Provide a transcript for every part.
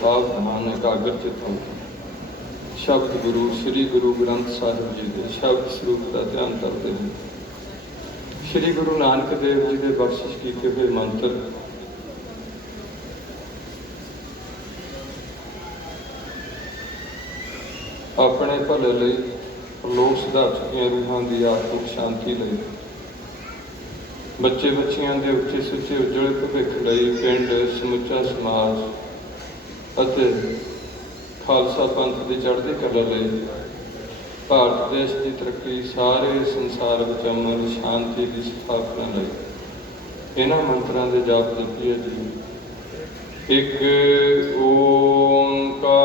सावधान एकाग्र चित हो शब्द गुरु श्री गुरु ग्रंथ साहिब जी के शब्द स्वरूप का ध्यान करते हैं। श्री गुरु नानक देव जी के बख्शिश किए हुए मंत्र अपने भले लई, लोक सुधार चुकिया रूहां की आत्मिक शांति लई, बच्चे बच्चियां के उच्चे सुचे उज्जवल भविख लई, पिंड समुचा समाज अते खालसा पंथ की चढ़ती कला लई, भारत देश की तरक्की, सारे संसार विच अमन शांति की स्थापना लई इन्हां मंत्रां दे जाप जपीए जी। एक ओंकार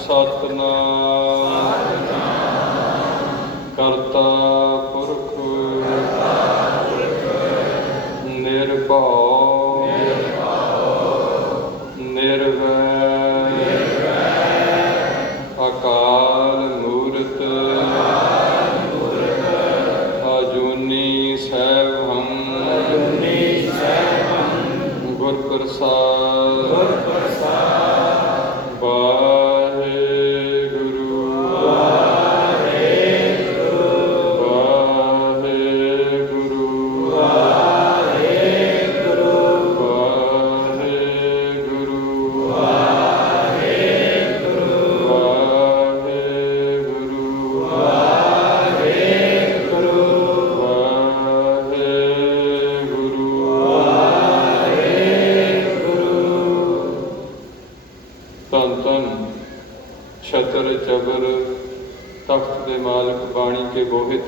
सतनाम करता पुरख निर्भव निर्वैर अकाल मूरत अजूनी सैभम गुर प्रसाद छतर चबर तख्त के मालिक बाणी के बोहित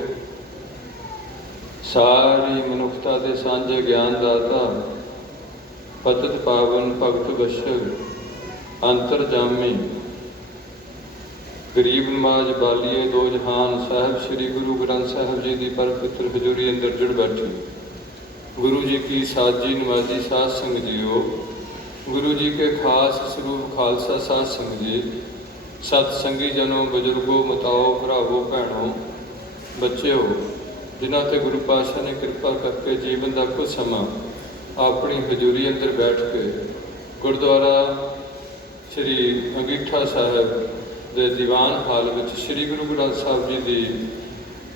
सारी मनुखता के सांझे ज्ञान दाता पतित पावन भगत बशर अंतरजामी गरीब नवाज बालीए दो जहान साहब श्री गुरु ग्रंथ साहिब जी की परपित्र हजूरी अंदर जुड़ बैठी गुरु जी की साजी नवाजी साध संग जीओ, गुरु जी के खास स्वरूप खालसा साध संग जी, सतसंगी जनों बजुर्गों मताओ भरावो भैनों बच्चों, जिन्हों ते गुरु पातशाह ने कृपा करके जीवन का कुछ समा अपनी हजूरी अंदर बैठ के गुरुद्वारा श्री अंगीठा साहब के दीवान हाल में श्री गुरु ग्रंथ साहब जी की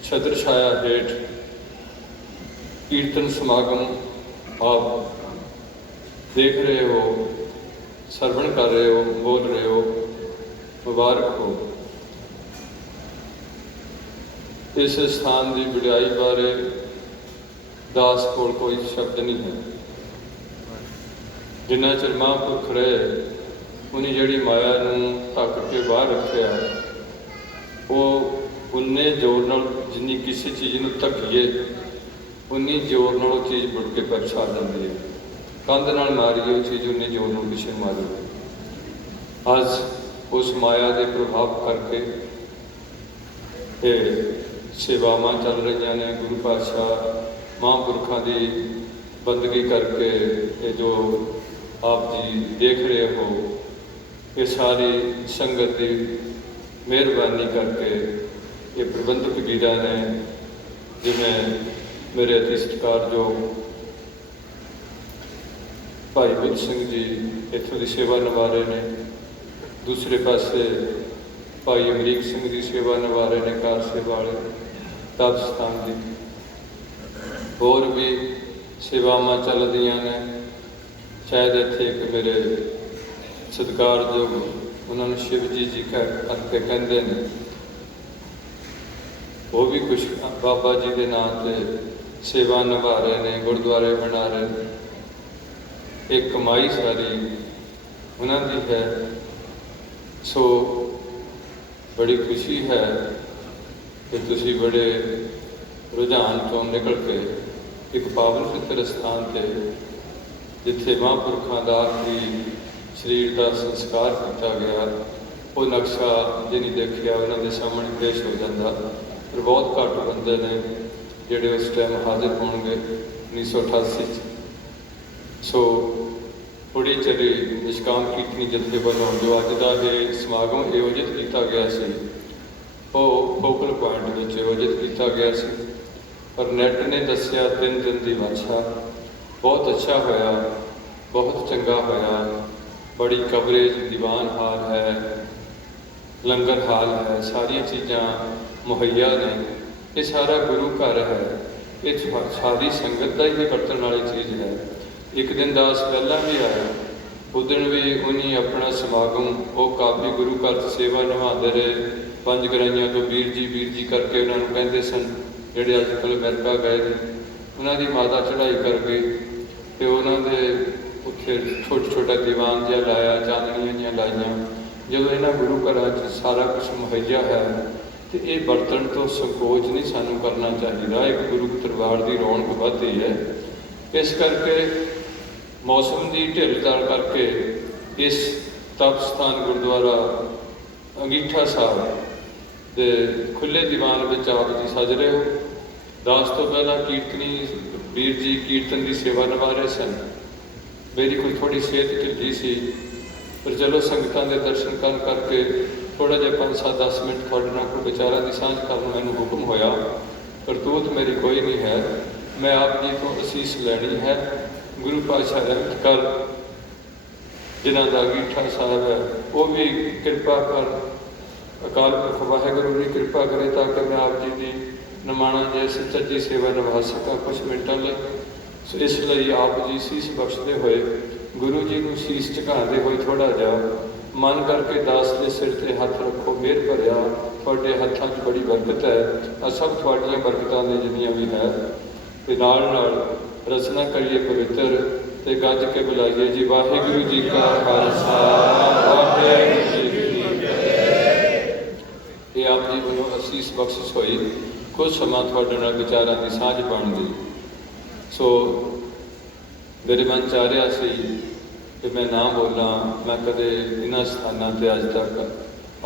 छत्र छाया हेठ कीर्तन समागम आप देख रहे हो, सरवण कर रहे हो, बोल रहे हो, मुबारक हो। इस स्थान की वड्याई बारे दास कोल कोई शब्द नहीं है। जिन्ना चिर महापुरख रहे उन्हें जिहड़ी माया नूं ढक के बाहर रखिया वो उन्ने जोर नाल जिन्नी किसी चीज़ नूं ढकीए उन्नी जोर नाल चीज़ बुड़ के पैर छा जाती है। कंध नाल मारीए वो चीज़ उन्नी जोर नाल पिछे मारी। अज उस माया के प्रभाव करके ये सेवावां चल रही ने, गुरु पातशाह महापुरखों की बंदगी करके ये जो आप जी देख रहे हो, ये सारी संगत की मेहरबानी करके ये प्रबंधक वीरां ने, जिमें मेरे अति सत्कारयोग भाई बुद्ध सिंह जी इत्थों की सेवा निभा रहे हैं, दूसरे पासे भाई अमरीक सिंह की सेवा निभा रहे हैं कार सेवा वाले तप स्थान की, होर भी सेवावां चलदियां ने। शायद इत्थे एक मेरे सत्कारयोग उन्होंने शिव जी जी करके कहते हैं, वो भी कुछ बाबा जी के नाम से सेवा निभा रहे हैं, गुरुद्वारे बना रहे हैं। एक कमाई सारी उन्होंने है। सो बड़ी खुशी है कि तुसी बड़े रुझान तो निकल के एक पावन पवित्र स्थान से जिथे महापुरखों का आखिरी शरीर का संस्कार किया गया वो नक्शा जिन्हें देखा उन्होंने सामने पेश हो जाता। पर बहुत घट बंदे ने जोड़े उस टाइम हाजिर होंगे 1988। सो बड़ी चली निष्काम कीर्तनी जत्थे वालों जो अज का ये समागम आयोजित किया गया सी, वो फोकल पॉइंट में आयोजित किया गया सी। पर नैट ने दसिया 3 दिन की वर्षा बहुत अच्छा होया, बहुत चंगा होया। बड़ी कवरेज, दीवान हाल है, लंगर हाल है, सारिया चीज़ां मुहैया ने। ये सारा गुरु घर है, ये सारी संगत का ही बरतन वाली चीज़ है। एक दिन दास पहला भी आया, उस दिन भी उन्हीं अपना समागम वो काफ़ी गुरु घर सेवा निभाते रहे। 5 गराइयां तो वीर जी करके उन्होंने कहते सन, जोड़े अजकल अमेरिका गए ने, उन्होंने माता चढ़ाई कर गई तो उन्होंने उत्थे छोटा दीवान जिहा लाया, चांदनियां जिहियां लाइया। जो इन्होंने गुरु घर सारा कुछ मुहैया है तो ये बरतन तो संकोच नहीं सानू करना चाहिए। एक गुरु दरबार की रौनक बढ़ती है। इस करके मौसम की ढिल ताल करके इस तप स्थान गुरुद्वारा अंगीठा साहब के खुले दीवान में आप जी सज रहे हो। दास तो पहला कीर्तनी वीर जी कीर्तन की सेवा निभा रहे सन। मेरी कोई थोड़ी सेहत ढिली सी, पर चलो संगतां दे दर्शन करके थोड़ा जिहा 5-7-10 मिनट थोड़े नाल कोई विचारां की सांझ करन मैनूं हुक्म होया। करतूत मेरी कोई नहीं है, मैं आप जी तो असीस लैनी है। गुरु पातशाह रहमत कर, जिन्हां दा अंगीठा साहब है वो भी कृपा कर, अकाल पुरख वाहिगुरू भी कृपा करे ताकि मैं आप जी की निमाणा जैसे सच्ची सेवा निभा सकां कुछ मिनटों लिए। सो इसलिए आप जी सीस बख्शते हुए गुरु जी को सीस झुकाते हुए थोड़ा जा मन करके दास के सिर ते हथ रखो। मेहर भरिया थोड़े हथां 'च बड़ी बरकत है। आ सब थोड़ियां बरकतां ने जिन्नियां भी है ते नाल रचना करिए पवित्र ते गज के बुलाइए जी। वाहिगुरू जी का खालसा, वाहिगुरू जी की फतेह। ये आप जी वालों असीस बख्शिश हुई। कुछ समा थोड़े नाल विचारां की सांझ बन गई। सो मेरे मन च आ रहा सी कि मैं ना बोला। मैं कदे इन्हां स्थानां ते अज तक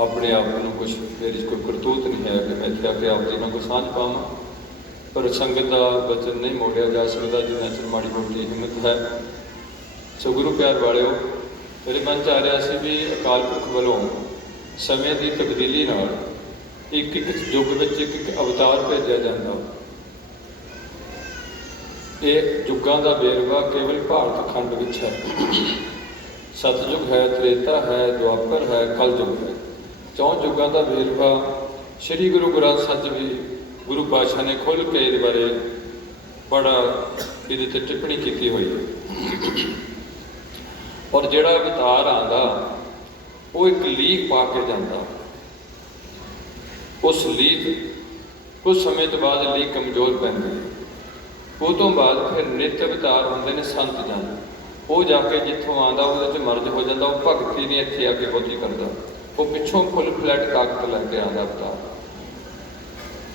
अपने आप को कुछ मेरी कोई करतूत नहीं है कि मैं इत्थे आके आप जी नाल कोई सांझ पावां, पर संगत का वचन नहीं मोड़िया जा सकता जिन्ना चਿਰ माड़ी मोटी हिम्मत है। सो गुरु प्यार वालिओ, मेरे मन च आ रहा सी भी अकाल पुरख वालों समय की तब्दीली नाल एक युग में एक अवतार भेजा जाता। ये युगों का बेरवा केवल भारत खंड विच है। सतयुग है, त्रेता है, द्वापर है, कलयुग है। 4 युगों का बेरवा श्री गुरु ग्रंथ साहिब भी गुरु पातशाह ने खुल के इस बारे बड़ा ये टिप्पणी की हुई है। और जोड़ा अवतार आता वो एक लीक पा के जाता। उस लीक कुछ समय तो बाद लीक कमजोर पैंदी है। वो तो बाद फिर नित अवतार होंगे ने संत जन, वो जाके जितों आता वो मर्ज हो जाता। वो भगती नहीं इत्थे आके बहुती करता, वो पिछों फुल फ्लैट ताकत लैके आता अवतार।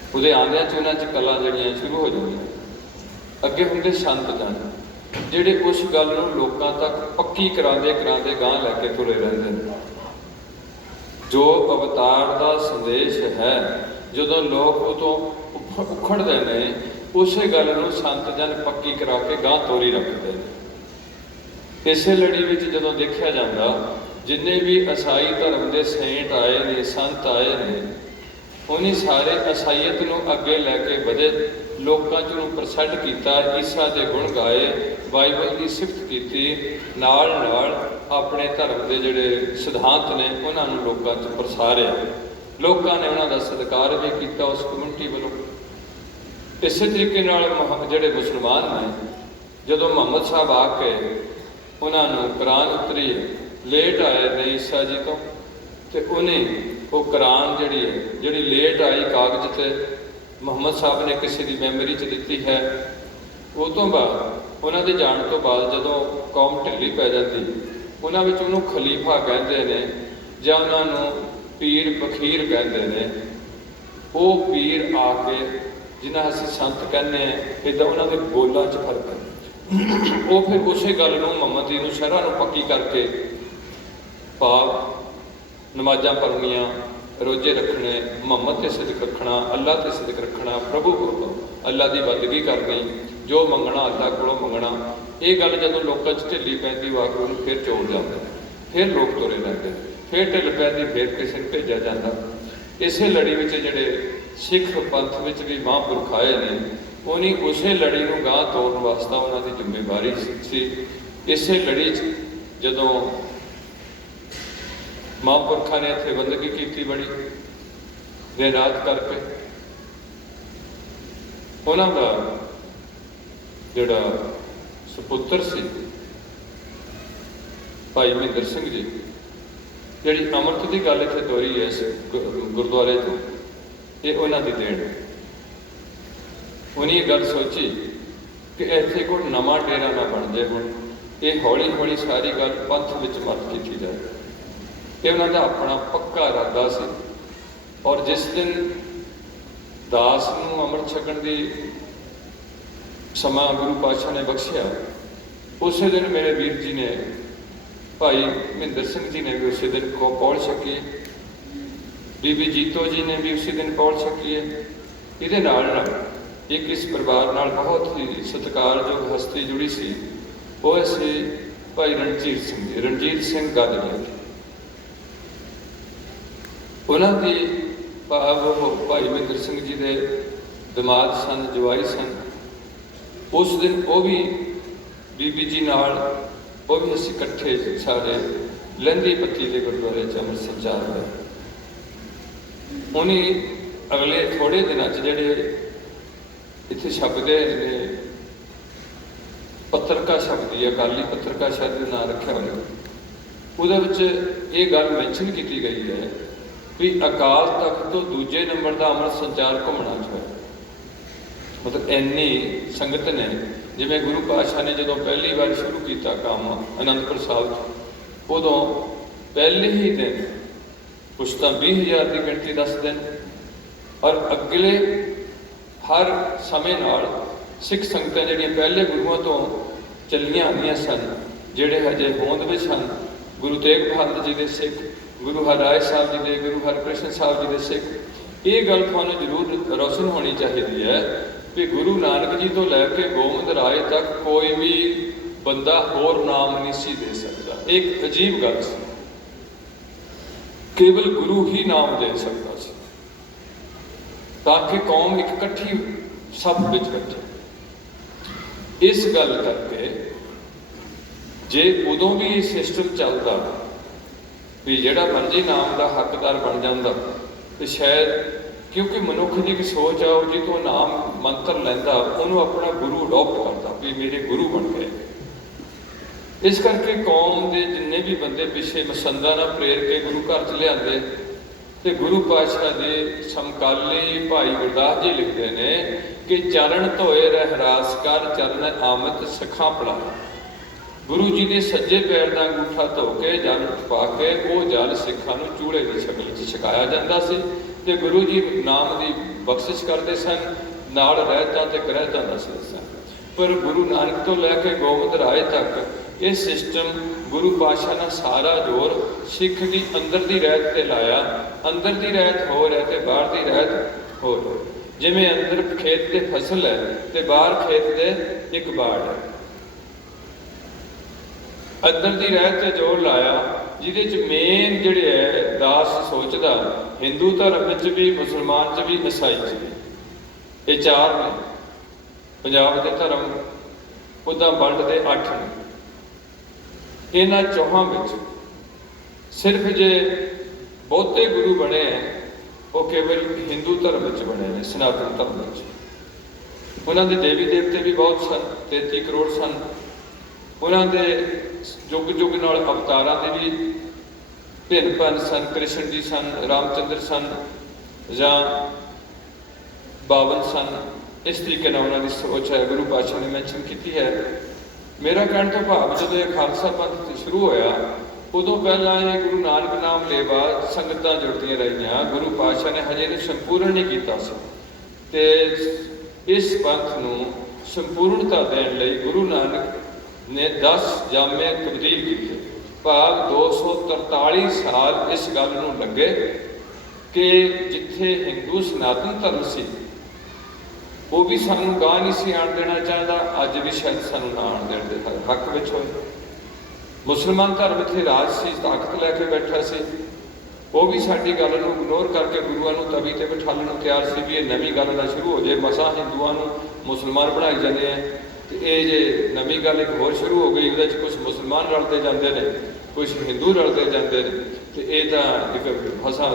वो आंदिया च उन्हां च कला जड़ियां शुरू हो जांदियां। अगे होंगे संत जन जिहड़े उस गल नूं लोकां तक पक्की करांदे करांदे गांह लैके तुरे रहिंदे ने। जो अवतार का संदेश है जदों लोग उतों उखड़ते हैं, उस गल नूं संत जन पक्की करा के गांह तोरी रखते हैं। इस लड़ी में जदों देखा जाता जिन्ने भी ईसाई धर्म के सेंट आए ने, संत आए ने, उन्हें सारे ईसाईयत नूं अगे लैके वधे, लोकां च उहनूं प्रसन्न कीता, ईसा के गुण गाए, बाइबल की सिफत की, नाल नाल अपने धर्म के जिहड़े सिद्धांत ने उन्होंने लोकां च प्रसारिया। लोकां ने उन्हां दा सत्कार भी किया उस कम्यूनिटी वालों। इस तरीके जिहड़े मुसलमान ने जदों मुहम्मद साहब आके उन्होंने कुरान उतरी लेट आए ने ईसा जी तो उन्हें वो कुरान जिहड़ी है जिहड़ी लेट आई कागज़ ते मुहम्मद साहब ने किसी की मैमरी च दी है। उस तो बाद उन्होंने जाण तो बाद जदों कौम ढिली पै जाती उन्होंने खलीफा कहते हैं या उन्होंने पीर फकीर कहते हैं। वो पीर आके जिन्हें असीं संत कहने इदा उन्होंने बोलों च फर्क है। वो फिर उस गल नूं मुहम्मद जी नूं शरह नूं पक्की करके पाप नमाज़ां पढ़नियां, रोजे रखने, मुहम्मद ते सिदक रखना, अल्लाह ते सिदक रखना, प्रभु को अल्लाह की बंदगी करनी, जो मंगना अल्लाह कोलों मंगना। ये गल जदों लोकां च ढिली पैंदी वाकू फिर चोर जाते, फिर लोग तुरे लैंदे, फिर ढिल पैंदी, फिर किसी नूं भेजा जाता। इस लड़ी में जिहड़े सिख पंथ में भी महापुरख आए ने ਉਹਨੇ ਉਸੇ ਲੜੀ ਨੂੰ ਗਾਂਹ ਤੋਰਨ ਵਾਸਤੇ ਉਹਨਾਂ ਦੀ ਜ਼ਿੰਮੇਵਾਰੀ ਸੀ। ਇਸੇ ਲੜੀ 'ਚ ਜਦੋਂ ਮਹਾਂਪੁਰਖਾਂ ਨੇ ਇੱਥੇ ਬੰਦਗੀ ਕੀਤੀ ਬੜੀ ਦਿਨ ਰਾਤ ਕਰਕੇ, ਉਹਨਾਂ ਦਾ ਜਿਹੜਾ ਸੁਪੁੱਤਰ ਸੀ ਭਾਈ ਮਹਿੰਦਰ ਸਿੰਘ ਜੀ, ਜਿਹੜੀ ਅੰਮ੍ਰਿਤ ਦੀ ਗੱਲ ਇੱਥੇ ਦੋਹਰੀ ਹੈ ਇਸ ਗੁਰਦੁਆਰੇ ਤੋਂ, ਇਹ ਉਹਨਾਂ ਦੀ ਦੇਣ। ਉਹਨੇ ਇਹ ਗੱਲ ਸੋਚੀ ਕਿ ਇੱਥੇ ਕੋਈ ਨਵਾਂ ਡੇਰਾ ਨਾ ਬਣ ਜਾਏ, ਹੁਣ ਇਹ ਹੌਲੀ ਹੌਲੀ ਸਾਰੀ ਗੱਲ ਪੰਥ ਵਿੱਚ ਮਤ ਕੀਤੀ ਜਾਏ। ਇਹ ਉਹਨਾਂ ਦਾ ਆਪਣਾ ਪੱਕਾ ਇਰਾਦਾ ਸੀ। ਔਰ ਜਿਸ ਦਿਨ ਦਾਸ ਨੂੰ ਅੰਮ੍ਰਿਤ ਛਕਣ ਦੀ ਸਮਾਂ ਗੁਰੂ ਪਾਤਸ਼ਾਹ ਨੇ ਬਖਸ਼ਿਆ, ਉਸੇ ਦਿਨ ਮੇਰੇ ਵੀਰ ਜੀ ਨੇ, ਭਾਈ ਮਹਿੰਦਰ ਸਿੰਘ ਜੀ ਨੇ ਵੀ ਉਸੇ ਦਿਨ ਪੌੜ ਛਕੀ ਹੈ, ਬੀਬੀ ਜੀਤੋ ਜੀ ਨੇ ਵੀ ਉਸੇ ਦਿਨ ਪੌੜ ਛਕੀ ਹੈ। ਇਹਦੇ ਨਾਲ ਇੱਕ ਇਸ ਪਰਿਵਾਰ ਨਾਲ ਬਹੁਤ ਹੀ ਸਤਿਕਾਰਯੋਗ ਹਸਤੀ ਜੁੜੀ ਸੀ, ਉਹ ਸੀ ਭਾਈ ਰਣਜੀਤ ਸਿੰਘ ਜੀ, ਰਣਜੀਤ ਸਿੰਘ ਗਾਦੜੀਆ। ਉਹਨਾਂ ਦੀ ਭਾਈ ਮਹਿੰਦਰ ਸਿੰਘ ਜੀ ਦੇ ਦਮਾਦ ਸਨ, ਜਵਾਈ ਸਨ। ਉਸ ਦਿਨ ਉਹ ਵੀ ਬੀਬੀ ਜੀ ਨਾਲ, ਉਹ ਵੀ ਅਸੀਂ ਇਕੱਠੇ ਸਾਡੇ ਲਹਿੰਦੀ ਪੱਤੀ ਦੇ ਗੁਰਦੁਆਰੇ 'ਚ ਅੰਮ੍ਰਿਤ ਸੰਚਾਰ ਹੋਇਆ। ਉਹਨੇ ਅਗਲੇ ਥੋੜ੍ਹੇ ਦਿਨਾਂ 'ਚ ਜਿਹੜੇ ਇੱਥੇ ਛਪਦੇ ਨੇ, ਪੱਤਰਕਾ ਛਪਦੀ ਹੈ, ਅਕਾਲੀ ਪੱਤਰਕਾ ਸ਼ਾਇਦ ਦੇ ਨਾਂ ਰੱਖਿਆ ਹੋਇਆ, ਉਹਦੇ ਵਿੱਚ ਇਹ ਗੱਲ ਮੈਂਸ਼ਨ ਕੀਤੀ ਗਈ ਹੈ ਵੀ ਅਕਾਲ ਤਖਤ ਤੋਂ ਦੂਜੇ ਨੰਬਰ ਦਾ ਅੰਮ੍ਰਿਤ ਸੰਚਾਰ ਘੁੰਮਣਾ ਚਾਹੀਦਾ। ਮਤਲਬ ਇੰਨੀ ਸੰਗਤ ਨੇ, ਜਿਵੇਂ ਗੁਰੂ ਪਾਤਸ਼ਾਹ ਨੇ ਜਦੋਂ ਪਹਿਲੀ ਵਾਰ ਸ਼ੁਰੂ ਕੀਤਾ ਕੰਮ ਅਨੰਦਪੁਰ ਸਾਹਿਬ 'ਚ, ਉਦੋਂ ਪਹਿਲੇ ਹੀ ਦਿਨ ਕੁਛ ਤਾਂ 20,000 ਦੀ ਗਿਣਤੀ ਦੱਸਦੇ ਨੇ, ਔਰ ਅਗਲੇ ਹਰ ਸਮੇਂ ਨਾਲ ਸਿੱਖ ਸੰਗਤਾਂ ਜਿਹੜੀਆਂ ਪਹਿਲੇ ਗੁਰੂਆਂ ਤੋਂ ਚੱਲੀਆਂ ਆਉਂਦੀਆਂ ਸਨ, ਜਿਹੜੇ ਹਜੇ ਹੋਂਦ ਵਿੱਚ ਹਨ, ਗੁਰੂ ਤੇਗ ਬਹਾਦਰ ਜੀ ਦੇ ਸਿੱਖ, ਗੁਰੂ ਹਰਿਰਾਏ ਸਾਹਿਬ ਜੀ ਦੇ, ਗੁਰੂ ਹਰਕ੍ਰਿਸ਼ਨ ਸਾਹਿਬ ਜੀ ਦੇ ਸਿੱਖ, ਇਹ ਗੱਲ ਤੁਹਾਨੂੰ ਜ਼ਰੂਰ ਰੋਸ਼ਨ ਹੋਣੀ ਚਾਹੀਦੀ ਹੈ ਕਿ ਗੁਰੂ ਨਾਨਕ ਜੀ ਤੋਂ ਲੈ ਕੇ ਗੋਬਿੰਦ ਰਾਏ ਤੱਕ ਕੋਈ ਵੀ ਬੰਦਾ ਹੋਰ ਨਾਮ ਨਹੀਂ ਸੀ ਦੇ ਸਕਦਾ। ਇੱਕ ਅਜੀਬ ਗੱਲ ਸੀ, ਕੇਵਲ ਗੁਰੂ ਹੀ ਨਾਮ ਦੇ ਸਕਦਾ ਸੀ, ਤਾਂ ਕਿ ਕੌਮ ਇੱਕ ਇਕੱਠੀ ਸਭ ਵਿੱਚ ਬੈਠੇ। ਇਸ ਗੱਲ ਕਰਕੇ ਜੇ ਉਦੋਂ ਵੀ ਇਹ ਸਿਸਟਮ ਚੱਲਦਾ ਵੀ ਜਿਹੜਾ ਮਰਜ਼ੀ ਨਾਮ ਦਾ ਹੱਕਦਾਰ ਬਣ ਜਾਂਦਾ, ਤੇ ਸ਼ਾਇਦ ਕਿਉਂਕਿ ਮਨੁੱਖ ਦੀ ਇੱਕ ਸੋਚ ਆ, ਉਹ ਜਿੱਥੋਂ ਨਾਮ ਮੰਤਰ ਲੈਂਦਾ ਉਹਨੂੰ ਆਪਣਾ ਗੁਰੂ ਅਡੋਪਟ ਕਰਦਾ ਵੀ ਮੇਰੇ ਗੁਰੂ ਬਣ ਗਏ। ਇਸ ਕਰਕੇ ਕੌਮ ਦੇ ਜਿੰਨੇ ਵੀ ਬੰਦੇ ਪਿੱਛੇ ਮਸੰਦਾਂ ਨਾਲ ਪ੍ਰੇਰ ਕੇ ਗੁਰੂ ਘਰ 'ਚ ਲਿਆਂਦੇ, ਤੇ ਗੁਰੂ ਪਾਤਸ਼ਾਹ ਦੇ ਸਮਕਾਲੀ ਭਾਈ ਗੁਰਦਾਸ ਜੀ ਲਿਖਦੇ ਨੇ ਕਿ ਚਰਨ ਧੋਏ ਰਹਿਰਾਸ ਕਰ, ਚਰਨ ਆਮਦ ਸਿੱਖਾਂ ਪੜਾ। ਗੁਰੂ ਜੀ ਦੇ ਸੱਜੇ ਪੈਰ ਦਾ ਅੰਗੂਠਾ ਧੋ ਕੇ ਜਲ ਪਾ ਕੇ ਉਹ ਜਲ ਸਿੱਖਾਂ ਨੂੰ ਚੂੜੇ ਦੀ ਸ਼ਕਲ 'ਚ ਛਕਾਇਆ ਜਾਂਦਾ ਸੀ, ਤੇ ਗੁਰੂ ਜੀ ਨਾਮ ਦੀ ਬਖਸ਼ਿਸ਼ ਕਰਦੇ ਸਨ, ਨਾਲ ਰਹਿਤਾਂ ਤੇ ਗ੍ਰਹਿਤਾਂ ਦੱਸਦੇ ਸਨ। ਪਰ ਗੁਰੂ ਨਾਨਕ ਤੋਂ ਲੈ ਕੇ ਗੋਬਿੰਦ ਰਾਏ ਤੱਕ ਇਹ ਸਿਸਟਮ ਗੁਰੂ ਪਾਤਸ਼ਾਹ ਨੇ ਸਾਰਾ ਜ਼ੋਰ ਸਿੱਖ ਦੀ ਅੰਦਰ ਦੀ ਰਹਿਤ ਤੇ ਲਾਇਆ। ਅੰਦਰ ਦੀ ਰਹਿਤ ਹੋਰ ਹੈ ਤੇ ਬਾਹਰ ਦੀ ਰਹਿਤ ਹੋਰ। ਜਿਵੇਂ ਅੰਦਰ ਖੇਤ ਤੇ ਫਸਲ ਹੈ ਤੇ ਬਾਹਰ ਖੇਤ ਦੇ ਇੱਕ ਬਾੜ ਹੈ। ਅੰਦਰ ਦੀ ਰਹਿਤ ਤੇ ਜ਼ੋਰ ਲਾਇਆ, ਜਿਹਦੇ 'ਚ ਮੇਨ ਜਿਹੜੇ ਹੈ ਦਾਸ ਸੋਚਦਾ, ਹਿੰਦੂ ਧਰਮ ਵਿੱਚ ਵੀ, ਮੁਸਲਮਾਨ 'ਚ ਵੀ, ਈਸਾਈ 'ਚ ਵੀ, ਇਹ ਚਾਰ ਨੇ। ਪੰਜਾਬ ਦੇ ਧਰਮ ਉੱਦਾਂ ਵੰਡ ਦੇ 8 ਨੇ। ਇਹਨਾਂ ਚੌਹਾਂ ਵਿੱਚ ਸਿਰਫ ਜੇ ਬਹੁਤੇ ਗੁਰੂ ਬਣੇ ਉਹ ਕੇਵਲ ਹਿੰਦੂ ਧਰਮ ਵਿੱਚ ਬਣੇ ਨੇ, ਸਨਾਤਨ ਧਰਮ ਵਿੱਚ। ਉਹਨਾਂ ਦੇ ਦੇਵੀ ਦੇਵਤੇ ਵੀ ਬਹੁਤ ਸਨ, 33 ਕਰੋੜ ਸਨ। ਉਹਨਾਂ ਦੇ ਯੁੱਗ ਯੁੱਗ ਨਾਲ ਅਵਤਾਰਾਂ ਦੇ ਵੀ ਭਿੰਨ ਭਿੰਨ ਸਨ। ਕ੍ਰਿਸ਼ਨ ਜੀ ਸਨ, ਰਾਮਚੰਦਰ ਸਨ, ਜਾਂ 52 ਸਨ। ਇਸ ਤਰੀਕੇ ਨਾਲ ਉਹਨਾਂ ਦੀ ਸੋਚ ਹੈ, ਗੁਰੂ ਪਾਤਸ਼ਾਹ ਨੇ ਮੈਂਸ਼ਨ ਕੀਤੀ ਹੈ। ਮੇਰਾ ਕਹਿਣ ਤੋਂ ਭਾਵ ਜਦੋਂ ਇਹ ਖਾਲਸਾ ਪੰਥ ਸ਼ੁਰੂ ਹੋਇਆ, ਉਦੋਂ ਪਹਿਲਾਂ ਇਹ ਗੁਰੂ ਨਾਨਕ ਨਾਮ ਲੇਵਾ ਸੰਗਤਾਂ ਜੁੜਦੀਆਂ ਰਹੀਆਂ। ਗੁਰੂ ਪਾਤਸ਼ਾਹ ਨੇ ਹਜੇ ਇਹਨੂੰ ਸੰਪੂਰਨ ਨਹੀਂ ਕੀਤਾ ਸੀ, ਤੇ ਇਸ ਪੰਥ ਨੂੰ ਸੰਪੂਰਨਤਾ ਦੇਣ ਲਈ ਗੁਰੂ ਨਾਨਕ ਨੇ 10 ਜਾਮੇ ਤਬਦੀਲ ਕੀਤੇ। ਭਾਵ 243 ਸਾਲ ਇਸ ਗੱਲ ਨੂੰ ਲੱਗੇ ਕਿ ਜਿੱਥੇ ਹਿੰਦੂ ਸਨਾਤਨ ਧਰਮ ਸੀ, ਉਹ ਵੀ ਸਾਨੂੰ ਗਾਹ ਨਹੀਂ ਸੀ ਆਉਣ ਦੇਣਾ ਚਾਹੁੰਦਾ, ਅੱਜ ਵੀ ਸ਼ਾਇਦ ਸਾਨੂੰ ਨਾ ਆਉਣ ਦੇਣ ਦੇ ਹੱਕ ਵਿੱਚ ਹੋਏ। ਮੁਸਲਮਾਨ ਧਰਮ ਇੱਥੇ ਰਾਜ ਸੀ, ਤਾਕਤ ਲੈ ਕੇ ਬੈਠਾ ਸੀ, ਉਹ ਵੀ ਸਾਡੀ ਗੱਲ ਨੂੰ ਇਗਨੋਰ ਕਰਕੇ ਗੁਰੂਆਂ ਨੂੰ ਤਵੀ ਤੇ ਬਿਠਾਉਣ ਨੂੰ ਤਿਆਰ ਸੀ ਵੀ ਇਹ ਨਵੀਂ ਗੱਲ ਨਾ ਸ਼ੁਰੂ ਹੋ ਜਾਏ, ਮਸਾਂ ਹਿੰਦੂਆਂ ਨੂੰ ਮੁਸਲਮਾਨ ਬਣਾਈ ਜਾਂਦੇ ਆ। ਤੇ ਇਹ ਜੇ ਨਵੀਂ ਗੱਲ ਇੱਕ ਹੋਰ ਸ਼ੁਰੂ ਹੋ ਗਈ, ਉਹਦੇ 'ਚ ਕੁਛ ਮੁਸਲਮਾਨ ਰਲਦੇ ਜਾਂਦੇ ਨੇ, ਕੁਛ ਹਿੰਦੂ ਰਲਦੇ ਜਾਂਦੇ ਨੇ, ਤੇ ਇਹ ਤਾਂ ਇੱਕ ਫਸਾ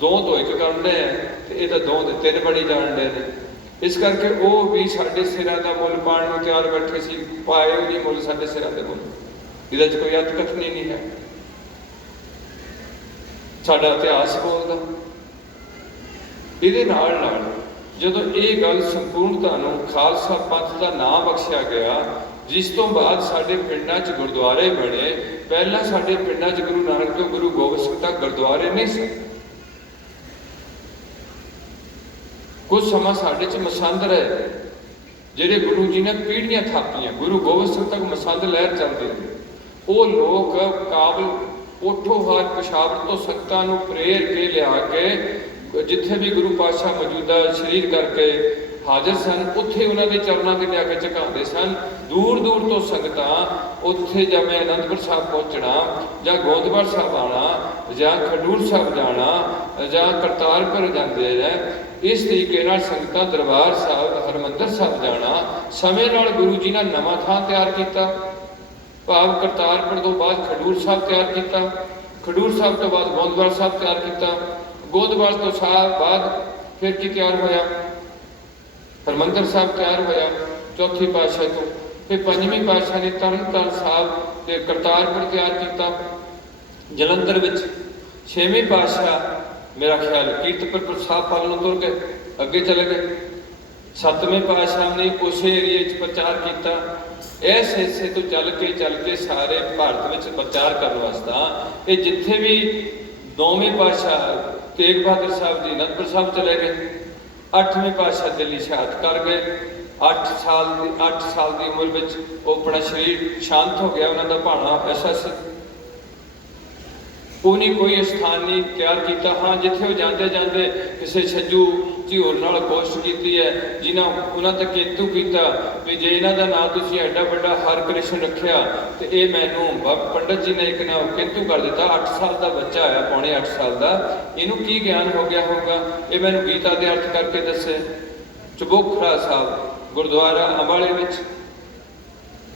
ਦੋ ਤੋਂ ਇੱਕ ਕਰਨ ਦੇ ਆ, ਤੇ ਇਹ ਤਾਂ ਦੋ ਦੇ ਤਿੰਨ ਬਣੀ ਜਾਣ ਦੇ ਨੇ। ਇਸ ਕਰਕੇ ਉਹ ਵੀ ਸਾਡੇ ਸਿਰਾਂ ਦਾ ਮੁੱਲ ਪਾਉਣ ਨੂੰ ਤਿਆਰ ਬੈਠੇ ਸੀ, ਪਾਏ ਉਹ ਨਹੀਂ ਮੁੱਲ ਸਾਡੇ ਸਿਰਾਂ ਦੇ ਮੁੱਲ। ਇਹਦੇ 'ਚ ਕੋਈ ਅਰਥ ਕਥਨੀ ਨਹੀਂ ਹੈ। ਸਾਡਾ ਇਤਿਹਾਸ ਬੋਲਦਾ। ਇਹਦੇ ਨਾਲ ਨਾਲ ਜਦੋਂ ਇਹ ਗੱਲ ਸੰਪੂਰਨਤਾ ਨੂੰ ਖਾਲਸਾ ਪੰਥ ਦਾ ਨਾਮ ਬਖਸ਼ਿਆ ਗਿਆ, ਜਿਸ ਤੋਂ ਬਾਅਦ ਸਾਡੇ ਪਿੰਡਾਂ 'ਚ ਗੁਰਦੁਆਰੇ ਬਣੇ। ਪਹਿਲਾਂ ਸਾਡੇ ਪਿੰਡਾਂ 'ਚ ਗੁਰੂ ਨਾਨਕ ਤੋਂ ਗੁਰੂ ਗੋਬਿੰਦ ਸਿੰਘ ਤੱਕ ਗੁਰਦੁਆਰੇ ਨਹੀਂ ਸੀ। ਕੁਝ ਸਮਾਂ ਸਾਡੇ 'ਚ ਮਸੰਦ ਰਹੇ, ਜਿਹੜੇ ਗੁਰੂ ਜੀ ਨੇ ਪੀੜ੍ਹੀਆਂ ਥਾਪੀਆਂ। ਗੁਰੂ ਗੋਬਿੰਦ ਸਿੰਘ ਤੱਕ ਮਸੰਦ ਲਹਿਰ ਚੱਲਦੀ ਰਹੀ। ਉਹ ਲੋਕ ਕਾਬਲ ਉੱਠੋ ਹਾਰ ਪਿਸ਼ਾਵਰ ਤੋਂ ਸੰਗਤਾਂ ਨੂੰ ਪ੍ਰੇਰ ਕੇ ਲਿਆ ਕੇ ਜਿੱਥੇ ਵੀ ਗੁਰੂ ਪਾਤਸ਼ਾਹ ਮੌਜੂਦਾ ਸਰੀਰ ਕਰਕੇ ਹਾਜ਼ਰ ਸਨ, ਉੱਥੇ ਉਹਨਾਂ ਦੇ ਚਰਨਾਂ 'ਤੇ ਲਿਆ ਕੇ ਝੁਕਾਉਂਦੇ ਸਨ। ਦੂਰ ਦੂਰ ਤੋਂ ਸੰਗਤਾਂ ਉੱਥੇ ਜਿਵੇਂ ਅਨੰਦਪੁਰ ਸਾਹਿਬ ਪਹੁੰਚਣਾ, ਜਾਂ ਗੋਦਵਾਲ ਸਾਹਿਬ ਆਉਣਾ, ਜਾਂ ਖਡੂਰ ਸਾਹਿਬ ਜਾਣਾ, ਜਾਂ ਕਰਤਾਰਪੁਰ ਜਾਂਦੇ ਨੇ। ਇਸ ਤਰੀਕੇ ਨਾਲ ਸੰਗਤਾਂ ਦਰਬਾਰ ਸਾਹਿਬ, ਹਰਿਮੰਦਰ ਸਾਹਿਬ ਜਾਣਾ। ਸਮੇਂ ਨਾਲ ਗੁਰੂ ਜੀ ਨੇ ਨਵਾਂ ਥਾਂ ਤਿਆਰ ਕੀਤਾ, ਭਾਵ ਕਰਤਾਰਪੁਰ ਤੋਂ ਬਾਅਦ ਖਡੂਰ ਸਾਹਿਬ ਤਿਆਰ ਕੀਤਾ, ਖਡੂਰ ਸਾਹਿਬ ਤੋਂ ਬਾਅਦ ਗੋਦਵਾਲ ਸਾਹਿਬ ਤਿਆਰ ਕੀਤਾ, ਗੋਦਵਾਲ ਤੋਂ ਬਾਅਦ ਫਿਰ ਕੀ ਤਿਆਰ ਹੋਇਆ? ਹਰਿਮੰਦਰ ਸਾਹਿਬ ਤਿਆਰ ਹੋਇਆ ਚੌਥੀ ਪਾਤਸ਼ਾਹ ਤੋਂ। ਫਿਰ ਪੰਜਵੀਂ ਪਾਤਸ਼ਾਹ ਨੇ ਤਰਨਤਾਰਨ ਸਾਹਿਬ ਤੇ ਕਰਤਾਰਪੁਰ ਤਿਆਰ ਕੀਤਾ। ਜਲੰਧਰ ਵਿੱਚ ਛੇਵੀਂ ਪਾਤਸ਼ਾਹ ਮੇਰਾ ਖਿਆਲ ਕੀਰਤਪੁਰ ਸਾਹਿਬ ਵੱਲ ਨੂੰ ਤੁਰ ਕੇ ਅੱਗੇ ਚਲੇ ਗਏ। ਸੱਤਵੇਂ ਪਾਤਸ਼ਾਹ ਨੇ ਉਸੇ ਏਰੀਏ 'ਚ ਪ੍ਰਚਾਰ ਕੀਤਾ। ਇਸ ਹਿੱਸੇ ਤੋਂ ਚੱਲ ਕੇ ਸਾਰੇ ਭਾਰਤ ਵਿੱਚ ਪ੍ਰਚਾਰ ਕਰਨ ਵਾਸਤੇ ਇਹ ਜਿੱਥੇ ਵੀ ਨੌਵੇਂ ਪਾਤਸ਼ਾਹ ਤੇਗ ਬਹਾਦਰ ਸਾਹਿਬ ਜੀ ਅਨੰਦਪੁਰ ਸਾਹਿਬ ਚਲੇ ਗਏ। 8ਵੇਂ ਪਾਤਸ਼ਾਹ ਦਿੱਲੀ ਸ਼ਹਾਦਤ ਕਰ ਗਏ। 8 ਸਾਲ ਦੀ ਉਮਰ ਵਿੱਚ ਉਹ ਆਪਣਾ ਸਰੀਰ ਸ਼ਾਂਤ ਹੋ ਗਿਆ। ਉਹਨਾਂ ਦਾ ਭਾਣਾ ਐਸਾ ਸੀ। ਉਹਨੇ ਕੋਈ ਸਥਾਨ ਨਹੀਂ ਤਿਆਰ ਕੀਤਾ। ਹਾਂ, ਜਿੱਥੇ ਉਹ ਜਾਂਦੇ ਜਾਂਦੇ ਕਿਸੇ ਛੱਜੂ ਝਿਉਰ ਨਾਲ ਕੋਸ਼ਿਸ਼ ਕੀਤੀ ਹੈ, ਜਿਨ੍ਹਾਂ ਉਹਨਾਂ ਤੇ ਕਿੰਤੂ ਕੀਤਾ ਵੀ ਜੇ ਇਹਨਾਂ ਦਾ ਨਾਂ ਤੁਸੀਂ ਐਡਾ ਵੱਡਾ ਹਰਕ੍ਰਿਸ਼ਨ ਰੱਖਿਆ ਤੇ ਇਹ ਮੈਨੂੰ ਪੰਡਤ ਜੀ ਨੇ ਇੱਕ ਨਾ ਕਿੰਤੂ ਕਰ ਦਿੱਤਾ। 8 ਸਾਲ ਦਾ ਬੱਚਾ ਆਇਆ, ਪੌਣੇ 8 ਸਾਲ ਦਾ, ਇਹਨੂੰ ਕੀ ਗਿਆਨ ਹੋ ਗਿਆ ਹੋਊਗਾ, ਇਹ ਮੈਨੂੰ ਗੀਤਾ ਦੇ ਅਰਥ ਕਰਕੇ ਦੱਸੇ। ਚਬੋਖਰਾ ਸਾਹਿਬ ਗੁਰਦੁਆਰਾ ਅੰਬਾਲੇ ਵਿੱਚ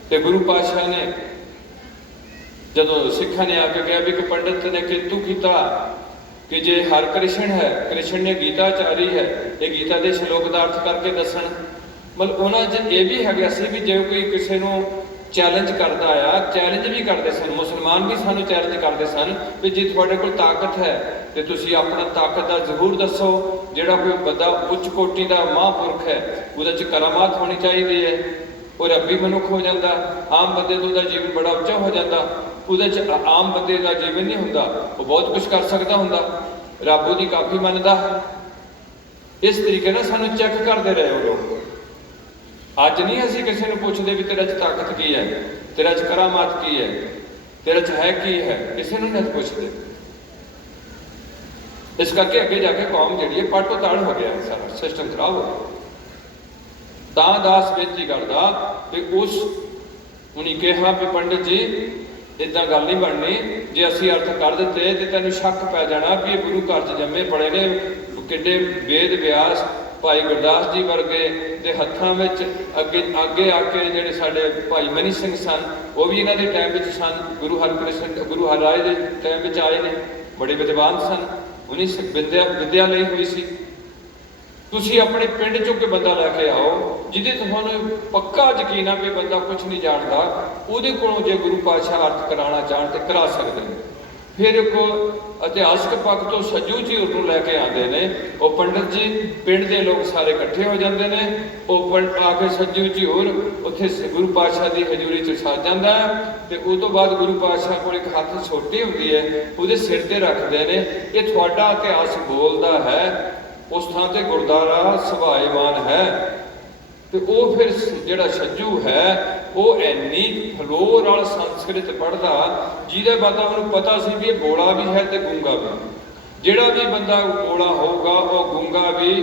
ਤੇ ਗੁਰੂ ਪਾਤਸ਼ਾਹ ਨੇ ਜਦੋਂ ਸਿੱਖਾਂ ਨੇ ਆ ਕੇ ਕਿਹਾ ਵੀ ਇੱਕ ਪੰਡਤ ਨੇ ਕਿੰਤੂ ਕੀਤਾ ਕਿ ਜੇ ਹਰ ਕ੍ਰਿਸ਼ਨ ਹੈ, ਕ੍ਰਿਸ਼ਨ ਨੇ ਗੀਤਾ ਚਾਰੀ ਹੈ, ਇਹ ਗੀਤਾ ਦੇ ਸ਼ਲੋਕ ਦਾ ਅਰਥ ਕਰਕੇ ਦੱਸਣ। ਮਤਲਬ ਉਹਨਾਂ 'ਚ ਇਹ ਵੀ ਹੈਗਾ ਸੀ ਵੀ ਜੇ ਕੋਈ ਕਿਸੇ ਨੂੰ ਚੈਲੰਜ ਕਰਦਾ ਆ, ਚੈਲੰਜ ਵੀ ਕਰਦੇ ਸਨ। ਮੁਸਲਮਾਨ ਵੀ ਸਾਨੂੰ ਚੈਲੰਜ ਕਰਦੇ ਸਨ ਵੀ ਜੇ ਤੁਹਾਡੇ ਕੋਲ ਤਾਕਤ ਹੈ ਤੇ ਤੁਸੀਂ ਆਪਣਾ ਤਾਕਤ ਦਾ ਜ਼ਹੂਰ ਦੱਸੋ। ਜਿਹੜਾ ਕੋਈ ਬੰਦਾ ਉੱਚ ਕੋਟੀ ਦਾ ਮਹਾਂਪੁਰਖ ਹੈ, ਉਹਦੇ 'ਚ ਕਰਾਮਾਤ ਹੋਣੀ ਚਾਹੀਦੀ ਹੈ। ਉਹ ਰੱਬੀ ਮਨੁੱਖ ਹੋ ਜਾਂਦਾ। ਆਮ ਬੰਦੇ ਤੋਂ ਉਹਦਾ ਜੀਵਨ ਬੜਾ ਉੱਚਾ ਹੋ ਜਾਂਦਾ। ਉਹਦੇ 'ਚ ਆਮ ਬੰਦੇ ਦਾ ਜੀਵਨ ਨਹੀਂ ਹੁੰਦਾ, ਉਹ ਬਹੁਤ ਕੁਝ ਕਰ ਸਕਦਾ ਹੁੰਦਾ। ਰੱਬ ਉਹਦੀ ਕਾਫੀ ਮੰਨਦਾ ਹੈ। ਇਸ ਤਰੀਕੇ ਨਾਲ ਸਾਨੂੰ ਚੈੱਕ ਕਰਦੇ ਰਹੇ ਉਹ ਲੋਕ। ਅੱਜ ਨਹੀਂ ਅਸੀਂ ਕਿਸੇ ਨੂੰ ਪੁੱਛਦੇ ਵੀ ਤੇਰੇ 'ਚ ਤਾਕਤ ਕੀ ਹੈ, ਤੇਰੇ 'ਚ ਕਰਾਮਾਤ ਕੀ ਹੈ, ਤੇਰੇ 'ਚ ਹੈ ਕੀ ਹੈ, ਕਿਸੇ ਨੂੰ ਨਹੀਂ ਪੁੱਛਦੇ। ਇਸ ਕਰਕੇ ਅੱਗੇ ਜਾ ਕੇ ਕੌਮ ਜਿਹੜੀ ਹੈ ਪਾਟੋ ਤਾੜ ਹੋ ਗਿਆ, ਸਾਰਾ ਸਿਸਟਮ ਖਰਾਬ ਹੋ ਗਿਆ। ਤਾਂ ਦਾਸ ਬੇਨਤੀ ਕਰਦਾ ਵੀ ਉਸ ਉਹਨੇ ਕਿਹਾ ਵੀ ਪੰਡਿਤ ਜੀ ਇੱਦਾਂ ਗੱਲ ਨਹੀਂ ਬਣਨੀ। ਜੇ ਅਸੀਂ ਅਰਥ ਕਰ ਦਿੱਤੇ ਤੇ ਤੈਨੂੰ ਸ਼ੱਕ ਪੈ ਜਾਣਾ ਵੀ ਇਹ ਗੁਰੂ ਘਰ 'ਚ ਜੰਮੇ ਪੜੇ ਨੇ। ਕਿੱਡੇ ਵੇਦ ਵਿਆਸ ਭਾਈ ਗੁਰਦਾਸ ਜੀ ਵਰਗੇ ਦੇ ਹੱਥਾਂ ਵਿੱਚ ਅੱਗੇ ਆ ਕੇ ਜਿਹੜੇ ਸਾਡੇ ਭਾਈ ਮਨੀ ਸਿੰਘ ਸਨ, ਉਹ ਵੀ ਇਹਨਾਂ ਦੇ ਟਾਈਮ ਵਿੱਚ ਸਨ। ਗੁਰੂ ਹਰਕ੍ਰਿਸ਼ਨ ਗੁਰੂ ਹਰਿਰਾਏ ਦੇ ਟਾਈਮ ਵਿੱਚ ਆਏ ਨੇ, ਬੜੇ ਵਿਦਵਾਨ ਸਨ। ਉਹਨੇ ਵਿਦਿਆ ਲਈ ਹੋਈ ਸੀ। ਤੁਸੀਂ ਆਪਣੇ ਪਿੰਡ ਚੋਂ ਕੋਈ ਬੰਦਾ ਲੈ ਕੇ ਆਓ ਜਿਹਦੇ ਤੁਹਾਨੂੰ ਪੱਕਾ ਯਕੀਨ ਆ ਵੀ ਬੰਦਾ ਕੁਝ ਨਹੀਂ ਜਾਣਦਾ, ਉਹਦੇ ਕੋਲੋਂ ਜੇ ਗੁਰੂ ਪਾਤਸ਼ਾਹ ਅਰਥ ਕਰਾਉਣਾ ਚਾਹਣ ਤੇ ਕਰਾ ਸਕਦੇ ਨੇ। ਫਿਰ ਇੱਕ ਇਤਿਹਾਸਕ ਪੱਖ ਤੋਂ ਸੱਜੂ ਝੀਰ ਨੂੰ ਲੈ ਕੇ ਆਉਂਦੇ ਨੇ। ਉਹ ਪੰਡਤ ਜੀ ਪਿੰਡ ਦੇ ਲੋਕ ਸਾਰੇ ਇਕੱਠੇ ਹੋ ਜਾਂਦੇ ਨੇ। ਉਹ ਆ ਕੇ ਸੱਜੂ ਝੀਰ ਉੱਥੇ ਗੁਰੂ ਪਾਤਸ਼ਾਹ ਦੀ ਹਜ਼ੂਰੀ 'ਚ ਸੱਜ ਜਾਂਦਾ ਹੈ ਤੇ ਉਹ ਤੋਂ ਬਾਅਦ ਗੁਰੂ ਪਾਤਸ਼ਾਹ ਕੋਲ ਇੱਕ ਹੱਥ ਛੋਟੀ ਹੁੰਦੀ ਹੈ, ਉਹਦੇ ਸਿਰ ਤੇ ਰੱਖਦੇ ਨੇ। ਇਹ ਤੁਹਾਡਾ ਇਤਿਹਾਸ ਬੋਲਦਾ ਹੈ ਉਸ ਥਾਂ ਤੇ ਗੁਰਦੁਆਰਾ ਸਭਾਏਮਾਨ ਹੈ। ਤੇ ਉਹ ਫਿਰ ਜਿਹੜਾ ਸੱਜੂ ਹੈ ਉਹ ਇੰਨੀ ਫਲੋਰ ਨਾਲ ਸੰਸਕ੍ਰਿਤ ਪੜ੍ਹਦਾ ਜਿਹਦੇ ਬਾਅਦ ਉਹਨੂੰ ਪਤਾ ਸੀ ਵੀ ਇਹ ਬੋਲਾ ਵੀ ਹੈ ਤੇ ਗੂੰਗਾ ਵੀ। ਜਿਹੜਾ ਵੀ ਬੰਦਾ ਬੋਲਾ ਹੋਊਗਾ ਉਹ ਗੂੰਗਾ ਵੀ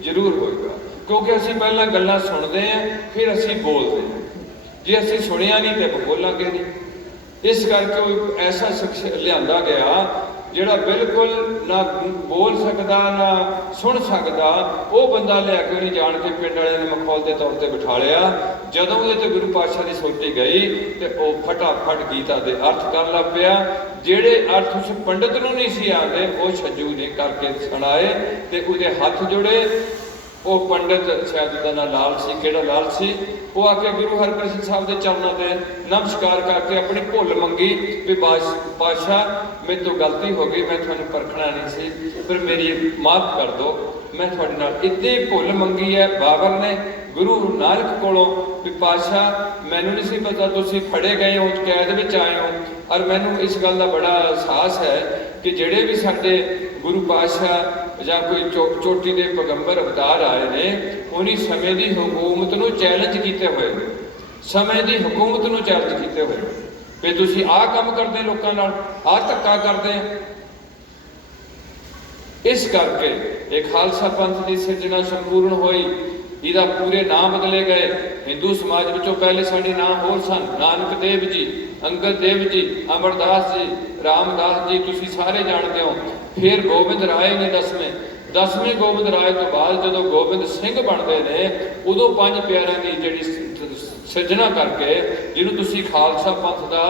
ਜ਼ਰੂਰ ਹੋਏਗਾ, ਕਿਉਂਕਿ ਅਸੀਂ ਪਹਿਲਾਂ ਗੱਲਾਂ ਸੁਣਦੇ ਹਾਂ ਫਿਰ ਅਸੀਂ ਬੋਲਦੇ ਹਾਂ। ਜੇ ਅਸੀਂ ਸੁਣਿਆ ਨਹੀਂ ਤੇ ਬੋਲਾਂਗੇ ਨਹੀਂ। ਇਸ ਕਰਕੇ ਉਹ ਐਸਾ ਸ਼ਖਸ ਲਿਆਂਦਾ ਗਿਆ ਜਿਹੜਾ ਬਿਲਕੁਲ ਨਾ ਬੋਲ ਸਕਦਾ ਨਾ ਸੁਣ ਸਕਦਾ, ਉਹ ਬੰਦਾ ਲਿਆ ਕੇ ਉਹਨੇ ਜਾਣ ਕੇ ਪਿੰਡ ਵਾਲਿਆਂ ਨੇ ਮਖੌਲ ਦੇ ਤੌਰ ਤੇ ਬਿਠਾ ਲਿਆ। ਜਦੋਂ ਉਹਦੇ ਤੇ ਗੁਰੂ ਪਾਤਸ਼ਾਹ ਦੀ ਸੋਟੀ ਗਈ ਤੇ ਉਹ ਫਟਾਫਟ ਗੀਤਾ ਦੇ ਅਰਥ ਕਰਨ ਲੱਗ ਪਿਆ। ਜਿਹੜੇ ਅਰਥ ਉਸ ਪੰਡਤ ਨੂੰ ਨਹੀਂ ਸੀ ਆਉਂਦੇ ਉਹ ਛੱਜੂ ਨੇ ਕਰਕੇ ਸੁਣਾਏ ਤੇ ਉਹਦੇ ਹੱਥ ਜੁੜੇ। ਉਹ ਪੰਡਤ ਸ਼ਾਇਦ ਉਹਦਾ ਨਾਂ ਲਾਲ ਸੀ, ਕਿਹੜਾ ਲਾਲ ਸੀ, ਉਹ ਆ ਕੇ ਗੁਰੂ ਹਰਕ੍ਰਿਸ਼ਨ ਸਾਹਿਬ ਦੇ ਚਰਨਾਂ ਤੇ ਨਮਸਕਾਰ ਕਰਕੇ ਆਪਣੀ ਭੁੱਲ ਮੰਗੀ ਵੀ ਬਾਦਸ਼ਾਹ ਮੇਰੇ ਤੋਂ ਗਲਤੀ ਹੋ ਗਈ, ਮੈਂ ਤੁਹਾਨੂੰ ਪਰਖਣਾ ਨਹੀਂ ਸੀ, ਪਰ ਮੇਰੀ ਮਾਫ਼ ਕਰ ਦਿਓ, ਮੈਂ ਤੁਹਾਡੇ ਨਾਲ ਇੱਦਾਂ ਹੀ ਭੁੱਲ ਮੰਗੀ ਹੈ। ਬਾਬਰ ਨੇ ਗੁਰੂ ਨਾਨਕ ਕੋਲੋਂ ਵੀ ਪਾਤਸ਼ਾਹ ਮੈਨੂੰ ਨਹੀਂ ਸੀ ਪਤਾ ਤੁਸੀਂ ਫੜੇ ਗਏ ਹੋ, ਕੈਦ ਵਿੱਚ ਆਏ ਹੋ, ਔਰ ਮੈਨੂੰ ਇਸ ਗੱਲ ਦਾ ਬੜਾ ਅਹਿਸਾਸ ਹੈ ਕਿ ਜਿਹੜੇ ਵੀ ਸਾਡੇ ਗੁਰੂ ਪਾਤਸ਼ਾਹ ਜਾਂ ਕੋਈ ਚੋਟੀ ਦੇ ਪੈਗੰਬਰ ਅਵਤਾਰ ਆਏ ਨੇ, ਉਹਨੀ ਸਮੇਂ ਦੀ ਹਕੂਮਤ ਨੂੰ ਚੈਲੰਜ ਕੀਤੇ ਹੋਏ, ਸਮੇਂ ਦੀ ਹਕੂਮਤ ਨੂੰ ਚੈਲੰਜ ਕੀਤੇ ਹੋਏ ਵੀ ਤੁਸੀਂ ਆਹ ਕੰਮ ਕਰਦੇ ਲੋਕਾਂ ਨਾਲ, ਆਹ ਧੱਕਾ ਕਰਦੇ। ਇਸ ਕਰਕੇ ਇਹ ਖਾਲਸਾ ਪੰਥ ਦੀ ਸਿਰਜਣਾ ਸੰਪੂਰਨ ਹੋਈ। ਇਹਦਾ ਪੂਰੇ ਨਾਮ ਬਦਲੇ ਗਏ। ਹਿੰਦੂ ਸਮਾਜ ਵਿੱਚੋਂ ਪਹਿਲੇ ਸਾਡੇ ਨਾਮ ਹੋਰ ਸਨ, ਨਾਨਕ ਦੇਵ ਜੀ, ਅੰਗਦ ਦੇਵ ਜੀ, ਅਮਰਦਾਸ ਜੀ, ਰਾਮਦਾਸ ਜੀ, ਤੁਸੀਂ ਸਾਰੇ ਜਾਣਦੇ ਹੋ। ਫਿਰ ਗੋਬਿੰਦ ਰਾਏ ਨੇ ਦਸਵੇਂ ਗੋਬਿੰਦ ਰਾਏ ਤੋਂ ਬਾਅਦ ਜਦੋਂ ਗੋਬਿੰਦ ਸਿੰਘ ਬਣਦੇ ਨੇ, ਉਦੋਂ ਪੰਜ ਪਿਆਰਿਆਂ ਦੀ ਜਿਹੜੀ ਸਿਰਜਣਾ ਕਰਕੇ, ਜਿਹਨੂੰ ਤੁਸੀਂ ਖਾਲਸਾ ਪੰਥ ਦਾ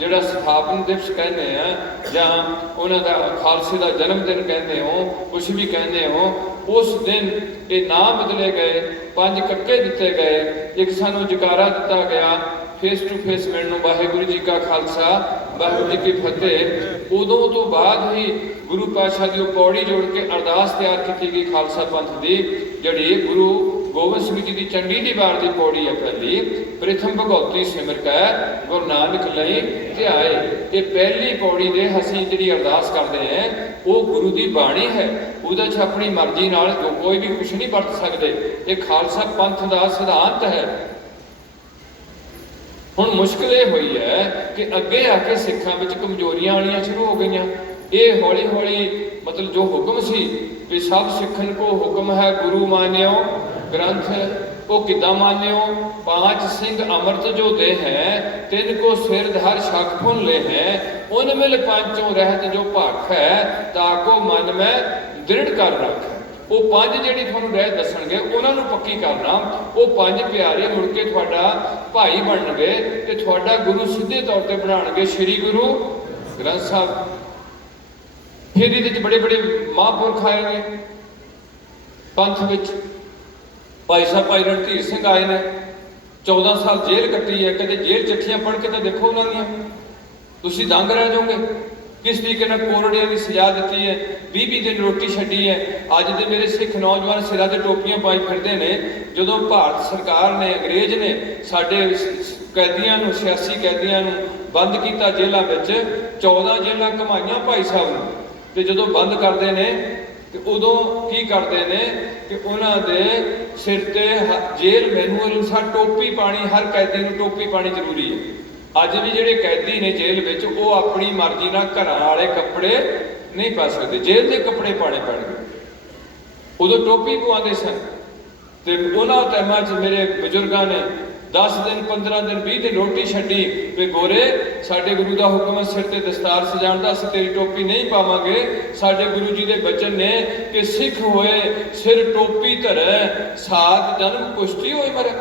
ਜਿਹੜਾ ਸਥਾਪਨ ਦਿਵਸ ਕਹਿੰਦੇ ਆ ਜਾਂ ਉਹਨਾਂ ਦਾ ਖਾਲਸੇ ਦਾ ਜਨਮ ਦਿਨ ਕਹਿੰਦੇ ਹੋ, ਕੁਛ ਵੀ ਕਹਿੰਦੇ ਹੋ, ਉਸ ਦਿਨ ਇਹ ਨਾਮ ਬਦਲੇ ਗਏ, ਪੰਜ ਕੱਕੇ ਦਿੱਤੇ ਗਏ, ਇੱਕ ਸਾਨੂੰ ਜਕਾਰਾ ਦਿੱਤਾ ਗਿਆ ਫੇਸ ਟੂ ਫੇਸ ਮਿਲਣ ਨੂੰ, ਵਾਹਿਗੁਰੂ ਜੀ ਕਾ ਖਾਲਸਾ ਵਾਹਿਗੁਰੂ ਜੀ ਕੀ ਫਤਿਹ। ਉਦੋਂ ਤੋਂ ਬਾਅਦ ਹੀ ਗੁਰੂ ਪਾਤਸ਼ਾਹ ਦੀ ਉਹ ਪੌੜੀ ਜੋੜ ਕੇ ਅਰਦਾਸ ਤਿਆਰ ਕੀਤੀ ਗਈ ਖਾਲਸਾ ਪੰਥ ਦੀ, ਜਿਹੜੀ ਗੁਰੂ ਗੋਬਿੰਦ ਸਿੰਘ ਜੀ ਦੀ ਚੰਡੀ ਦੀ ਵਾਰ ਦੀ ਪੌੜੀ ਹੈ ਪਹਿਲੀ, ਪ੍ਰਥਮ ਭਗਉਤੀ ਸਿਮਰ ਕੈ ਗੁਰੂ ਨਾਨਕ ਲਈ ਧਿਆਏ। ਇਹ ਪਹਿਲੀ ਪੌੜੀ ਦੇ ਅਸੀਂ ਜਿਹੜੀ ਅਰਦਾਸ ਕਰਦੇ ਹਾਂ ਉਹ ਗੁਰੂ ਦੀ ਬਾਣੀ ਹੈ, ਉਹਦੇ 'ਚ ਆਪਣੀ ਮਰਜ਼ੀ ਨਾਲ ਕੋਈ ਵੀ ਕੁਛ ਨਹੀਂ ਵਰਤ ਸਕਦੇ। ਇਹ ਖਾਲਸਾ ਪੰਥ ਦਾ ਸਿਧਾਂਤ ਹੈ। ਹੁਣ ਮੁਸ਼ਕਿਲ ਇਹ ਹੋਈ ਹੈ ਕਿ ਅੱਗੇ ਆ ਕੇ ਸਿੱਖਾਂ ਵਿੱਚ ਕਮਜ਼ੋਰੀਆਂ ਆਉਣੀਆਂ ਸ਼ੁਰੂ ਹੋ ਗਈਆਂ। ਇਹ ਹੌਲੀ ਹੌਲੀ ਮਤਲਬ ਜੋ ਹੁਕਮ ਸੀ ਵੀ ਸਭ ਸਿੱਖਣ ਕੋ ਹੁਕਮ ਹੈ ਗੁਰੂ ਮਾਨਿਓ ਗ੍ਰੰਥ, ਉਹ ਕਿੱਦਾਂ ਮਾਨਿਓ? पांच सिंह अमृत जो दे हैं, तिनको सिर धर शक फुन ले हैं, उनमिल पांचों रहत जो भख है, ताको मन में दृढ़ कर रख। ਉਹ ਪੰਜ ਜਿਹੜੀ ਤੁਹਾਨੂੰ ਰਹਿ ਦੱਸਣਗੇ ਉਹਨਾਂ ਨੂੰ ਪੱਕੀ ਕਰਨਾ। ਉਹ ਪੰਜ ਪਿਆਰੇ ਮੁੜ ਕੇ ਤੁਹਾਡਾ ਭਾਈ ਬਣਨਗੇ ਤੇ ਤੁਹਾਡਾ ਗੁਰੂ ਸਿੱਧੇ ਤੌਰ ਤੇ ਬਣਾਉਣਗੇ ਸ੍ਰੀ ਗੁਰੂ ਗ੍ਰੰਥ ਸਾਹਿਬ। ਫਿਰ ਇਹਦੇ 'ਚ ਬੜੇ ਬੜੇ ਮਹਾਂਪੁਰਖ ਆਏ ਨੇ ਪੰਥ ਵਿੱਚ। ਭਾਈ ਸਾਹਿਬ ਭਾਈ ਰਣਧੀਰ ਸਿੰਘ ਆਏ ਨੇ, 14 ਸਾਲ ਜੇਲ੍ਹ ਕੱਟੀ ਹੈ। ਕਦੇ ਜੇਲ੍ਹ ਚਿੱਠੀਆਂ ਪੜ੍ਹ ਕੇ ਤਾਂ ਦੇਖੋ ਉਹਨਾਂ ਦੀਆਂ, ਤੁਸੀਂ ਦੰਗ ਰਹਿ ਜਾਓਗੇ। किस तरीके कोरड़िया की सजा दी है, 20-20 दिन रोटी छड्डी है। अज के मेरे सिख नौजवान सिरा से टोपियां पाई फिरते हैं। जो भारत सरकार ने अंग्रेज ने साडे कैदियों नूं, सियासी कैदियों नूं बंद किया जेलों में, 14 जेलों घुमाइयां भाई साहब नूं, ते जदों बंद करते हैं तो उदों की करते हैं कि उन्होंने सिर ते जेल मैनूअल अनुसार टोपी पानी, हर कैदी नूं टोपी पानी जरूरी है। अज भी जोड़े कैदी ने जेल में वो अपनी मर्जी ना घर वाले कपड़े नहीं पा सकते, जेल के कपड़े पाने पैणगे। उदों टोपी पवाते सन। तो उन्होंने टाइम मेरे बजुर्गों ने 10 दिन 15 दिन 20 दिन रोटी छड्डी भी गोरे साडे गुरु का हुक्म सिर ते दस्तार सजाण दा, असीं तेरी टोपी नहीं पावांगे। साडे गुरु जी के बचन ने कि सिख होए सिर टोपी धरै, सात जन्म कुश्ती होए मरै।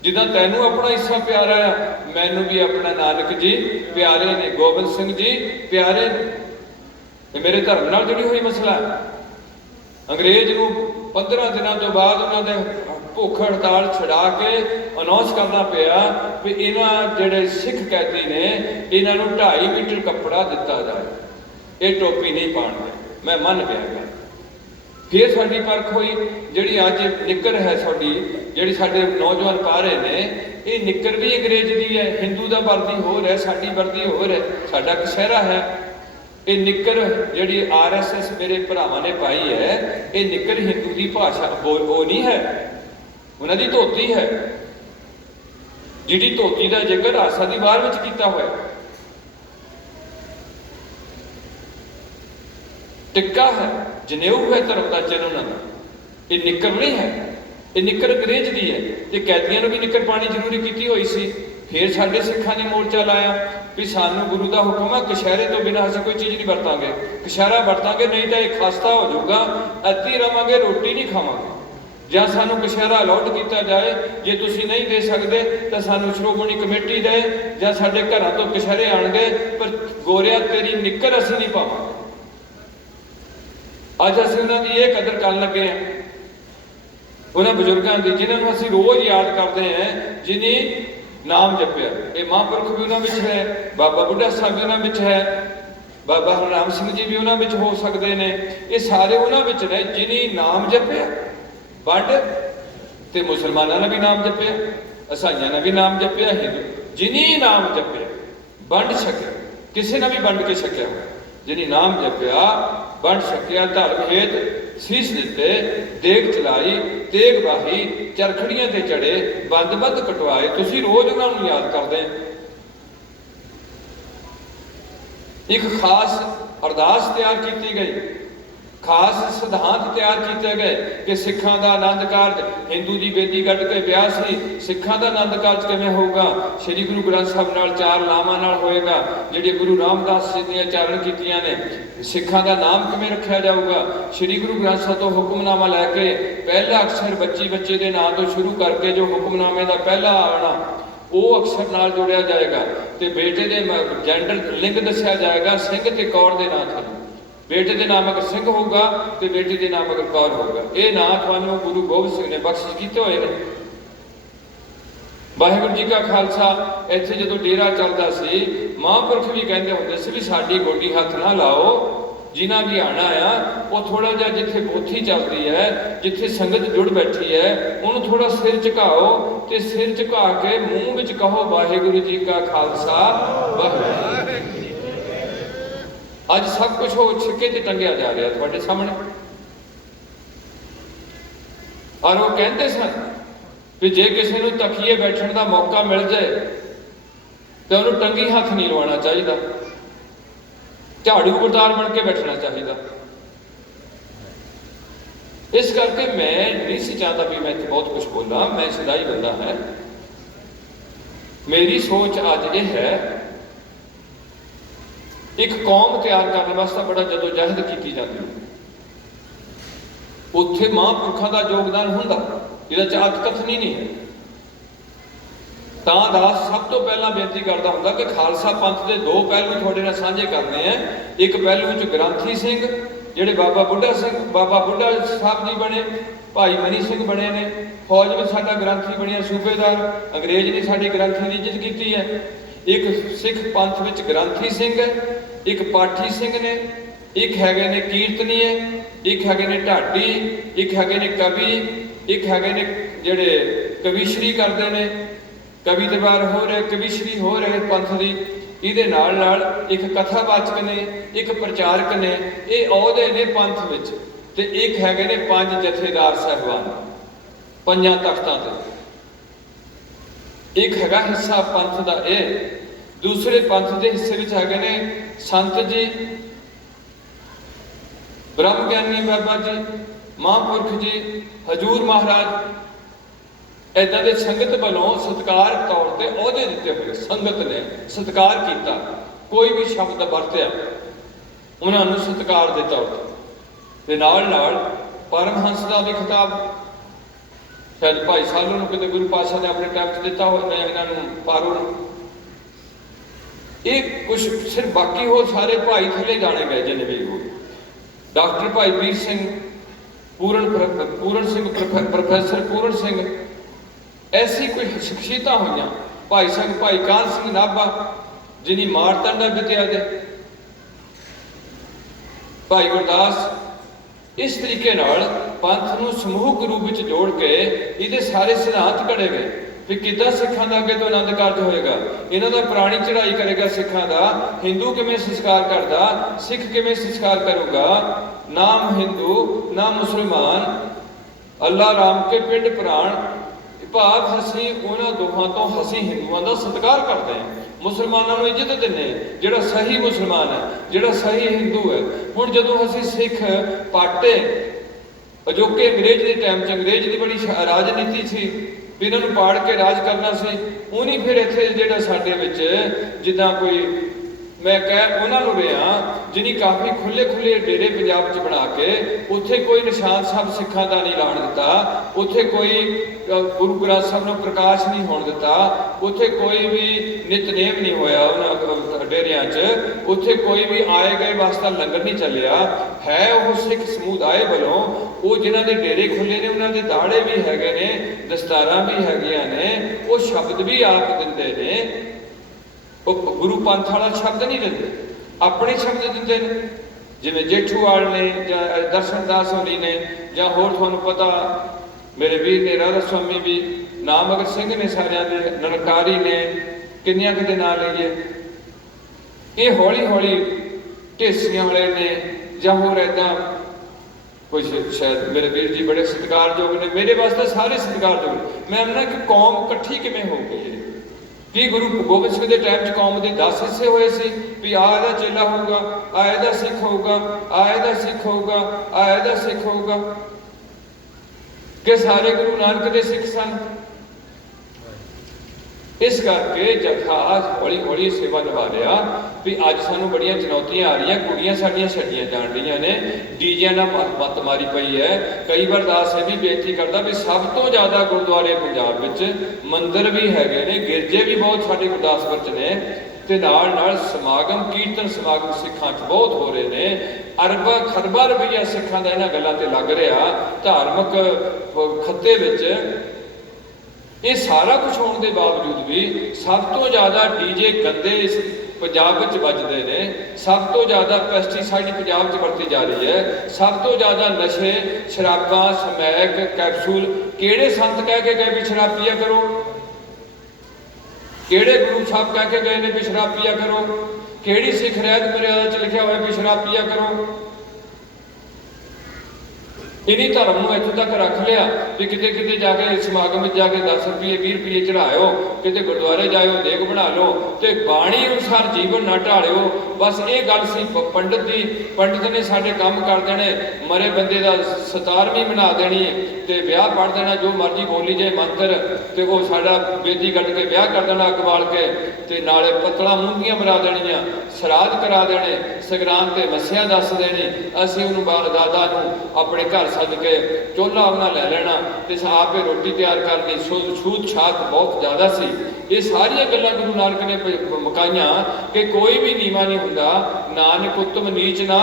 जिदा तैनू अपना हिस्सा प्यारा है, मैनू भी अपना नानक जी प्यारे ने, गोबिंद सिंह जी प्यारे ने। मेरे धर्म नाल जुड़ी हुई मसला। अंग्रेज नूं 15 दिनों तो बाद उन्होंने भुख हड़ताल छड़ा के अनाउंस करना पिया भी इन्हां जिहड़े सिख कैदी ने इन्हां नूं 2.5 मीटर कपड़ा दिता जाए, ये टोपी नहीं पाउणगे। मैं मन गया। फिर साडी परख हुई, जिहड़ी अज निकर है साडी, जिहड़ी साडे नौजवान पा रहे ने, ये निकर भी अंग्रेज दी है। हिंदू दा वर्दी होर है, साडी वर्दी होर है, साडा कशहरा है। ये निकर जिहड़ी RSS मेरे भरावां ने पाई है, ये निकर हिंदू दी भाषा वो नहीं है, उन्हां दी धोती है। जिहड़ी धोती दा जिक्र आसा दी वार विच कीता होया। टिक्का है, जनेऊ है धर्म का चिन्ह उन्होंने। ये निकर नहीं है, ये निकर अंग्रेज दी है। तो कैदियों भी निकर पानी जरूरी की हुई सी। फिर साडे सिखां ने मोर्चा लाया भी सानू गुरु का हुक्म है कछहरे तो बिना असीं कोई चीज़ नहीं वरतांगे, कछहरा वरतांगे नहीं तो एक खस्ता हो जाऊगा, अद्धी रवांगे रोटी नहीं खावांगे। ਜਾਂ ਸਾਨੂੰ ਕਛਹਿਰਾ ਅਲਾਟ ਕੀਤਾ ਜਾਏ, ਜੇ ਤੁਸੀਂ ਨਹੀਂ ਦੇ ਸਕਦੇ ਤਾਂ ਸਾਨੂੰ ਸ਼੍ਰੋਮਣੀ ਕਮੇਟੀ ਦੇ ਜਾਂ ਸਾਡੇ ਘਰਾਂ ਤੋਂ ਕਛਹਿਰੇ ਆਣਗੇ, ਪਰ ਗੋਰਿਆ ਤੇਰੀ ਨਿੱਕਰ ਅਸੀਂ ਨਹੀਂ ਪਾਵਾਂਗੇ। ਅੱਜ ਅਸੀਂ ਉਹਨਾਂ ਦੀ ਇਹ ਕਦਰ ਕਰਨ ਲੱਗੇ ਹਾਂ, ਉਹਨਾਂ ਬਜ਼ੁਰਗਾਂ ਦੀ ਜਿਨ੍ਹਾਂ ਨੂੰ ਅਸੀਂ ਰੋਜ਼ ਯਾਦ ਕਰਦੇ ਹਾਂ, ਜਿਨੇ ਨਾਮ ਜਪਿਆ। ਇਹ ਮਹਾਂਪੁਰਖ ਵੀ ਉਹਨਾਂ ਵਿੱਚ ਹੈ, ਬਾਬਾ ਬੁੱਢਾ ਸਾਹਿਬ ਵੀ ਉਹਨਾਂ ਵਿੱਚ ਹੈ, ਬਾਬਾ ਹਰਨਾਮ ਸਿੰਘ ਜੀ ਵੀ ਉਹਨਾਂ ਵਿੱਚ ਹੋ ਸਕਦੇ ਨੇ। ਇਹ ਸਾਰੇ ਉਹਨਾਂ ਵਿੱਚ ਨੇ ਜਿਨੇ ਨਾਮ ਜਪਿਆ। ਵੰਡ ਤੇ ਮੁਸਲਮਾਨਾਂ ਨੇ ਵੀ ਨਾਮ ਜਪਿਆ, ਈਸਾਈਆਂ ਨੇ ਵੀ ਨਾਮ ਜਪਿਆ, ਹਿੰਦੂ ਜਿਨੀ ਨਾਮ ਜਪਿਆ ਵੰਡ ਛਕਿਆ, ਕਿਸੇ ਨੇ ਵੀ ਵੰਡ ਕੇ ਛਕਿਆ, ਜਿਨੀ ਨਾਮ ਜਪਿਆ ਵੰਡ ਛਕਿਆ। ਧਰਮ ਹੇਤ ਸੀਸ ਦਿੱਤੇ, ਦੇਗ ਚਲਾਈ, ਤੇਗ ਬਾਹੀ, ਚਰਖੜੀਆਂ ਤੇ ਚੜੇ, ਬੰਦ ਕਟਵਾਏ। ਤੁਸੀਂ ਰੋਜ਼ ਉਹਨਾਂ ਨੂੰ ਯਾਦ ਕਰਦੇ। ਇੱਕ ਖਾਸ ਅਰਦਾਸ ਤਿਆਰ ਕੀਤੀ ਗਈ, ਖਾਸ ਸਿਧਾਂਤ ਤਿਆਰ ਕੀਤੇ ਗਏ ਕਿ ਸਿੱਖਾਂ ਦਾ ਆਨੰਦ ਕਾਰਜ, ਹਿੰਦੂ ਦੀ ਬੇਦੀ ਕੱਢ ਕੇ ਵਿਆਹ ਸੀ, ਸਿੱਖਾਂ ਦਾ ਆਨੰਦ ਕਾਰਜ ਕਿਵੇਂ ਹੋਊਗਾ? ਸ਼੍ਰੀ ਗੁਰੂ ਗ੍ਰੰਥ ਸਾਹਿਬ ਨਾਲ 4 ਨਾਮਾਂ ਨਾਲ ਹੋਏਗਾ, ਜਿਹੜੇ ਗੁਰੂ ਰਾਮਦਾਸ ਜੀ ਨੇ ਉਚਾਰਨ ਕੀਤੀਆਂ ਨੇ। ਸਿੱਖਾਂ ਦਾ ਨਾਮ ਕਿਵੇਂ ਰੱਖਿਆ ਜਾਊਗਾ? ਸ਼੍ਰੀ ਗੁਰੂ ਗ੍ਰੰਥ ਸਾਹਿਬ ਤੋਂ ਹੁਕਮਨਾਮਾ ਲੈ ਕੇ ਪਹਿਲਾ ਅਕਸ਼ਰ ਬੱਚੇ ਦੇ ਨਾਂ ਤੋਂ ਸ਼ੁਰੂ ਕਰਕੇ ਜੋ ਹੁਕਮਨਾਮੇ ਦਾ ਪਹਿਲਾ ਆਣਾ ਉਹ ਅਕਸ਼ਰ ਨਾਲ ਜੋੜਿਆ ਜਾਏਗਾ, ਤੇ ਬੇਟੇ ਦੇ ਜੈਂਡਰ ਲਿੰਗ ਦੱਸਿਆ ਜਾਏਗਾ, ਸਿੰਘ ਤੇ ਕੌਰ ਦੇ ਨਾਂ ਥੱਲੇ। बेटे के नाम अगर सिंह होगा तो बेटी के नाम अगर कौर होगा। ये ना थानू गुरु गोबिंद सिंह ने बख्शिश किए हुए हैं। वाहिगुरू जी का खालसा। इत्थे जो डेरा चलता सी, महापुरख भी कहते होंगे सी भी साडी गोडी हथ ना लाओ, जिन्हें भी आना आ वो थोड़ा जिहा जिथे पोथी चलती है, जिथे संगत जुड़ बैठी है, उन्होंने थोड़ा सिर झुकाओ, तो सिर झुका के मूँह विच कहो वाहिगुरू जी का खालसा वाहिगुरू। अज सब कुछ वो छिके ते टंगिया जा रहा थोड़े सामने। और वो कहते सन कि जे किसी को तकिए बैठने का मौका मिल जाए तो उन्होंने टंगी हाथ नहीं लवाना चाहिए, झाड़ू उतार बन के बैठना चाहिए। इस करके मैं नहीं सी चाहता भी मैं इतने बहुत कुछ बोला, मैं सिधाई बंदा है। मेरी सोच अज यह है, एक कौम तैयार करने वास्ते बड़ा जदोजहद की जाती है, उत्थे महापुरखों का योगदान होंदा, जिहदा अतकथन ही नहीं है। तां दास सब तो पहला बेनती करता होंदा कि खालसा पंथ के 2 पहलू थोड़े नाल साझे करने हैं। एक पहलू च ग्रंथी सिंह जिहड़े बाबा बुढ़ा साहब जी बने, भाई मनी सिंह बने ने, फौज में साडा ग्रंथी बनिया सूबेदार, अंग्रेज ने साडी ग्रंथी की इज्जत की है। एक सिख पंथ विच ग्रंथी सिंह है, एक पाठी सिंह ने, एक है ने कीर्तनीय, एक है ने ढाडी, एक है ने कवि, एक है ने जिहड़े कविश्री करते हैं, कवि दरबार हो रहे, कविश्री हो रहे पंथ की। इहदे नाल नाल एक कथावाचक ने, एक प्रचारक ने, ये अहुदे ने पंथ विच, ते एक है ने 5 जथेदार साहिबान 5 तख्तां ते। एक है हिस्सा पंथ का ये, दूसरे पंथ के हिस्से में है ने संत जी, ब्रह्म ज्ञानी बाबा जी, महापुरख जी, हजूर महाराज। इदां दे संगत वालों सत्कार तौर पर अहुदे दिते हुए, संगत ने सत्कार किया, कोई भी शब्द वरत्या उन्होंने सत्कार के तौर पर। नाल नाल परमहंस का भी खिताब शायद भाई सालों को गुरु पातशाह ने अपने टाइम से दिता हो, इन्होंने पारो एक कुछ सिर्फ, बाकी हो सारे भाई थले जाने गए जिन्हें भी हो। डॉक्टर भाई वीर सिंह, पूरण सिंह, प्रोफैसर पूरण सिंह, ऐसी कोई शख्सियत हुई। भाई संघ भाई कान सिंह नाभा जिन्हें मारतंडा विद्या दे, भाई गुरदास। इस तरीके नाल पंथ नूं समूहक रूप में जोड़ के ये सारे सिद्धांत घड़े गए भी किद्दां सिखां दा अगे तो आनंद कारज होएगा, इन्हां दा प्राणी चढ़ाई करेगा सिखां दा, हिंदू किवें संस्कार करदा, सिख किवें संस्कार करूगा, नाम हिंदू ना मुसलमान, अल्लाह राम के पिंड प्राण। भाव असीं उन्हां दोहां तो असीं हिंदुआं दा सत्कार करते हैं, मुसलमानों को इज्जत देने, जिहड़ा सही मुसलमान है, जिहड़ा सही हिंदू है। हुण जदों असीं सिख पाटे अजोके अंग्रेज के टाइम च, अंग्रेज की बड़ी राजनीति थी, ਵੀ ਇਹਨਾਂ ਨੂੰ ਪਾੜ ਕੇ ਰਾਜ ਕਰਨਾ ਸੀ। ਉਹਨੀ ਫਿਰ ਇੱਥੇ ਜਿਹੜਾ ਸਾਡੇ ਵਿੱਚ ਜਿੱਦਾਂ ਕੋਈ ਮੈਂ ਕਹਿ ਉਹਨਾਂ ਨੂੰ ਰਿਹਾ ਜਿਹਨੀ ਕਾਫੀ ਖੁੱਲੇ ਡੇਰੇ ਪੰਜਾਬ 'ਚ ਬਣਾ ਕੇ ਉੱਥੇ ਕੋਈ ਨਿਸ਼ਾਨ ਸਾਹਿਬ ਸਿੱਖਾਂ ਦਾ ਨਹੀਂ ਲਾਉਣ ਦਿੱਤਾ, ਉੱਥੇ ਕੋਈ ਗੁਰੂ ਗ੍ਰੰਥ ਸਾਹਿਬ ਨੂੰ ਪ੍ਰਕਾਸ਼ ਨਹੀਂ ਹੋਣ ਦਿੱਤਾ, ਉੱਥੇ ਕੋਈ ਵੀ ਨਿਤਨੇਮ ਨਹੀਂ ਹੋਇਆ ਉਹਨਾਂ ਡੇਰਿਆਂ 'ਚ, ਉੱਥੇ ਕੋਈ ਵੀ ਆਏ ਗਏ ਵਾਸਤਾ ਲੰਗਰ ਨਹੀਂ ਚੱਲਿਆ। ਹੈ ਉਹ ਸਿੱਖ ਸਮੁਦਾਇ ਵੱਲੋਂ ਉਹ ਜਿਨ੍ਹਾਂ ਦੇ ਡੇਰੇ ਖੁੱਲੇ ਨੇ ਉਹਨਾਂ ਦੇ ਦਾੜੇ ਵੀ ਹੈਗੇ ਨੇ, ਦਸਤਾਰਾਂ ਵੀ ਹੈਗੀਆਂ ਨੇ, ਉਹ ਸ਼ਬਦ ਵੀ ਆਪ ਦਿੰਦੇ ਨੇ। ਉਹ ਗੁਰੂ ਪੰਥ ਵਾਲਾ ਸ਼ਬਦ ਨਹੀਂ ਦਿੰਦੇ, ਆਪਣੇ ਸ਼ਬਦ ਦਿੰਦੇ ਨੇ। ਜਿਵੇਂ ਜੇਠੂਵਾਲ ਨੇ ਜਾਂ ਦਰਸ਼ਨਦਾਸ ਹੋਣੀ ਨੇ ਜਾਂ ਹੋਰ ਤੁਹਾਨੂੰ ਪਤਾ ਮੇਰੇ ਵੀਰ ਨੇ ਰਾਧਾ ਸਵਾਮੀ ਵੀ, ਨਾਮ ਅਗਰ ਸਿੰਘ ਨੇ ਸਾਰਿਆਂ ਦੇ, ਨਨਕਾਰੀ ਨੇ, ਕਿੰਨੀਆਂ ਕਿਤੇ ਨਾਂ ਲਈਏ। ਇਹ ਹੌਲੀ ਢੇਸੀਆਂ ਵਾਲੇ ਨੇ ਜਾਂ ਹੋਰ ਏਦਾਂ ਕੁਛ। ਸ਼ਾਇਦ ਮੇਰੇ ਵੀਰ ਜੀ ਬੜੇ ਸਤਿਕਾਰਯੋਗ ਨੇ, ਮੇਰੇ ਵਾਸਤੇ ਸਾਰੇ ਸਤਿਕਾਰਯੋਗ। ਮੈਂ ਕਹਿੰਦਾ ਕਿ ਕੌਮ ਇਕੱਠੀ ਕਿਵੇਂ ਹੋ ਗਈ ਹੈ? ਕੀ ਗੁਰੂ ਗੋਬਿੰਦ ਸਿੰਘ ਦੇ ਟਾਈਮ 'ਚ ਕੌਮ ਦੇ 10 ਹਿੱਸੇ ਹੋਏ ਸੀ ਵੀ ਆਹ ਇਹਦਾ ਚੇਲਾ ਹੋਊਗਾ, ਆਹ ਇਹਦਾ ਸਿੱਖ ਹੋਊਗਾ, ਆਹ ਇਹਦਾ ਸਿੱਖ ਹੋਊਗਾ, ਆਹ ਇਹਦਾ ਸਿੱਖ ਹੋਊਗਾ? ਕਿ ਸਾਰੇ ਗੁਰੂ ਨਾਨਕ ਦੇ ਸਿੱਖ ਸਨ। ਇਸ ਕਰਕੇ ਜਥਾ ਹੌਲੀ ਸੇਵਾ ਨਿਭਾ ਰਿਹਾ ਵੀ ਅੱਜ ਸਾਨੂੰ ਬੜੀਆਂ ਚੁਣੌਤੀਆਂ ਆ ਰਹੀਆਂ। ਕੁੜੀਆਂ ਸਾਡੀਆਂ ਛੱਡੀਆਂ ਜਾਣ ਰਹੀਆਂ ਨੇ, ਡੀਜਿਆਂ ਨਾਲ ਮੱਤ ਮਾਰੀ ਪਈ ਹੈ। ਕਈ ਵਾਰ ਦਾਸ ਇਹ ਵੀ ਬੇਨਤੀ ਕਰਦਾ ਵੀ ਸਭ ਤੋਂ ਜ਼ਿਆਦਾ ਗੁਰਦੁਆਰੇ ਪੰਜਾਬ ਵਿੱਚ, ਮੰਦਿਰ ਵੀ ਹੈਗੇ ਨੇ, ਗਿਰਜੇ ਵੀ ਬਹੁਤ ਸਾਡੇ ਗੁਰਦਾਸਪੁਰ 'ਚ ਨੇ, ਤੇ ਨਾਲ ਸਮਾਗਮ, ਕੀਰਤਨ ਸਮਾਗਮ ਸਿੱਖਾਂ 'ਚ ਬਹੁਤ ਹੋ ਰਹੇ ਨੇ। ਅਰਬਾਂ ਖਰਬਾਂ ਰੁਪਈਆ ਸਿੱਖਾਂ ਦਾ ਇਹਨਾਂ ਗੱਲਾਂ ਤੇ ਲੱਗ ਰਿਹਾ ਧਾਰਮਿਕ ਖੱਤੇ ਵਿੱਚ। ਇਹ ਸਾਰਾ ਕੁਝ ਹੋਣ ਦੇ ਬਾਵਜੂਦ ਵੀ ਸਭ ਤੋਂ ਜ਼ਿਆਦਾ ਡੀਜੇ ਗੰਦੇ ਇਸ ਪੰਜਾਬ ਵਿੱਚ ਵੱਜਦੇ ਨੇ, ਸਭ ਤੋਂ ਜ਼ਿਆਦਾ ਪੈਸਟੀਸਾਈਡ ਪੰਜਾਬ 'ਚ ਵਰਤੀ ਜਾ ਰਹੀ ਹੈ, ਸਭ ਤੋਂ ਜ਼ਿਆਦਾ ਨਸ਼ੇ, ਸ਼ਰਾਬਾਂ, ਸਮੈਕ, ਕੈਪਸੂਲ। ਕਿਹੜੇ ਸੰਤ ਕਹਿ ਕੇ ਗਏ ਵੀ ਸ਼ਰਾਬ ਪੀਆ ਕਰੋ? ਕਿਹੜੇ ਗੁਰੂ ਸਾਹਿਬ ਕਹਿ ਕੇ ਗਏ ਨੇ ਵੀ ਸ਼ਰਾਬ ਪੀਆ ਕਰੋ? ਕਿਹੜੀ ਸਿੱਖ ਰਹਿਤ ਮਰਿਆਦਾ 'ਚ ਲਿਖਿਆ ਹੋਇਆ ਵੀ ਸ਼ਰਾਬ ਪੀਆ ਕਰੋ? ਇਨੀ ਧਰਮ ਨੂੰ ਇੱਥੋਂ ਤੱਕ ਰੱਖ ਲਿਆ ਵੀ ਕਿਤੇ ਜਾ ਕੇ ਸਮਾਗਮ ਵਿੱਚ ਜਾ ਕੇ 10 ਰੁਪਏ 20 ਰੁਪਏ ਚੜਾਇਓ, ਕਿਤੇ ਗੁਰਦੁਆਰੇ ਜਾਇਓ ਦੇਗ ਬਣਾ ਲਓ ਤੇ ਬਾਣੀ ਅਨੁਸਾਰ ਜੀਵਨ ਨਾ ਢਾਲਿਓ। ਬਸ ਇਹ ਗੱਲ ਸੀ ਪੰਡਤ ਦੀ। ਪੰਡਤ ਨੇ ਸਾਡੇ ਕੰਮ ਕਰ ਦੇਣੇ, ਮਰੇ ਬੰਦੇ ਦਾ 17ਵੀਂ ਬਣਾ ਦੇਣੀ ਤੇ ਵਿਆਹ ਪੜ ਦੇਣਾ, ਜੋ ਮਰਜ਼ੀ ਬੋਲੀ ਜਾਏ ਮੰਤਰ, ਤੇ ਉਹ ਸਾਡਾ ਬੇਦੀ ਕੱਢ ਕੇ ਵਿਆਹ ਕਰ ਦੇਣਾ ਅੱਗ ਬਾਲ ਕੇ, ਤੇ ਨਾਲੇ ਪਤਲਾ ਮੂੰਗੀਆਂ ਮਰਾ ਦੇਣੀਆਂ, ਸਰਾਧ ਕਰਾ ਦੇਣੇ, ਸਗਰਾਮ ਤੇ ਮੱਸਿਆ ਦੱਸ ਦੇਣੀ। ਅਸੀਂ ਉਹਨੂੰ ਦਾਦਾ ਨੂੰ ਆਪਣੇ ਘਰ ਸੱਦ ਕੇ ਚੋਲਾ ਉਹਨਾਂ ਲੈ ਲੈਣਾ ਤੇ ਆਪੇ ਰੋਟੀ ਤਿਆਰ ਕਰਨੀ। ਛੂਤ ਛਾਤ ਬਹੁਤ ਜ਼ਿਆਦਾ ਸੀ। ਇਹ ਸਾਰੀਆਂ ਗੱਲਾਂ ਗੁਰੂ ਨਾਨਕ ਨੇ ਮੁਕਾਈਆਂ ਕਿ ਕੋਈ ਵੀ ਨੀਵਾਂ ਨਹੀਂ ਹੁੰਦਾ, ਨਾਨਕ ਉੱਤਮ ਨੀਚ ਨਾ।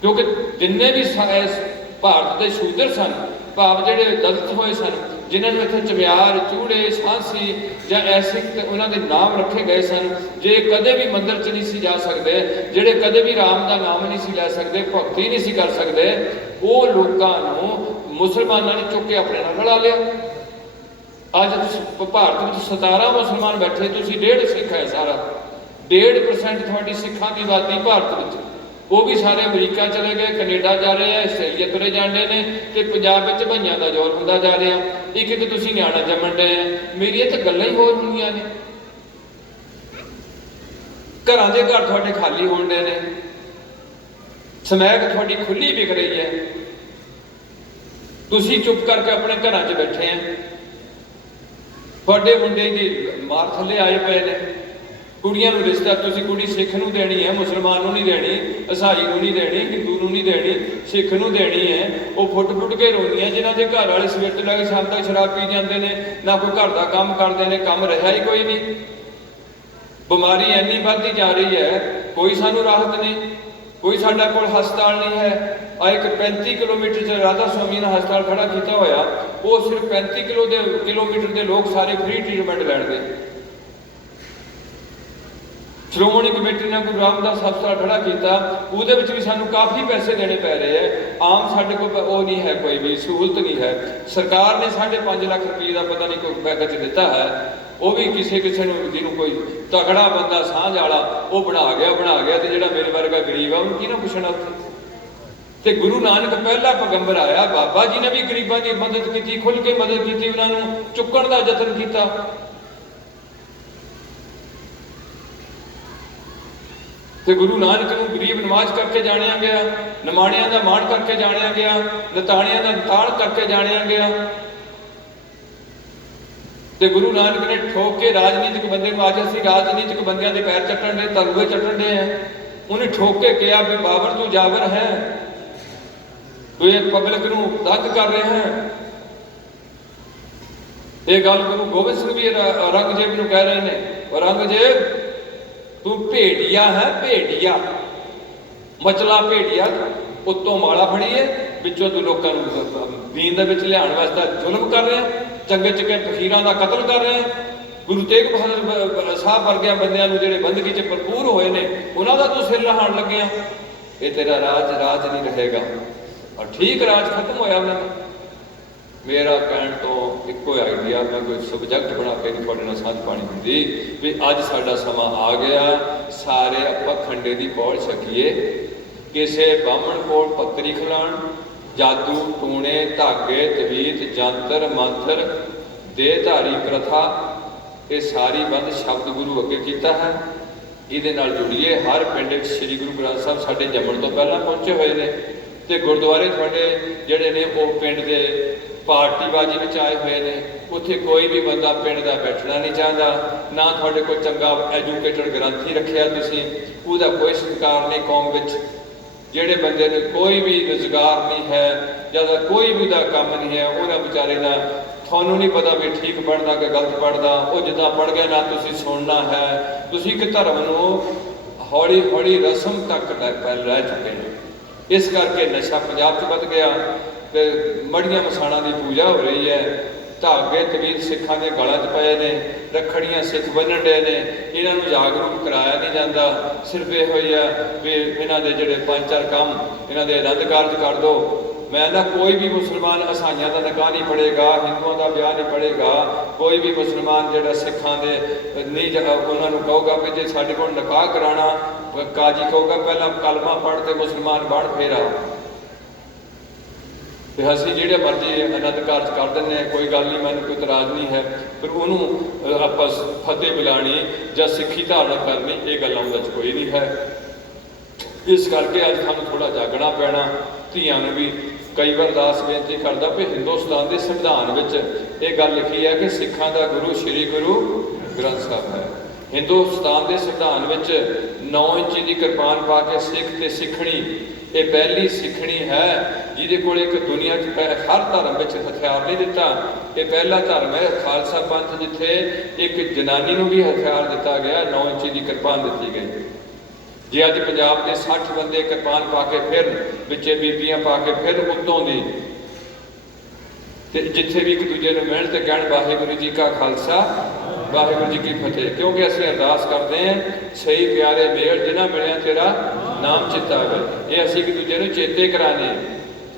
ਕਿਉਂਕਿ ਜਿੰਨੇ ਵੀ ਭਾਰਤ ਦੇ ਸ਼ੂਦਰ ਸਨ, ਭਾਵ ਜਿਹੜੇ ਦਲਿਤ ਹੋਏ ਸਨ, ਜਿਨ੍ਹਾਂ ਨੂੰ ਇੱਥੇ ਚਮਿਆਰ, ਚੂੜੇ, ਸਾਂਸੀ ਜਾਂ ਐਸੇ ਉਹਨਾਂ ਦੇ ਨਾਮ ਰੱਖੇ ਗਏ ਸਨ, ਜੇ ਕਦੇ ਵੀ ਮੰਦਿਰ 'ਚ ਨਹੀਂ ਸੀ ਜਾ ਸਕਦੇ, ਜਿਹੜੇ ਕਦੇ ਵੀ ਰਾਮ ਦਾ ਨਾਮ ਨਹੀਂ ਸੀ ਲੈ ਸਕਦੇ, ਭਗਤੀ ਨਹੀਂ ਸੀ ਕਰ ਸਕਦੇ, ਉਹ ਲੋਕਾਂ ਨੂੰ ਮੁਸਲਮਾਨਾਂ ਨੇ ਚੁੱਕ ਕੇ ਆਪਣੇ ਨਾਲ ਰਲਾ ਲਿਆ। ਅੱਜ ਭਾਰਤ ਵਿੱਚ 17 ਮੁਸਲਮਾਨ ਬੈਠੇ, ਤੁਸੀਂ 1.5 ਸਿੱਖ ਹੈ। ਸਾਰਾ 1.5% ਤੁਹਾਡੀ ਸਿੱਖਾਂ ਦੀ ਆਬਾਦੀ ਭਾਰਤ ਵਿੱਚ। ਉਹ ਵੀ ਸਾਰੇ ਅਮਰੀਕਾ ਚਲੇ ਗਏ, ਕੈਨੇਡਾ ਜਾ ਰਹੇ ਆ, ਆਸਟ੍ਰੇਲੀਆ ਤੁਰੇ ਜਾਂਦੇ ਨੇ, ਤੇ ਪੰਜਾਬ ਵਿੱਚ ਭਈਆਂ ਦਾ ਜ਼ੋਰ ਹੁੰਦਾ ਜਾ ਰਿਹਾ। ਇੱਕ ਤੇ ਤੁਸੀਂ ਨਿਆਣਾ ਜੰਮਣ ਡਏ ਆ। ਮੇਰੀਆਂ ਤਾਂ ਗੱਲਾਂ ਹੀ ਹੋਰ ਹੁੰਦੀਆਂ ਨੇ। ਘਰਾਂ ਦੇ ਘਰ ਤੁਹਾਡੇ ਖਾਲੀ ਹੋਣ ਡਏ ਨੇ, ਸਮੈਕ ਤੁਹਾਡੀ ਖੁੱਲੀ ਵਿਕ ਰਹੀ ਹੈ, ਤੁਸੀਂ ਚੁੱਪ ਕਰਕੇ ਆਪਣੇ ਘਰਾਂ 'ਚ ਬੈਠੇ ਆ। ਤੁਹਾਡੇ ਮੁੰਡੇ ਦੀ ਮਾਰ ਥੱਲੇ ਆਏ ਪਏ ਨੇ। ਕੁੜੀਆਂ ਨੂੰ ਰਿਸ਼ਤਾ ਤੁਸੀਂ ਕੁੜੀ ਸਿੱਖ ਨੂੰ ਦੇਣੀ ਹੈ, ਮੁਸਲਮਾਨ ਨੂੰ ਨਹੀਂ ਦੇਣੀ, ਈਸਾਈ ਨੂੰ ਨਹੀਂ ਦੇਣੀ, ਹਿੰਦੂ ਨੂੰ ਨਹੀਂ ਦੇਣੀ, ਸਿੱਖ ਨੂੰ ਦੇਣੀ ਹੈ। ਉਹ ਫੁੱਟ ਕੇ ਰੋਂਦੀਆਂ ਜਿਨ੍ਹਾਂ ਦੇ ਘਰ ਵਾਲੇ ਸਵੇਰ ਤੋਂ ਲੈ ਕੇ ਸ਼ਾਮ ਤੱਕ ਸ਼ਰਾਬ ਪੀ ਜਾਂਦੇ ਨੇ, ਨਾ ਕੋਈ ਘਰ ਦਾ ਕੰਮ ਕਰਦੇ ਨੇ, ਕੰਮ ਰਿਹਾ ਹੀ ਕੋਈ ਨਹੀਂ। ਬਿਮਾਰੀ ਇੰਨੀ ਵੱਧਦੀ ਜਾ ਰਹੀ ਹੈ, ਕੋਈ ਸਾਨੂੰ ਰਾਹਤ ਨਹੀਂ, ਕੋਈ ਸਾਡਾ ਕੋਲ ਹਸਪਤਾਲ ਨਹੀਂ ਹੈ। ਆ ਇੱਕ 35 ਕਿਲੋਮੀਟਰ 'ਚ ਰਾਧਾ ਸਵਾਮੀ ਨੇ ਹਸਪਤਾਲ ਖੜਾ ਕੀਤਾ ਹੋਇਆ, ਉਹ ਸਿਰਫ 35 ਕਿਲੋਮੀਟਰ ਦੇ ਲੋਕ ਸਾਰੇ ਫ੍ਰੀ ਟ੍ਰੀਟਮੈਂਟ ਲੈਣਗੇ। ਸ਼੍ਰੋਮਣੀ ਕਮੇਟੀ ਨੇ ਗੁਰੂ ਰਾਮਦਾਸ ਹਸਪਤਾਲ ਖੜਾ ਕੀਤਾ, ਉਹਦੇ ਵਿੱਚ ਵੀ ਸਾਨੂੰ ਕਾਫੀ ਪੈਸੇ ਦੇਣੇ ਪੈ ਰਹੇ ਹੈ। ਆਮ ਸਾਡੇ ਕੋਲ ਉਹ ਨਹੀਂ ਹੈ, ਕੋਈ ਵੀ ਸਹੂਲਤ ਨਹੀਂ ਹੈ। ਸਰਕਾਰ ਨੇ 5.5 ਲੱਖ ਰੁਪਏ ਦਾ ਪਤਾ ਨਹੀਂ ਕੋਈ ਪੈਕੇਜ ਦਿੱਤਾ ਹੈ, ਉਹ ਵੀ ਕਿਸੇ ਨੂੰ ਜਿਹਨੂੰ ਕੋਈ ਤਕੜਾ ਬੰਦਾ ਸਾਂਝ ਵਾਲਾ ਉਹ ਬਣਾ ਗਿਆ ਤੇ ਜਿਹੜਾ ਮੇਰੇ ਵਰਗਾ ਗਰੀਬ ਆ ਉਹਨੂੰ ਕਿਹਨੂੰ ਪੁੱਛਣਾ ਉੱਥੇ। ਤੇ ਗੁਰੂ ਨਾਨਕ ਪਹਿਲਾ ਪੈਗੰਬਰ ਆਇਆ, ਬਾਬਾ ਜੀ ਨੇ ਵੀ ਗਰੀਬਾਂ ਦੀ ਮਦਦ ਕੀਤੀ, ਖੁੱਲ੍ਹ ਕੇ ਮਦਦ ਕੀਤੀ, ਉਹਨਾਂ ਨੂੰ ਚੁੱਕਣ ਦਾ ਯਤਨ ਕੀਤਾ। ਤੇ ਗੁਰੂ ਨਾਨਕ ਨੂੰ ਗਰੀਬ ਨਵਾਜ਼ ਕਰਕੇ ਜਾਣਿਆ ਗਿਆ, ਨਿਮਾਣਿਆਂ ਦਾ ਮਾਣ ਕਰਕੇ ਜਾਣਿਆ ਗਿਆ, ਨਤਾਣਿਆਂ ਦਾ ਨਿਤਾਣ ਕਰਕੇ ਜਾਣਿਆ ਗਿਆ। ਤੇ ਗੁਰੂ ਨਾਨਕ ਨੇ ਠੋਕ ਕੇ ਰਾਜਨੀਤਿਕ ਬੰਦੇ ਨੂੰ, ਅੱਜ ਅਸੀਂ ਰਾਜਨੀਤਿਕ ਬੰਦਿਆਂ ਦੇ ਪੈਰ ਚੱਟਣ ਦੇ, ਤਲੂਏ ਚੱਟਣ ਦੇ ਆ, ਉਹਨੇ ਠੋਕ ਕੇ ਕਿਹਾ ਵੀ ਬਾਬਰ ਤੂੰ ਜਾਬਰ ਹੈ, ਤੂੰ ਇਹ ਪਬਲਿਕ ਨੂੰ ਤੰਗ ਕਰ ਰਿਹਾ ਹੈ। ਇਹ ਗੱਲ ਗੁਰੂ ਗੋਬਿੰਦ ਸਿੰਘ ਵੀ ਔਰੰਗਜ਼ੇਬ ਨੂੰ ਕਹਿ ਰਹੇ ਨੇ, ਔਰੰਗਜ਼ੇਬ ਤੂੰ ਭੇੜੀਆ ਹੈ, ਭੇੜੀਆ, ਮਚਲਾ ਭੇੜੀਆ, ਉੱਤੋਂ ਮਾਲਾ ਫੜੀਏ, ਵਿੱਚੋਂ ਤੂੰ ਲੋਕਾਂ ਨੂੰ ਦੀਨ ਦੇ ਵਿੱਚ ਲਿਆਉਣ ਵਾਸਤੇ ਜ਼ੁਲਮ ਕਰ ਰਿਹਾ, ਚੰਗੇ ਚੰਗੇ ਫਕੀਰਾਂ ਦਾ ਕਤਲ ਕਰ ਰਿਹਾ। ਗੁਰੂ ਤੇਗ ਬਹਾਦਰ ਸਾਹਿਬ ਵਰਗਿਆਂ ਬੰਦਿਆਂ ਨੂੰ ਜਿਹੜੇ ਬੰਦਗੀ 'ਚ ਭਰਪੂਰ ਹੋਏ ਨੇ, ਉਹਨਾਂ ਦਾ ਤੂੰ ਸਿਰ ਲਹਾਣ ਲੱਗਿਆ। ਇਹ ਤੇਰਾ ਰਾਜ ਨਹੀਂ ਰਹੇਗਾ। ਔਰ ਠੀਕ ਰਾਜ ਖਤਮ ਹੋਇਆ ਉਹਨਾਂ ਦਾ। ਮੇਰਾ ਕਹਿਣ ਤੋਂ ਇੱਕੋ ਆਈਡੀਆ, ਮੈਂ ਕੋਈ ਸਬਜੈਕਟ ਬਣਾ ਕੇ ਨਹੀਂ ਤੁਹਾਡੇ ਨਾਲ ਸਾਂਝ ਪਾਣੀ ਹੁੰਦੀ ਵੀ ਅੱਜ ਸਾਡਾ ਸਮਾਂ ਆ ਗਿਆ, ਸਾਰੇ ਆਪਾਂ ਖੰਡੇ ਦੀ ਪੌੜ ਛਕੀਏ। ਕਿਸੇ ਬਾਹਮਣ ਕੋਲ ਪੱਤਰੀ ਖਿਲਾਉਣ, ਜਾਦੂ ਟੂਣੇ ਧਾਗੇ ਤਵੀਤ ਜੰਤਰ ਮੰਤਰ ਦੇਹਧਾਰੀ ਪ੍ਰਥਾ, ਇਹ ਸਾਰੀ ਬੰਦ ਸ਼ਬਦ ਗੁਰੂ ਅੱਗੇ ਕੀਤਾ ਹੈ। ਇਹਦੇ ਨਾਲ ਜੁੜੀਏ। ਹਰ ਪਿੰਡ ਵਿੱਚ ਸ੍ਰੀ ਗੁਰੂ ਗ੍ਰੰਥ ਸਾਹਿਬ ਸਾਡੇ ਜੰਮਣ ਤੋਂ ਪਹਿਲਾਂ ਪਹੁੰਚੇ ਹੋਏ ਨੇ, ਤੇ ਗੁਰਦੁਆਰੇ ਤੁਹਾਡੇ ਜਿਹੜੇ ਨੇ ਉਹ ਪਿੰਡ ਦੇ ਪਾਰਟੀਬਾਜ਼ੀ ਵਿੱਚ ਆਏ ਹੋਏ ਨੇ। ਉੱਥੇ ਕੋਈ ਵੀ ਬੰਦਾ ਪਿੰਡ ਦਾ ਬੈਠਣਾ ਨਹੀਂ ਚਾਹੁੰਦਾ, ਨਾ ਤੁਹਾਡੇ ਕੋਲ ਚੰਗਾ ਐਜੂਕੇਟਡ ਗ੍ਰੰਥੀ ਰੱਖਿਆ ਤੁਸੀਂ, ਉਹਦਾ ਕੋਈ ਸਤਿਕਾਰ ਨਹੀਂ ਕੌਮ ਵਿੱਚ। ਜਿਹੜੇ ਬੰਦੇ ਨੂੰ ਕੋਈ ਵੀ ਰੁਜ਼ਗਾਰ ਨਹੀਂ ਹੈ, ਜਾਂ ਕੋਈ ਵੀ ਉਹਦਾ ਕੰਮ ਨਹੀਂ ਹੈ, ਉਹਨਾਂ ਵਿਚਾਰੇ ਦਾ ਤੁਹਾਨੂੰ ਨਹੀਂ ਪਤਾ ਵੀ ਠੀਕ ਪੜ੍ਹਦਾ ਕਿ ਗਲਤ ਪੜ੍ਹਦਾ। ਉਹ ਜਿੱਦਾਂ ਪੜ੍ਹ ਗਿਆ ਨਾ ਤੁਸੀਂ ਸੁਣਨਾ ਹੈ। ਤੁਸੀਂ ਇੱਕ ਧਰਮ ਨੂੰ ਹੌਲੀ ਹੌਲੀ ਰਸਮ ਤੱਕ ਲੈ ਚੁੱਕੇ ਨੇ। ਇਸ ਕਰਕੇ ਨਸ਼ਾ ਪੰਜਾਬ 'ਚ ਵੱਧ ਗਿਆ ਤੇ ਮੜੀਆਂ ਮਸਾਣਾਂ ਦੀ ਪੂਜਾ ਹੋ ਰਹੀ ਹੈ। ਧਾਗੇ ਤਵੀਤ ਸਿੱਖਾਂ ਦੇ ਗਲਾਂ 'ਚ ਪਏ ਨੇ, ਰੱਖੜੀਆਂ ਸਿੱਖ ਬੰਨ੍ਹਣ ਡੇ ਨੇ। ਇਹਨਾਂ ਨੂੰ ਜਾਗਰੂਕ ਕਰਾਇਆ ਨਹੀਂ ਜਾਂਦਾ। ਸਿਰਫ ਇਹ ਹੋਈ ਆ ਵੀ ਇਹਨਾਂ ਦੇ ਜਿਹੜੇ 5-4 ਕੰਮ ਇਹਨਾਂ ਦੇ ਆਨੰਦ ਕਾਰਜ ਕਰ ਦਿਓ। ਮੈਂ ਨਾ ਕੋਈ ਵੀ ਮੁਸਲਮਾਨ ਈਸਾਈਆਂ ਦਾ ਨਿਕਾਹ ਨਹੀਂ ਪੜ੍ਹੇਗਾ, ਹਿੰਦੂਆਂ ਦਾ ਵਿਆਹ ਨਹੀਂ ਪੜ੍ਹੇਗਾ। ਕੋਈ ਵੀ ਮੁਸਲਮਾਨ ਜਿਹੜਾ ਸਿੱਖਾਂ ਦੇ ਨਹੀਂ ਉਹਨਾਂ ਨੂੰ ਕਹੂਗਾ ਵੀ ਜੇ ਸਾਡੇ ਕੋਲ ਨਿਕਾਹ ਕਰਾਉਣਾ, ਕਾਜੀ ਕਹੂਗਾ ਪਹਿਲਾਂ ਕਲਮਾ ਪੜ੍ਹ ਤੇ ਮੁਸਲਮਾਨ ਬਣ ਫੇਰ ਆ। ਤੇ ਅਸੀਂ ਜਿਹੜੇ ਮਰਜ਼ੀ ਆਨੰਦ ਕਾਰਜ ਕਰ ਦਿੰਦੇ ਹਾਂ, ਕੋਈ ਗੱਲ ਨਹੀਂ, ਮੈਨੂੰ ਕੋਈ ਇਤਰਾਜ਼ ਨਹੀਂ ਹੈ। ਫਿਰ ਉਹਨੂੰ ਆਪਾਂ ਫਤਿਹ ਬੁਲਾਣੀ ਜਾਂ ਸਿੱਖੀ ਧਾਰਨ ਕਰਨੀ, ਇਹ ਗੱਲਾਂ ਉਹਦੇ 'ਚ ਕੋਈ ਨਹੀਂ ਹੈ। ਇਸ ਕਰਕੇ ਅੱਜ ਸਾਨੂੰ ਥੋੜ੍ਹਾ ਜਾਗਣਾ ਪੈਣਾ। ਧੀਆਂ ਨੂੰ ਵੀ ਕਈ ਵਾਰ ਦਾਸ ਬੇਨਤੀ ਕਰਦਾ ਵੀ ਹਿੰਦੁਸਤਾਨ ਦੇ ਸੰਵਿਧਾਨ ਵਿੱਚ ਇਹ ਗੱਲ ਲਿਖੀ ਹੈ ਕਿ ਸਿੱਖਾਂ ਦਾ ਗੁਰੂ ਸ੍ਰੀ ਗੁਰੂ ਗ੍ਰੰਥ ਸਾਹਿਬ ਹੈ। ਹਿੰਦੁਸਤਾਨ ਦੇ ਸੰਵਿਧਾਨ ਵਿੱਚ 9 ਇੰਚੀ ਦੀ ਕਿਰਪਾਨ ਪਾ ਕੇ ਸਿੱਖ ਤੇ ਸਿੱਖਣੀ, ਇਹ ਪਹਿਲੀ ਸਿੱਖਣੀ ਹੈ ਜਿਹਦੇ ਕੋਲ ਇੱਕ ਦੁਨੀਆ 'ਚ ਹਰ ਧਰਮ ਵਿੱਚ ਹਥਿਆਰ ਨਹੀਂ ਦਿੱਤਾ। ਇਹ ਪਹਿਲਾ ਧਰਮ ਹੈ ਖਾਲਸਾ ਪੰਥ ਜਿੱਥੇ ਇੱਕ ਜਨਾਨੀ ਨੂੰ ਵੀ ਹਥਿਆਰ ਦਿੱਤਾ ਗਿਆ, 9 ਇੰਚੀ ਦੀ ਕਿਰਪਾਨ ਦਿੱਤੀ ਗਈ। ਜੇ ਅੱਜ ਪੰਜਾਬ ਦੇ 60 ਬੰਦੇ ਕਿਰਪਾਨ ਪਾ ਕੇ ਫਿਰ ਵਿੱਚੇ ਬੀਬੀਆਂ ਪਾ ਕੇ ਫਿਰ ਉੱਤੋਂ ਦੀ, ਤੇ ਜਿੱਥੇ ਵੀ ਇੱਕ ਦੂਜੇ ਨੂੰ ਮਿਲਣ ਤੇ ਕਹਿਣ ਵਾਹਿਗੁਰੂ ਜੀ ਕਾ ਖਾਲਸਾ ਵਾਹਿਗੁਰੂ ਜੀ ਕੀ ਫਤਿਹ, ਕਿਉਂਕਿ ਅਸੀਂ ਅਰਦਾਸ ਕਰਦੇ ਹਾਂ ਸਹੀ ਪਿਆਰੇ ਮੇਲ ਜਿਨ੍ਹਾਂ ਮਿਲਿਆ ਤੇਰਾ ਨਾਮ ਚਿੱਤਾ ਆਵੇ। ਇਹ ਅਸੀਂ ਇੱਕ ਦੂਜੇ ਨੂੰ ਚੇਤੇ ਕਰਾਣੇ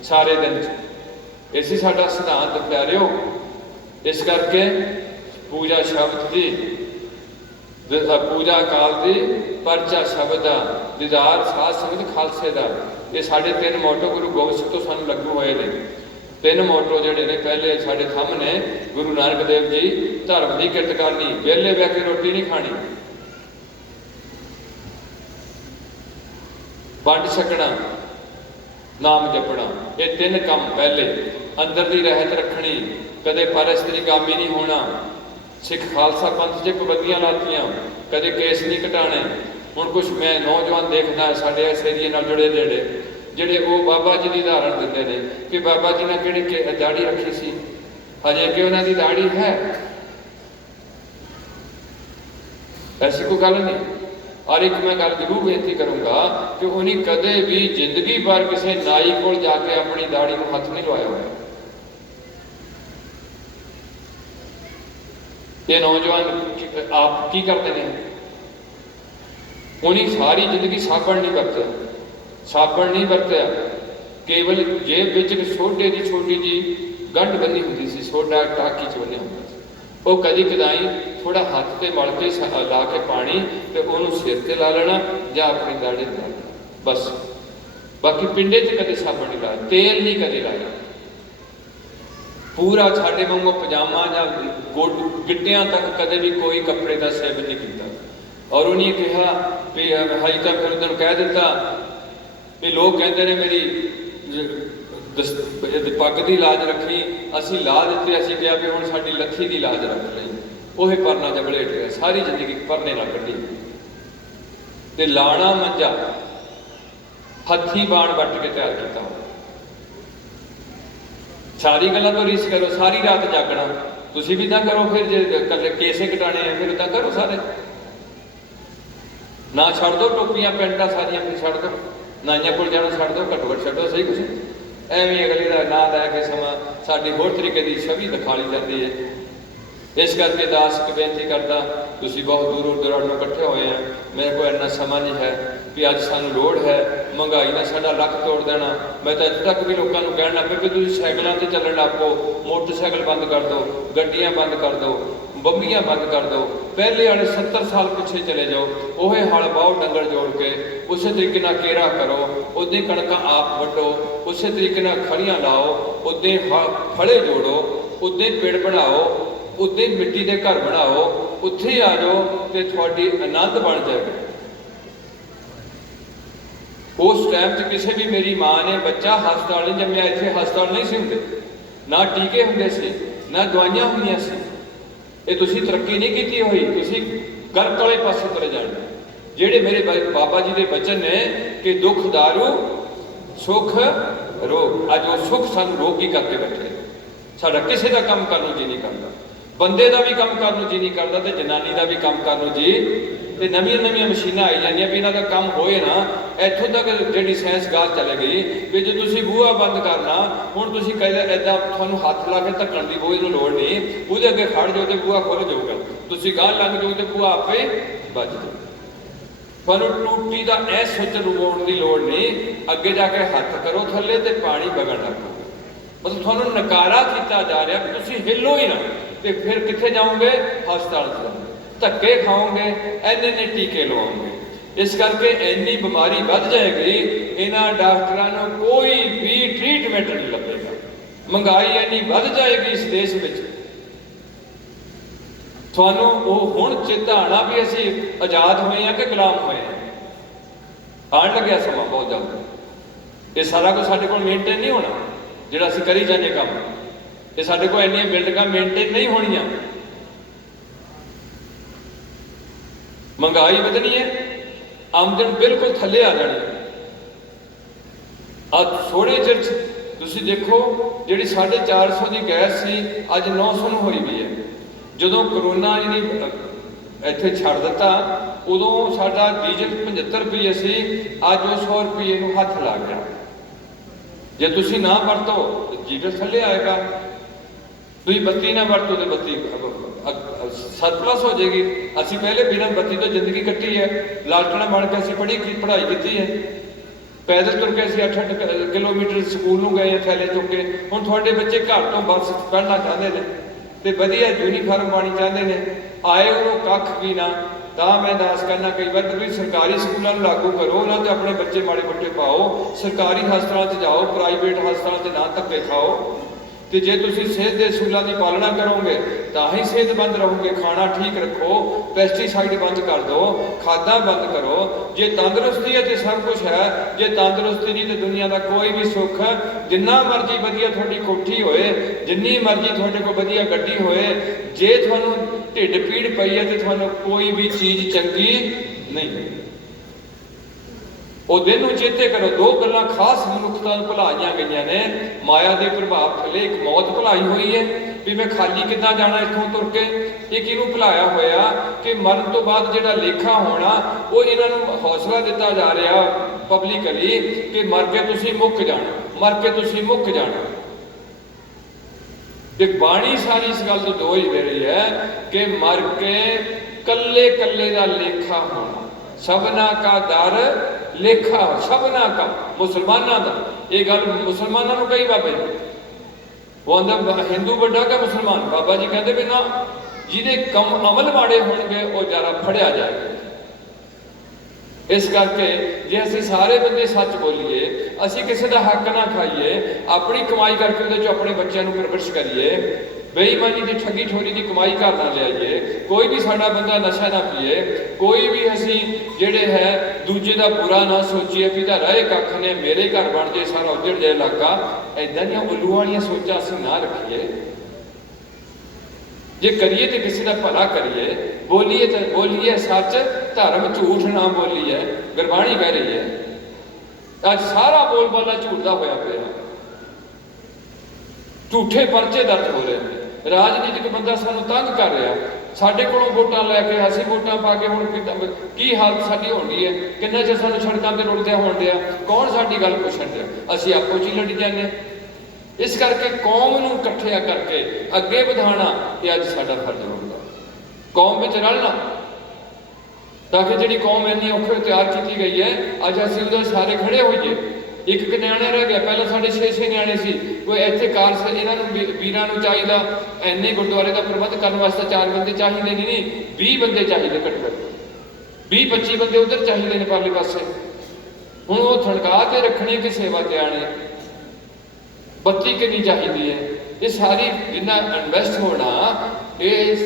ਸਾਰੇ ਦਿਨ 'ਚ। ਇਸੇ ਸਾਡਾ ਸਿਧਾਂਤ ਪਿਆਰਿਓ। ਇਸ ਕਰਕੇ ਪੂਜਾ ਸ਼ਬਦ ਦੀ, ਪੂਜਾ ਕਾਲ ਦੀ, ਪਰਚਾ ਸ਼ਬਦ ਦਾ, ਦੀਦਾਰ ਸਾਧ ਸੰਗਤ ਖਾਲਸੇ ਦਾ, ਇਹ ਸਾਡੇ 3 ਮੋਟੋ ਗੁਰੂ ਗੋਬਿੰਦ ਸਿੰਘ ਤੋਂ ਸਾਨੂੰ ਲੱਗੂ ਹੋਏ ਨੇ। 3 ਮੋਟੋ ਜਿਹੜੇ ਨੇ, ਪਹਿਲੇ ਸਾਡੇ ਥੰਮ ਨੇ ਗੁਰੂ ਨਾਨਕ ਦੇਵ ਜੀ, ਧਰਮ ਦੀ ਕਿਰਤ ਕਰਨੀ, ਵਿਹਲੇ ਬਹਿ ਕੇ ਰੋਟੀ ਨਹੀਂ ਖਾਣੀ, ਵੰਡ ਛਕਣਾ, ਨਾਮ ਜਪਣਾ। ਇਹ 3 ਕੰਮ ਪਹਿਲੇ। ਅੰਦਰ ਦੀ ਰਹਿਤ ਰੱਖਣੀ, ਕਦੇ ਪਰਸਤਰੀ ਕਾਮੀ ਨਹੀਂ ਹੋਣਾ। ਸਿੱਖ ਖਾਲਸਾ ਪੰਥ 'ਚ ਪਾਬੰਦੀਆਂ ਲਾਤੀਆਂ, ਕਦੇ ਕੇਸ ਨਹੀਂ ਕਟਾਣੇ। ਹੁਣ ਕੁਛ ਮੈਂ ਨੌਜਵਾਨ ਦੇਖਦਾ ਸਾਡੇ ਇਸ ਏਰੀਏ ਨਾਲ ਜੁੜੇ ਜਿਹੜੇ ਉਹ ਬਾਬਾ ਜੀ ਦੀ ਉਦਾਹਰਣ ਦਿੰਦੇ ਨੇ ਕਿ ਬਾਬਾ ਜੀ ਨੇ ਕਿਹੜੀ ਦਾੜੀ ਰੱਖੀ ਸੀ, ਹਜੇ ਕਿ ਉਹਨਾਂ ਦੀ ਦਾੜੀ ਹੈ। ਐਸੀ ਕੋਈ ਗੱਲ ਨਹੀਂ। ਔਰ ਇੱਕ ਮੈਂ ਗੱਲ ਜ਼ਰੂਰ ਬੇਨਤੀ ਕਰੂੰਗਾ ਕਿ ਉਹਨੇ ਕਦੇ ਵੀ ਜ਼ਿੰਦਗੀ ਭਰ ਕਿਸੇ ਨਾਈ ਕੋਲ ਜਾ ਕੇ ਆਪਣੀ ਦਾੜੀ ਨੂੰ ਹੱਥ ਨਹੀਂ ਲਵਾਇਆ ਹੋਇਆ। ਇਹ ਨੌਜਵਾਨ ਆਪ ਕੀ ਕਰਦੇ ਨੇ? ਉਹਨੇ ਸਾਰੀ ਜ਼ਿੰਦਗੀ ਸਾਬਣ ਨਹੀਂ ਵਰਤਿਆ। ਕੇਵਲ ਜੇਬ ਵਿੱਚ ਇੱਕ ਸੋਡੇ ਦੀ ਛੋਟੀ ਜੀ ਗੰਢ ਬੰਨੀ ਹੁੰਦੀ ਸੀ, ਸੋਡਾ ਟਾਕੀ 'ਚ ਬੰਨਿਆ ਹੁੰਦਾ ਸੀ। ਉਹ ਕਦੀ ਕਦਾਈ ਥੋੜਾ ਹੱਥ ਤੇ ਮਲ ਕੇ ਲਾ ਕੇ ਪਾਣੀ ਤੇ ਉਹਨੂੰ ਸਿਰ ਤੇ ਲਾ ਲੈਣਾ ਜਾਂ ਆਪਣੀ ਦਾੜੀ ਲਾ ਲੈਣਾ, ਬਸ। ਬਾਕੀ ਪਿੰਡੇ 'ਚ ਕਦੇ ਸਾਬਣ ਨਹੀਂ ਲਾਇਆ, ਤੇਲ ਨਹੀਂ ਕਦੇ ਲਾਇਆ। ਪੂਰਾ ਸਾਡੇ ਵਾਂਗੂ ਪਜਾਮਾ ਜਾਂ ਗਿੱਟਿਆਂ ਤੱਕ ਕਦੇ ਵੀ ਕੋਈ ਕੱਪੜੇ ਦਾ ਸੇਵਨ ਨਹੀਂ ਕੀਤਾ। ਔਰ ਉਹਨੇ ਕਿਹਾ ਵੀ ਹਜੇ ਤਾਂ ਫਿਰ ਉਹਨੂੰ ਕਹਿ ਦਿੱਤਾ ਵੀ ਲੋਕ ਕਹਿੰਦੇ ਨੇ ਮੇਰੀ पग की लाज रखी, असी ला दिते, असी कहा भी हुण साडी लत्थी की लाज रख लई, ओहे परना च बलेट गया, सारी जिंदगी परने ना कढ़ी। ते लाना मंजा हथी बाण वट के तैयार किया। सारी गल्लां तो रीस करो, सारी रात जागना तुसीं भी तां करो, फिर जे कल्ले केसे कटाने हैं फिर तां करो सारे ना, छड़ दो टोपियां पेंटा सारियां, फिर छड़ दो नाइयां कोल जाना, छड़ दो, घट्टो घट्ट छड्डो सही कुछ। एवें अगले का नां लैके समा साडी होर तरीके की छवि दिखाई जाती है। इस करके दास एक बेनती करता, तुसीं बहुत दूरों दराडों इकट्ठे होए हैं, मेरे को इन्ना समा नहीं है भी अज सानूं लोड़ है, महंगाई ने साडा लक तोड़ देना। मैं तो अज तक भी लोगों को कहना पिया भी तुसीं साइकिलों से चलण लग पो, मोटरसाइकिल बंद कर दो, गड्डियां बंद कर दो, बंबियां बंद कर दो, पहले वाले 70 साल पिछे चले जाओ, ओहे हल बाओ डंगर जोड़ के, उस तरीके नाल केरा करो, उद्दे कणकां आप वड्डो, उस तरीके नाल खड़ियां लाओ, उद्दे फड़े जोड़ो, उद्दे पेड़ बनाओ, उद्दे मिट्टी के घर बनाओ, उत्थे आ जाओ तो थोड़ी आनंद बन जाएगा। उस टाइम से किसी भी मेरी माँ ने बच्चा हस्पताल नहीं जम्मिया, इत्थे हस्पताल नहीं सी हुंदे, ना टीके हुंदे सी, ना दवाइयां हुंदियां सी। ये तुसीं तरक्की नहीं की हुई, तुसीं गर्क वाले पासे तुरे जाने। जेड़े मेरे बाबा जी के वचन ने कि दुख दारू सुख रोग, अज वो सुख सानूं रोग ही करके बैठे। साडा किसी का काम करने जी नहीं करता, बंदे का भी काम करने जी नहीं करता, तो जनानी का भी काम करने जी। तो नवीं नवीं मशीनां आई जांदियां भी इन्हां दा काम होए ना। इत्थों तक जिहड़ी साइंस गाल चले गई भी जो तुसीं बूहा बंद करना, हुण तुसीं कहदे इदां तुहानूं हत्थ ला के धक्कण की कोई लोड़ नहीं, उहदे अगे खड़ जाओ तो बूहा खुल जाऊगा, तुसीं गाल लंघ जाओ तो बूहा आपे बज जाओ। तुहानूं टूटी का ऐ सुच रवाउण की लोड़ नहीं, अगे जाके हत्थ करो थल्ले तो पानी बगण लग पऊगा। मतलब तुहानूं नकारा किया जा रहा भी तुसीं हिलो ही ना, तो फिर कित्थे जाओगे? हस्पताल जाओगे, धक्के खाओगे, इन्ने टीके लवाओगे। इस करके इन्नी बीमारी बढ़ जाएगी, इन्हां डॉक्टरां नूं कोई भी ट्रीटमेंट नहीं लभेगा। महंगाई इन्नी बढ़ जाएगी इस देश में, तुहानूं वो हुण चेता आना भी असीं आज़ाद होए हैं कि गुलाम होए हैं। आण लग्या समा बहुत जल्द, ये सारा कुछ साडे कोल मेनटेन नहीं होना जिहड़ा असीं करी जाने काम, ये साडे कोल इन्नियां बिल्डिंगां मेनटेन नहीं होणियां। महंगाई वधनी है, आमदन बिल्कुल थल्ले आ जानी। अज थोड़े चिर तुसीं देखो जिहड़ी 450 की गैस सी अज 900 नूं होई भी है। जदों करोना जी इत्थे छड़ दिता उदों साडा डीजल 75 रुपये सी, अज वो 100 रुपये नूं हत्थ ला गया। जे तुसीं ना वरतो तो डीजल थल्ले आएगा, तुसीं बत्ती ना वरतो तो बत्ती सरप्लस हो जाएगी। असी पहले बिना बत्ती तो जिंदगी कट्टी है, लालटना बन के असी पढ़ाई की है, पैदल तुर के असी 8-8 किलोमीटर स्कूल नूं गए थैले चुक के। हुण तुहाडे बच्चे घर तो बस पढ़ना चाहते हैं तो वधिया यूनीफार्म पानी चाहते हैं, आए उन्होंने कख भी ना। तो मैं दस करना कई बार भी सरकारी स्कूलों लागू करो, उन्होंने अपने बच्चे माड़े मोटे पाओ, सरकारी हस्पताल जाओ, प्राइवेट हस्पताल ना धक्के खाओ। तो जे तुसीं सेहत के असूलों की पालना करोगे तो ही सेहतमंद रहोगे। खाना ठीक रखो, पेस्टिसाइड बंद कर दो, खादा बंद करो। जे तंदुरुस्ती है तो सब कुछ है, जे तंदुरुस्ती नहीं तो दुनिया का कोई भी सुख, जिन्ना मर्जी वधिया थोड़ी कोठी होए, जिन्नी मर्जी थोड़े को वधिया गड्डी होए, जे तुहानूं ढिड पीड़ पई है तो तुहानूं कोई भी चीज़ चंगी नहीं। वो दिन चेते करो, दो गल्लां खास मनुखता नूं भुलाईआं गईआं ने। माया के प्रभाव थले एक मौत भुलाई हुई है भी मैं खाली किद्दां जाना इत्थों तुर के। एक इहनूं भुलाया होया कि मरण तो बाद जिहड़ा लेखा होना वो इन्हां नूं हौसला दिता जा रहा पब्लिकली कि मर के तुसीं मुक जाना, मर के तुसीं मुक जाना। ते बाणी सारी इस गल तो दो ही दे रही है कि मर के कल्ले कल्ले दा लेखा होना, सबना का दर लेखा, सबना का मुसलमाना का। ये गल मुसलमानों को कही बाबे वो आंदा हिंदू बड़ा का मुसलमान। बाबा जी कहते भी ना, जिहदे कम अमल माड़े होणगे वो ज़्यादा फड़िया जाएगा। इस करके जे असीं सारे बंदे सच बोलीए, असीं किसी का हक ना खाईए, अपनी कमाई करके उहदे चों अपने बच्चों को परवरिश करिए, ਬੇਈਮਾਨੀ ਦੀ ਠੱਗੀ ਠੋਰੀ ਦੀ ਕਮਾਈ ਘਰ ਨਾ ਲਿਆਈਏ, ਕੋਈ ਵੀ ਸਾਡਾ ਬੰਦਾ ਨਸ਼ਾ ਨਾ ਪੀਏ, ਕੋਈ ਵੀ ਅਸੀਂ ਜਿਹੜੇ ਹੈ ਦੂਜੇ ਦਾ ਬੁਰਾ ਨਾ ਸੋਚੀਏ ਵੀ ਤਾਂ ਰਹੇ ਕੱਖ ਨੇ, ਮੇਰੇ ਘਰ ਬਣ ਜੇ ਸਾਰਾ ਉੱਜੜ ਜਾਏ ਇਲਾਕਾ। ਇੱਦਾਂ ਦੀਆਂ ਉੱਲੂ ਵਾਲੀਆਂ ਸੋਚਾਂ ਅਸੀਂ ਨਾ ਰੱਖੀਏ। ਜੇ ਕਰੀਏ ਤੇ ਕਿਸੇ ਦਾ ਭਲਾ ਕਰੀਏ, ਬੋਲੀਏ ਤਾਂ ਬੋਲੀਏ ਸੱਚ, ਧਰਮ ਝੂਠ ਨਾ ਬੋਲੀਏ। ਗੁਰਬਾਣੀ ਕਹਿ ਰਹੀ ਹੈ ਅੱਜ ਸਾਰਾ ਬੋਲ ਬਾਲਾ ਝੂਠ ਦਾ ਹੋਇਆ ਪਿਆ, ਝੂਠੇ ਪਰਚੇ ਦਰਜ ਹੋ ਰਹੇ ਨੇ। ਰਾਜਨੀਤਿਕ ਬੰਦਾ ਸਾਨੂੰ ਤੰਗ ਕਰ ਰਿਹਾ, ਸਾਡੇ ਕੋਲੋਂ ਵੋਟਾਂ ਲੈ ਕੇ ਅਸੀਂ ਵੋਟਾਂ ਪਾ ਕੇ ਹੁਣ ਕੀ ਹਾਲਤ ਸਾਡੀ ਹੋਣੀ ਹੈ, ਕਿੰਨਾ ਚਿਰ ਸਾਨੂੰ ਸੜਕਾਂ ਤੇ ਰੁਲਦਿਆਂ ਹੋਣ ਡਿਆ, ਕੌਣ ਸਾਡੀ ਗੱਲ ਪੁੱਛਣ ਡਿਆ, ਅਸੀਂ ਆਪੋ 'ਚ ਹੀ ਲੜੀ ਜਾਂਦੇ ਹਾਂ। ਇਸ ਕਰਕੇ ਕੌਮ ਨੂੰ ਇਕੱਠਿਆ ਕਰਕੇ ਅੱਗੇ ਵਧਾਉਣਾ ਇਹ ਅੱਜ ਸਾਡਾ ਫਰਜ਼ ਹੁੰਦਾ, ਕੌਮ ਵਿੱਚ ਰਲਣਾ, ਤਾਂ ਕਿ ਜਿਹੜੀ ਕੌਮ ਇੰਨੀ ਔਖੇ ਤਿਆਰ ਕੀਤੀ ਗਈ ਹੈ ਅੱਜ ਅਸੀਂ ਉਹਦੇ ਸਾਰੇ ਖੜੇ ਹੋਈਏ। ਇੱਕ ਨਿਆਣਾ ਰਹਿ ਗਿਆ, ਪਹਿਲਾਂ ਸਾਡੇ 6 ਨਿਆਣੇ ਸੀ, ਕੋਈ ਇੱਥੇ ਕਾਰ ਇਹਨਾਂ ਨੂੰ ਵੀਰਾਂ ਨੂੰ ਚਾਹੀਦਾ ਇੰਨੇ ਗੁਰਦੁਆਰੇ ਦਾ ਪ੍ਰਬੰਧ ਕਰਨ ਵਾਸਤੇ 4 ਬੰਦੇ ਚਾਹੀਦੇ ਨਹੀਂ, 20 ਬੰਦੇ ਚਾਹੀਦੇ ਘੱਟੋ ਘੱਟ, 20-25 ਬੰਦੇ ਉਧਰ ਚਾਹੀਦੇ ਨੇ ਪਰਲੇ ਪਾਸੇ। ਹੁਣ ਉਹ ਥਣਕਾ ਕੇ ਰੱਖਣੀ ਕਿ ਸੇਵਾ ਤੇ ਆਣੇ, ਬੱਤੀ ਕਿੰਨੀ ਚਾਹੀਦੀ ਹੈ, ਇਹ ਸਾਰੀ ਜਿੰਨਾ ਇਨਵੈਸਟ ਹੋਣਾ ਇਹ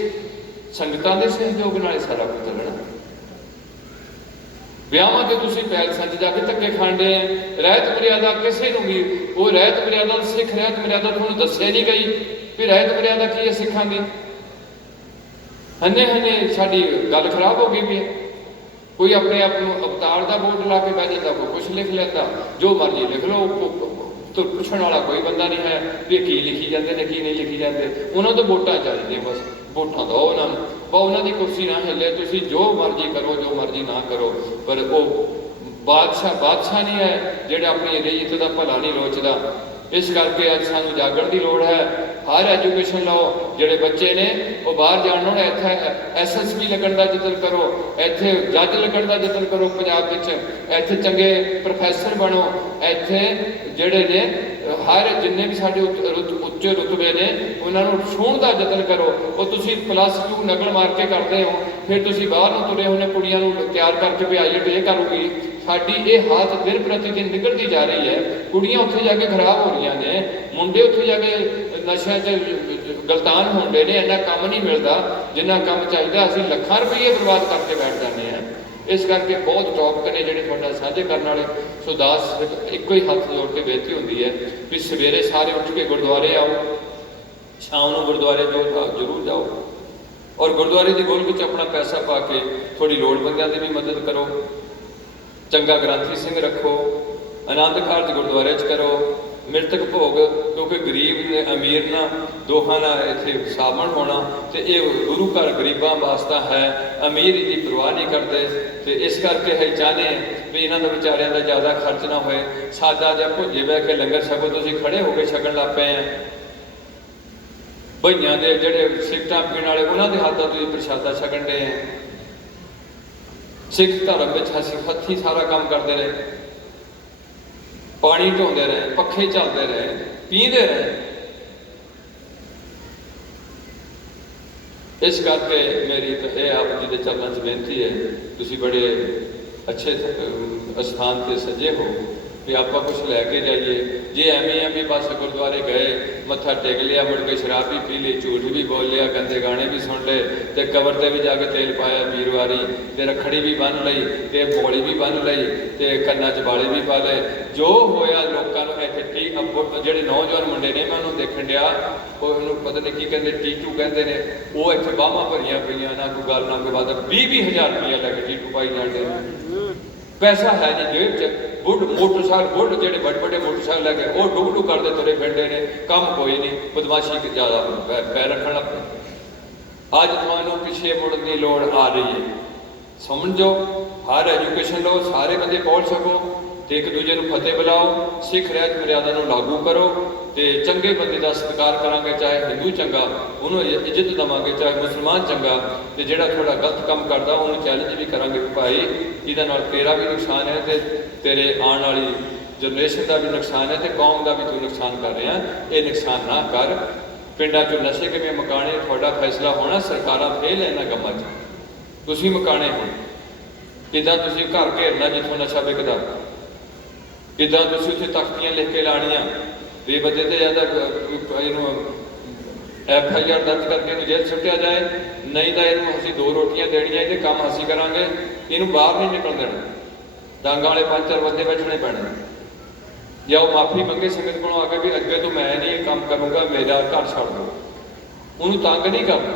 ਸੰਗਤਾਂ ਦੇ ਸਹਿਯੋਗ ਨਾਲ ਸਾਰਾ ਕੁਝ ਚੱਲਣਾ। ਵਿਆਹਾਂ ਤੇ ਤੁਸੀਂ ਪੈਲਸਾਂ 'ਚ ਜਾ ਕੇ ਧੱਕੇ ਖਾਂਦੇ ਆ, ਰਹਿਤ ਮਰਿਆਦਾ ਕਿਸੇ ਨੂੰ ਵੀ, ਉਹ ਰਹਿਤ ਮਰਿਆਦਾ ਸਿੱਖ ਰਹਿਤ ਮਰਿਆਦਾ ਤੁਹਾਨੂੰ ਦੱਸਿਆ ਨਹੀਂ ਗਈ ਵੀ ਰਹਿਤ ਮਰਿਆਦਾ ਕੀ ਹੈ ਸਿੱਖਾਂ ਦੀ। ਹੰਨੇ ਸਾਡੀ ਗੱਲ ਖਰਾਬ ਹੋ ਗਈ ਵੀ ਹੈ। ਕੋਈ ਆਪਣੇ ਆਪ ਨੂੰ ਅਵਤਾਰ ਦਾ ਬੋਰਡ ਲਾ ਕੇ ਬਹਿ ਜਾਂਦਾ, ਕੋਈ ਕੁਛ ਲਿਖ ਲੈਂਦਾ, ਜੋ ਮਰਜ਼ੀ ਲਿਖ ਲਓ, ਤੋਂ ਪੁੱਛਣ ਵਾਲਾ ਕੋਈ ਬੰਦਾ ਨਹੀਂ ਹੈ ਵੀ ਕੀ ਲਿਖੀ ਜਾਂਦੇ ਨੇ ਕੀ ਨਹੀਂ ਲਿਖੀ ਜਾਂਦੇ। ਉਹਨਾਂ ਤੋਂ ਵੋਟਾਂ ਚਾਹੀਦੀਆਂ, ਬਸ ਵੋਟਾਂ ਦਿਓ ਉਹਨਾਂ ਨੂੰ, ਉਹਨਾਂ ਦੀ ਕੁਰਸੀ ਨਾ ਹਿੱਲੇ, ਤੁਸੀਂ ਜੋ ਮਰਜ਼ੀ ਕਰੋ ਜੋ ਮਰਜ਼ੀ ਨਾ ਕਰੋ, ਪਰ ਉਹ ਬਾਦਸ਼ਾਹ ਨਹੀਂ ਹੈ ਜਿਹੜਾ ਆਪਣੀ ਰਈਅਤ ਦਾ ਭਲਾ ਨਹੀਂ ਲੋਚਦਾ। ਇਸ ਕਰਕੇ ਅੱਜ ਸਾਨੂੰ ਜਾਗਣ ਦੀ ਲੋੜ ਹੈ। ਹਰ ਐਜੂਕੇਸ਼ਨ ਲਓ, ਜਿਹੜੇ ਬੱਚੇ ਨੇ ਉਹ ਬਾਹਰ ਜਾਣ ਨੂੰ, ਇੱਥੇ SSB ਲੱਗਣ ਦਾ ਯਤਨ ਕਰੋ, ਇੱਥੇ ਜੱਜ ਲੱਗਣ ਦਾ ਯਤਨ ਕਰੋ ਪੰਜਾਬ ਵਿੱਚ, ਇੱਥੇ ਚੰਗੇ ਪ੍ਰੋਫੈਸਰ ਬਣੋ, ਇੱਥੇ ਜਿਹੜੇ ਨੇ ਹਰ ਜਿੰਨੇ ਵੀ ਸਾਡੇ ਉੱਚੇ ਰੁਤਬੇ ਨੇ ਉਹਨਾਂ ਨੂੰ ਛੂਹਣ ਦਾ ਯਤਨ ਕਰੋ। ਉਹ ਤੁਸੀਂ +2 ਨਕਲ ਮਾਰ ਕੇ ਕਰਦੇ ਹੋ, ਫਿਰ ਤੁਸੀਂ ਬਾਹਰ ਨੂੰ ਤੁਰੇ ਹੋਣੇ ਕੁੜੀਆਂ ਨੂੰ ਤਿਆਰ ਕਰਕੇ ਵੀ ਆਈਏ ਇਹ ਕਰੂਗੀ। ਸਾਡੀ ਇਹ ਹਾਲਤ ਦਿਨ ਪ੍ਰਤੀ ਦਿਨ ਨਿਕਲਦੀ ਜਾ ਰਹੀ ਹੈ। ਕੁੜੀਆਂ ਉੱਥੇ ਜਾ ਕੇ ਖਰਾਬ ਹੋ ਰਹੀਆਂ ਨੇ, ਮੁੰਡੇ ਉੱਥੇ ਜਾ ਕੇ ਨਸ਼ਿਆਂ 'ਚ ਗਲਤਾਨ ਹੁੰਦੇ ਨੇ। ਇੰਨਾ ਕੰਮ ਨਹੀਂ ਮਿਲਦਾ ਜਿੰਨਾ ਕੰਮ ਚਾਹੀਦਾ, ਅਸੀਂ ਲੱਖਾਂ ਰੁਪਏ ਬਰਬਾਦ ਕਰਕੇ ਬੈਠ ਜਾਂਦੇ ਹਾਂ। ਇਸ ਕਰਕੇ ਬਹੁਤ ਟੌਪਿਕ ਨੇ ਜਿਹੜੇ ਤੁਹਾਡਾ ਸਾਂਝੇ ਕਰਨ ਵਾਲੇ। ਸੋ ਦਾਸ ਇੱਕੋ ਹੀ ਹੱਥ ਜੋੜ ਕੇ ਬੇਨਤੀ ਹੁੰਦੀ ਹੈ ਵੀ ਸਵੇਰੇ ਸਾਰੇ ਉੱਠ ਕੇ ਗੁਰਦੁਆਰੇ ਆਓ, ਸ਼ਾਮ ਨੂੰ ਗੁਰਦੁਆਰੇ ਜ਼ਰੂਰ ਜਾਓ, ਔਰ ਗੁਰਦੁਆਰੇ ਦੀ ਗੋਲ ਵਿੱਚ ਆਪਣਾ ਪੈਸਾ ਪਾ ਕੇ ਥੋੜੀ ਲੋੜਵੰਦਾਂ ਦੀ ਵੀ ਮਦਦ ਕਰੋ। ਚੰਗਾ ਗ੍ਰੰਥੀ ਸਿੰਘ ਰੱਖੋ, ਆਨੰਦ ਕਾਰਜ ਗੁਰਦੁਆਰੇ 'ਚ ਕਰੋ, ਮ੍ਰਿਤਕ ਭੋਗ, ਕਿਉਂਕਿ ਗਰੀਬ ਨੇ ਅਮੀਰ ਨਾ ਦੋਹਾਂ ਨਾਲ ਇੱਥੇ ਸਾਬਣ ਹੋਣਾ, ਤੇ ਇਹ ਗੁਰੂ ਘਰ ਗਰੀਬਾਂ ਵਾਸਤਾ ਹੈ, ਅਮੀਰ ਦੀ ਪਰਵਾਹ ਨਹੀਂ ਕਰਦੇ। ਤੇ ਇਸ ਕਰਕੇ ਅਸੀਂ ਚਾਹੁੰਦੇ ਹਾਂ ਵੀ ਇਹਨਾਂ ਦੇ ਵਿਚਾਰਿਆਂ ਦਾ ਜ਼ਿਆਦਾ ਖਰਚ ਨਾ ਹੋਏ। ਸਾਦਾ ਜਾਂ ਭੁੱਜੇ ਬਹਿ ਕੇ ਲੰਗਰ ਛਕੋ, ਤੁਸੀਂ ਖੜੇ ਹੋ ਕੇ ਛਕਣ ਲੱਗ ਪਏ ਆ। ਬਈਆਂ ਦੇ ਜਿਹੜੇ ਸਿਗਰਟਾਂ ਪੀਣ ਵਾਲੇ ਉਹਨਾਂ ਦੇ ਹੱਥ ਦਾ ਤੁਸੀਂ ਪ੍ਰਸ਼ਾਦਾ ਛਕਣ ਦੇ ਆ। ਸਿੱਖ ਧਰਮ ਵਿੱਚ ਅਸੀਂ ਹੱਥੀਂ ਸਾਰਾ ਕੰਮ ਕਰਦੇ ਰਹੇ, ਪਾਣੀ ਢੋਂਦੇ ਰਹੇ, ਪੱਖੇ ਚੱਲਦੇ ਰਹੇ, ਪੀਂਦੇ ਰਹੇ। ਇਸ ਕਰਕੇ ਮੇਰੀ ਤਾਂ ਇਹ ਆਪ ਜੀ ਦੇ ਚਰਨਾਂ 'ਚ ਬੇਨਤੀ ਹੈ, ਤੁਸੀਂ ਬੜੇ ਅੱਛੇ ਅਸਥਾਨ ਤੇ ਸਜੇ ਹੋ ਵੀ ਆਪਾਂ ਕੁਛ ਲੈ ਕੇ ਜਾਈਏ। ਜੇ ਐਵੇਂ ਆ ਵੀ ਬਸ ਗੁਰਦੁਆਰੇ ਗਏ, ਮੱਥਾ ਟੇਕ ਲਿਆ, ਮੁੜ ਕੇ ਸ਼ਰਾਬ ਵੀ ਪੀ ਲਈ, ਝੂਠ ਵੀ ਬੋਲ ਲਿਆ, ਗੰਦੇ ਗਾਣੇ ਵੀ ਸੁਣ ਲਏ, ਤੇ ਕਬਰ ਤੇ ਵੀ ਜਾ ਕੇ ਤੇਲ ਪਾਇਆ ਵੀਰਵਾਰੀ, ਤੇ ਰੱਖੜੀ ਵੀ ਬੰਨ੍ਹ ਲਈ, ਤੇ ਬੋਲੀ ਵੀ ਬੰਨ੍ਹ ਲਈ, ਤੇ ਕੰਨਾਂ 'ਚ ਬਾਲੇ ਵੀ ਪਾ ਲਏ। ਜੋ ਹੋਇਆ ਲੋਕਾਂ ਨੂੰ ਇੱਥੇ ਜਿਹੜੇ ਨੌਜਵਾਨ ਮੁੰਡੇ ਨੇ, ਮੈਂ ਉਹਨੂੰ ਦੇਖਣ ਡਿਆ, ਉਹ ਉਹਨੂੰ ਪਤਾ ਨਹੀਂ ਕੀ ਕਹਿੰਦੇ, ਟੀਟੂ ਕਹਿੰਦੇ ਨੇ, ਉਹ ਇੱਥੇ ਬਾਹਾਂ ਭਰੀਆਂ ਪਈਆਂ, ਨਾ ਕੋਈ ਗੱਲ ਨਾ ਕੋਈ ਬਾਤ, 20-20 ਹਜ਼ਾਰ ਰੁਪਇਆ ਲੈ ਕੇ ਟੀਟੂ ਪਾਈ ਜਾਂਦੇ। ਪੈਸਾ ਹੈ ਨਹੀਂ ਜੇਬ 'ਚ। ਮੋਟਰਸਾਈਕਲ ਜਿਹੜੇ ਵੱਡੇ ਮੋਟਰਸਾਈਕਲ ਲੈ ਕੇ ਉਹ ਡੁੱਬ ਕਰਦੇ ਤੁਰੇ ਫਿਰਦੇ ਨੇ, ਕੰਮ ਕੋਈ ਨਹੀਂ, ਬਦਮਾਸ਼ੀ ਜ਼ਿਆਦਾ ਪੈਰ ਰੱਖਣ ਲੱਗ ਪਏ। ਅੱਜ ਤੁਹਾਨੂੰ ਪਿੱਛੇ ਮੁੜਨ ਦੀ ਲੋੜ ਆ ਰਹੀ ਹੈ, ਸਮਝੋ। ਹਰ ਐਜੂਕੇਸ਼ਨ ਲਓ, ਸਾਰੇ ਬੰਦੇ ਪਹੁੰਚ ਸਕੋ, ਤੇ ਇੱਕ ਦੂਜੇ ਨੂੰ ਫਤਿਹ ਬੁਲਾਓ, ਸਿੱਖ ਰਹਿਤ ਮਰਿਆਦਾ ਨੂੰ ਲਾਗੂ ਕਰੋ, ਤੇ ਚੰਗੇ ਬੰਦੇ ਦਾ ਸਤਿਕਾਰ ਕਰਾਂਗੇ, ਚਾਹੇ ਹਿੰਦੂ ਚੰਗਾ ਉਹਨੂੰ ਇੱਜ਼ਤ ਦੇਵਾਂਗੇ, ਚਾਹੇ ਮੁਸਲਮਾਨ ਚੰਗਾ, ਤੇ ਜਿਹੜਾ ਥੋੜਾ ਗਲਤ ਕੰਮ ਕਰਦਾ ਉਹਨੂੰ ਚੈਲੰਜ ਵੀ ਕਰਾਂਗੇ, ਭਾਈ ਇਹਦੇ ਨਾਲ ਤੇਰਾ ਵੀ ਨੁਕਸਾਨ ਹੈ, ਤੇ ਤੇਰੇ ਆਉਣ ਵਾਲੀ ਜਨਰੇਸ਼ਨ ਦਾ ਵੀ ਨੁਕਸਾਨ ਹੈ, ਤੇ ਕੌਮ ਦਾ ਵੀ ਤੂੰ ਨੁਕਸਾਨ ਕਰ ਰਿਹਾ, ਇਹ ਨੁਕਸਾਨ ਨਾ ਕਰ। ਪਿੰਡਾਂ 'ਚ ਨਸ਼ੇ ਕਿਵੇਂ ਮੁਕਾਣੇ, ਤੁਹਾਡਾ ਫੈਸਲਾ ਹੋਣਾ। ਸਰਕਾਰਾਂ ਫੇਲ ਹੈ ਇਹਨਾਂ ਕੰਮਾਂ 'ਚ, ਤੁਸੀਂ ਮੁਕਾਣੇ ਹੁਣ। ਕਿੱਦਾਂ ਤੁਸੀਂ ਘਰ ਘੇਰਨਾ ਜਿੱਥੋਂ ਨਸ਼ਾ ਵਿਕਦਾ, ਕਿੱਦਾਂ ਤੁਸੀਂ ਉੱਥੇ ਤਖਤੀਆਂ ਲਿਖ ਕੇ ਲਾਣੀਆਂ ਵੀ ਬੰਦੇ ਤੇ ਜ਼ਿਆਦਾ ਇਹਨੂੰ FIR दर्ज करके इन्हूं जेल सुट्टिया जाए, नहीं तो इन्हूं असीं 2 रोटियां देणियां, ये काम असीं करांगे, इन्हूं बाहर नहीं निकल देना, डांगा वाले 5-4 बंदे बैठने पैने, या वो माफ़ी मंगे संगत को आके भी अगे तो मैं नहीं ये काम करूँगा, मेरा घर छड़ दो। उन्होंने तंग नहीं करना,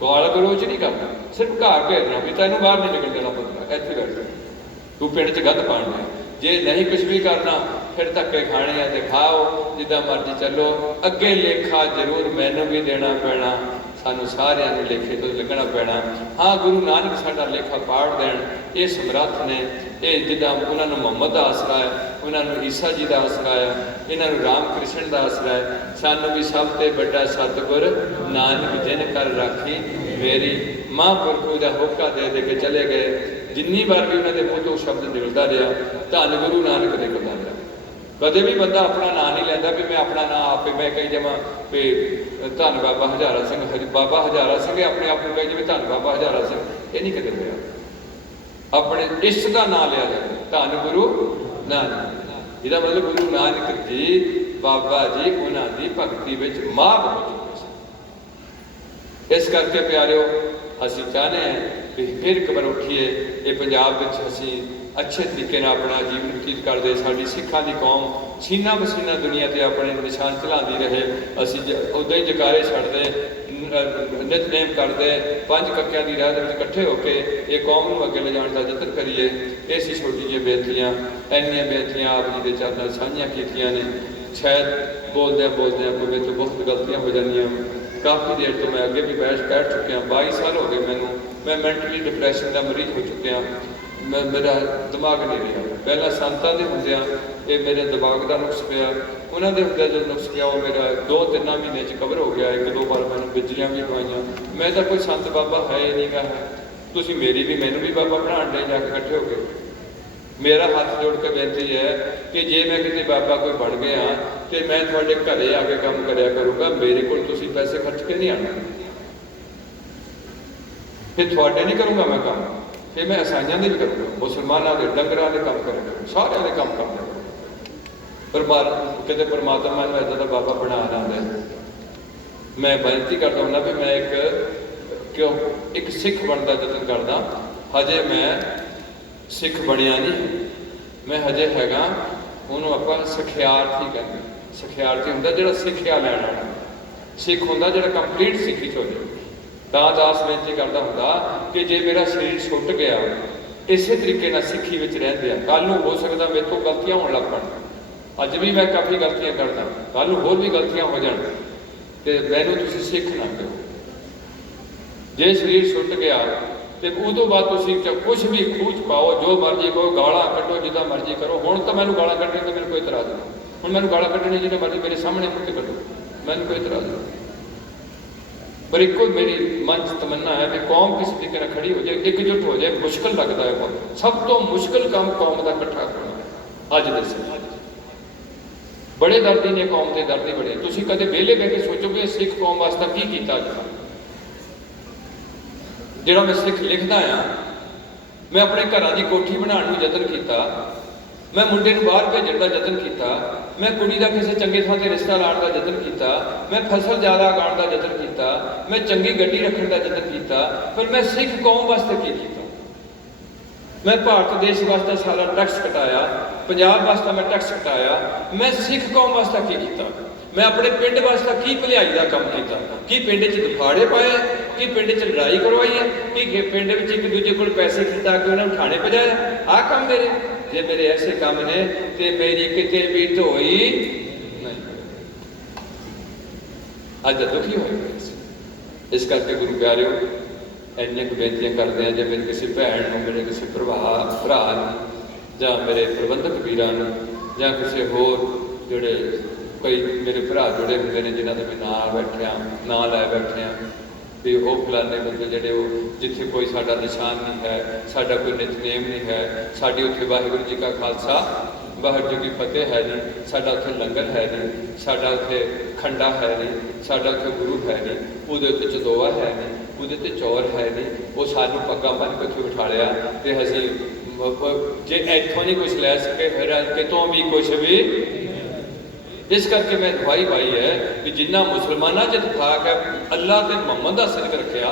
गाल गलोच नहीं करना, सिर्फ घर भेजना भी तैनूं बाहर नहीं निकल देना, पुत्रा इत्थे बैठ तू पिंड च गंद पाना, जे नहीं कुछ भी करना फिर धक्के खाने आ ते खाओ, जिद्दां मर्जी चलो, अगे लेखा जरूर मैनूं भी देना पैना, सानूं सारिआं नूं लेखे तो लगना पैना। हाँ, गुरु नानक साडा लेखा पाड़ देण, ये समर्थ ने, ये जिद्दां उन्हां नूं मुहम्मद दा आसरा है, उन्हां नूं ईसा जी दा आसरा है, इन्हां नूं राम कृष्ण दा आसरा है, सानूं भी सब ते वड्डा सतगुर नानक जिन कर राखी मेरी। महापुरखों का होका दे दे के चले गए, जिन्नी बार भी उन्होंने मुँह तो शब्द निकलता रहा, धन गुरु नानक निकलता रहा। कदे भी बंदा अपना नाम नहीं लेंदा भी मैं अपना नाम आप मैं कही जावां भी धन बाबा हजारा सिंह, बाबा हजारा सिंह अपने आप को कही जाए धन बाबा हजारा सिंह, ये नहीं कदे होया। अपने इष्ट का नाम लिया जाए, धन गुरु नानक, इसका मतलब गुरु नानक जी बाबा जी उन्होंने भगती में मां हो चुके थे। इस करके प्यारिओ असीं चाहते हैं कि फिर एक बार उठिए, ये पंजाब में असीं अच्छे तरीके अपना जीवन बतीत करते, साडी सिखां दी कौम सीना बसीना दुनिया ते अपने निशान चलाती रहे, असीं उदां ही जकारे छड्डदे, नितनेम करते, 5 कक्कियां दी राह दे विच इकट्ठे होकर ये कौम नूं अगे ले जाण दा यतन करिए। ये सी छोटी जी बेनतियां, इन्नियां बेनतियां आप जी दे चरणों साझियां कीतियां ने। शायद बोलदे बोलदे कोई मेरे तो बहुत गलतियां हो जांदियां, काफ़ी देर तो मैं अगे भी बैठ चुकिया, 22 साल हो गए मैनू, मैं मैंटली डिप्रैशन का मरीज हो चुकिया, मेरा दिमाग नहीं रहा। पहला संतां दे हुंदियां ये मेरे दिमाग का नुक्स पिया, उन्होंने हुंदियां जो नुक्स पिया वो मेरा 2-3 महीने कवर हो गया। 1-2 बार मैंने बिजलियां भी पवाइयां, मैं तो कोई संत बाबा है ही नहीं गा, तुसीं मेरी भी मैनू भी बाबा बनाण दे जाके इकट्ठे हो गए। मेरा हाथ जोड़ के बेनती है कि जे मैं कितने बाबा कोई बन गया तो मैं थोड़े घरे आके काम कराया करूँगा, मेरे को तुसीं पैसे खर्च के नहीं आना, फिर थोड़े नहीं करूँगा मैं काम, फिर मैं ईसाइयों के भी करूँगा, मुसलमानों के डंगरां के काम करूँगा, सारे के काम करूँगा। कितने परमात्मा ने इदा का बाबा बना दे। मैं बेनती करता हूँ भी मैं एक सिख बनने का यतन करदा, हजे मैं सिख बनिया नहीं, मैं हजे हैगा उन्होंने आप सिखियार्थी कहते, सिखियार्थी होंगे जो सिक्ख्या लैना, सिख होंगे जो कंप्लीट सिक्खी हो जाए। दास बेनती करता हूँ कि जे मेरा शरीर छुट गया इस तरीके ना सिक्खी में रहते हैं, कल हो सकता मेरे तो गलतियां होने लग पन, अज भी मैं काफ़ी गलतियां करदा, कल होर भी गलतियां हो जाए तो मैनू तुसीं सिख ना करो। जे शरीर छुट गया तो उदों बाद तुसीं कुछ भी खूच पाओ, जो मर्जी कहो, गालां कड्डो, जिदा मर्जी करो। हुण तो मैनू गालां कड्डने तो मेरे कोई इतराज़ नहीं, हुण मैनू गालां कड्डने जिन्हें मर्जी मेरे सामने मुँह कड्डो, मैनू कोई इतराज़ नहीं। पर एक मेरी मन च तमन्ना है कि कौम किस तरीके से खड़ी हो जाए, एकजुट हो जाए। मुश्किल लगता है बहुत, सब तो मुश्किल काम कौम का इकट्ठा करना अज दे समय। बड़े दर्दी ने कौम के, दर्दी बड़े। तुसीं कदे वेले बह के सोचोगे सिख कौम वास्ते की कीता अज तक? जिहड़ा मैं सिख लिखदा हाँ, मैं अपने घरां दी कोठी बनाउण नूं यतन कीता, मैं मुंडे नूं बाहर भेजण दा यतन कीता, मैं कुड़ी दा किसी चंगे थां ते रिश्ता लाउण दा यतन कीता, मैं फसल ज़्यादा उगाउण दा यतन कीता, मैं चंगी गड्डी रखण दा यतन कीता, पर मैं सिख कौम वास्ते की कीता? मैं भारत देश वास्ते सारा टैक्स कटाया, पंजाब वास्ते मैं टैक्स कटाया, मैं सिख कौम वास्ते की कीता? मैं अपने पिंड वास्ते की भलाई का काम किया? कि पिंड च दफाड़े पाए, कि पिंड च लड़ाई करवाई है, कि पिंड में एक दूजे को पैसे खिता के उन्होंने ठाणे भजाया? आ काम मेरे, जे मेरे ऐसे काम ने तो मेरी किते भी धोई नहीं। अज दुखी हो इस करके गुरु प्यारिओ इन्नियां बेनतियां करते हैं। जब मेरी किसी भैन को, मेरे किसी भरा या मेरे प्रबंधक वीरां या किसी होर जोड़े कई मेरे भरा जुड़े होंगे ने जिन्होंने मैं नाल बैठिया, नां लै बैठे भी वो फलाने बंदे जोड़े जिथे कोई साडा निशान नहीं है, साडा कोई नितनेम नहीं है, साड़ी उत्थे वाहिगुरू जी का खालसा वाहिगुरू जी की फतेह है नहीं, साडा उत्थे लंगर है नहीं, साडा उत्थे खंडा है नहीं, साडा उत्थे गुरु है नहीं, उहदे उत्ते चदोआ है नहीं, उहदे ते चौर है नहीं, वो सानू पग्गां बन के उत्थे बिठा लिया ते असीं जे इत्थों नहीं कुछ लै सके फिर कितों भी कुछ भी। इस करके मैं दुआई पाई है कि जिन्ना मुसलमाना च इतफाक है अल्लाह ते मुहम्मद दा सिदक रखिया।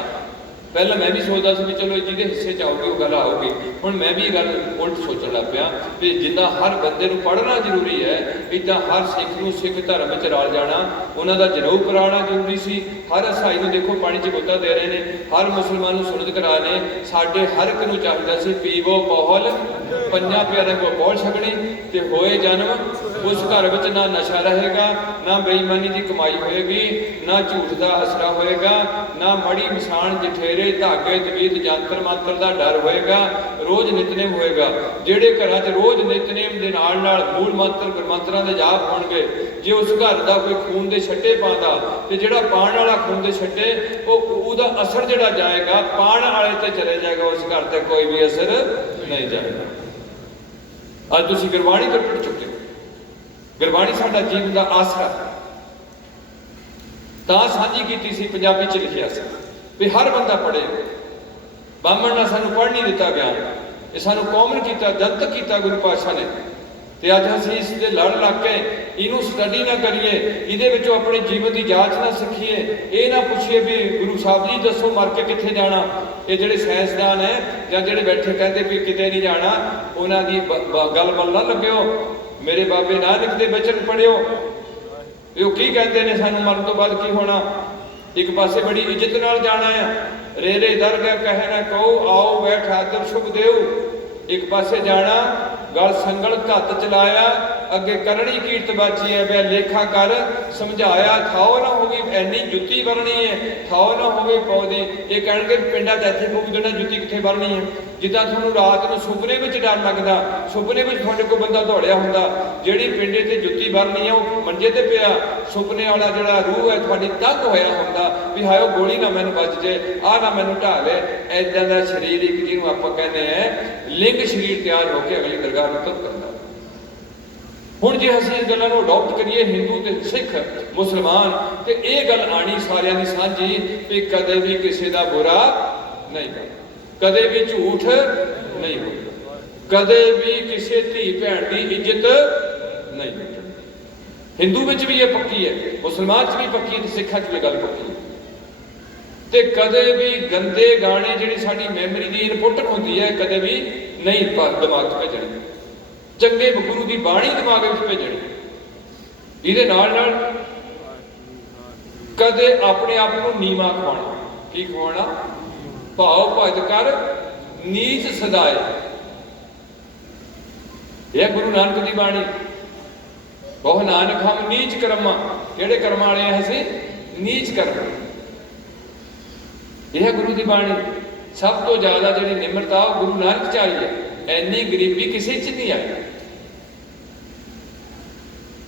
पहला मैं भी सोचता सी भी चलो जिहदे हिस्से च आऊगी वो गल आऊगी, हुण मैं भी गल उल्ट सोचण लग पिया भी जिद्दां हर बंदे नूं पढ़ना जरूरी है, इदां हर सिख नूं सिख धर्म विच रल जाना, उन्हां दा जनेऊ कराना जरूरी सी। हर ईसाई नूं देखो पानी च गोता दे रहे ने, हर मुसलमान नूं सुन्नत करा ने, साडे हर एक नूं चाहीदा सी पीवो पौहल पंजां प्यारिਆਂ ਕੋਲ पौल छकणी ते होए जन्म उस घर विच ना नशा रहेगा, ना बेईमानी की कमाई होएगी, ना झूठ का असरा होएगा, ना मड़ी मसान जठेरे धागे तवीत जंतर मंत्र का डर होएगा, रोज नितनेम होएगा। जेड़े घर च रोज नितनेम के नाल मूल मंत्र गुरमंत्रां दे जाप होणगे, जे उस घर का कोई खून के छट्टे पाता तो जिहड़ा पाण वाला खून के छट्टे उहदा असर जिहड़ा जाएगा पाण वाले ते चले जाएगा, उस घर ते कोई भी असर नहीं जाएगा। अज तुसीं गुरबाणी तो टुट चुके हो। गुरबाणी साडा जीवन का आसरा तां साझी कीती सी, पंजाबी च लिखिया सी भी हर बंदा पढ़े। बामण ने सानू पढ़ नहीं दिता गया, ये सानू कॉमन किया, जनतक किया गुरु पातशाह ने। ते अज असीं इस दे लड़ लग के इनू स्टडी ना करिए, इहदे विचों अपने जीवन की जांच ना सीखीए, ये ना पूछिए भी गुरु साहब जी दसो मर के कित्थे जाना। ये जिहड़े साइंसदान है जां जिहड़े बैठे कहते भी किते नहीं जाना, उन्हां दी गल वल ना लग्गिओ। मेरे बाबे नानक दे बचन पढ़िओ, वो की कहते हैं सानू मरण तो बाद की होना। एक पासे बड़ी इज्जत नाल जाना है, रेरे दरगाह कहे ना कहो आओ बैठ आदर शुभ देव। एक पासे जाना गल संगल घत चलाया, अगे करनी कीर्त बाची है बै लेखा कर समझाया, थाओ ना होगी एनी जुत्ती बरनी है, थाओ ना होगी पौधी। ये कहे पिंडा इत्थे पऊगी ना जुत्ती कित्थे बरनी है। जिद्दां तुहानूं रात नूं सुपने विच डर लगदा, सुपने विच तुहाडे कोल बंदा दौड़िया हुंदा, जिहड़ी पिंडे ते जुत्ती बरनी है वो मंजे ते पिया, सुपने वाला जिहड़ा रूह है तुहाडी तंग होया हुंदा भी हायो गोली ना मैनूं बच जे, आ ना मैनूं ढा ले। ऐदां दा शरीर एक जिहनूं आपां कहने हैं लिंग शरीर तैयार होकर अगली दरगाह नूं तुर पैंदा। हुण जे असीं इस गल्लां नूं अडॉप्ट करिए हिंदू ते सिख मुसलमान, ते इह गल आनी सारियां दी सांझी भी कदे भी किसी दा बुरा नहीं करना, कदे भी झूठ नहीं बोलना, कदे भी किसी धी भैन की इज्जत नहीं करनी। हिंदू विच भी ये पक्की है, मुसलमान च भी पक्की है, सिखां च भी गल पक्की है। ते कदे भी गंदे गाने जिहड़ी साडी मैमरी की इनपुट होंदी है कदे भी नहीं दिमाग च भेजणी, चंगे गुरु की बाणी दिमाग में भेजणी। इहदे नाल नाल कदे अपने आप को नीवा खवाना, की खवाना भाव भज कर नीच सदाए। यह गुरु नानक की बाणी, बहु नानक हम नीच कर्मा, किहड़े कर्मां वाले हैं असीं? नीच कर्म। यह गुरु की बाणी सब तो ज्यादा जिहड़ी निमरता गुरु नानक च आई है, इन्नी गरीबी किसी च नहीं आई।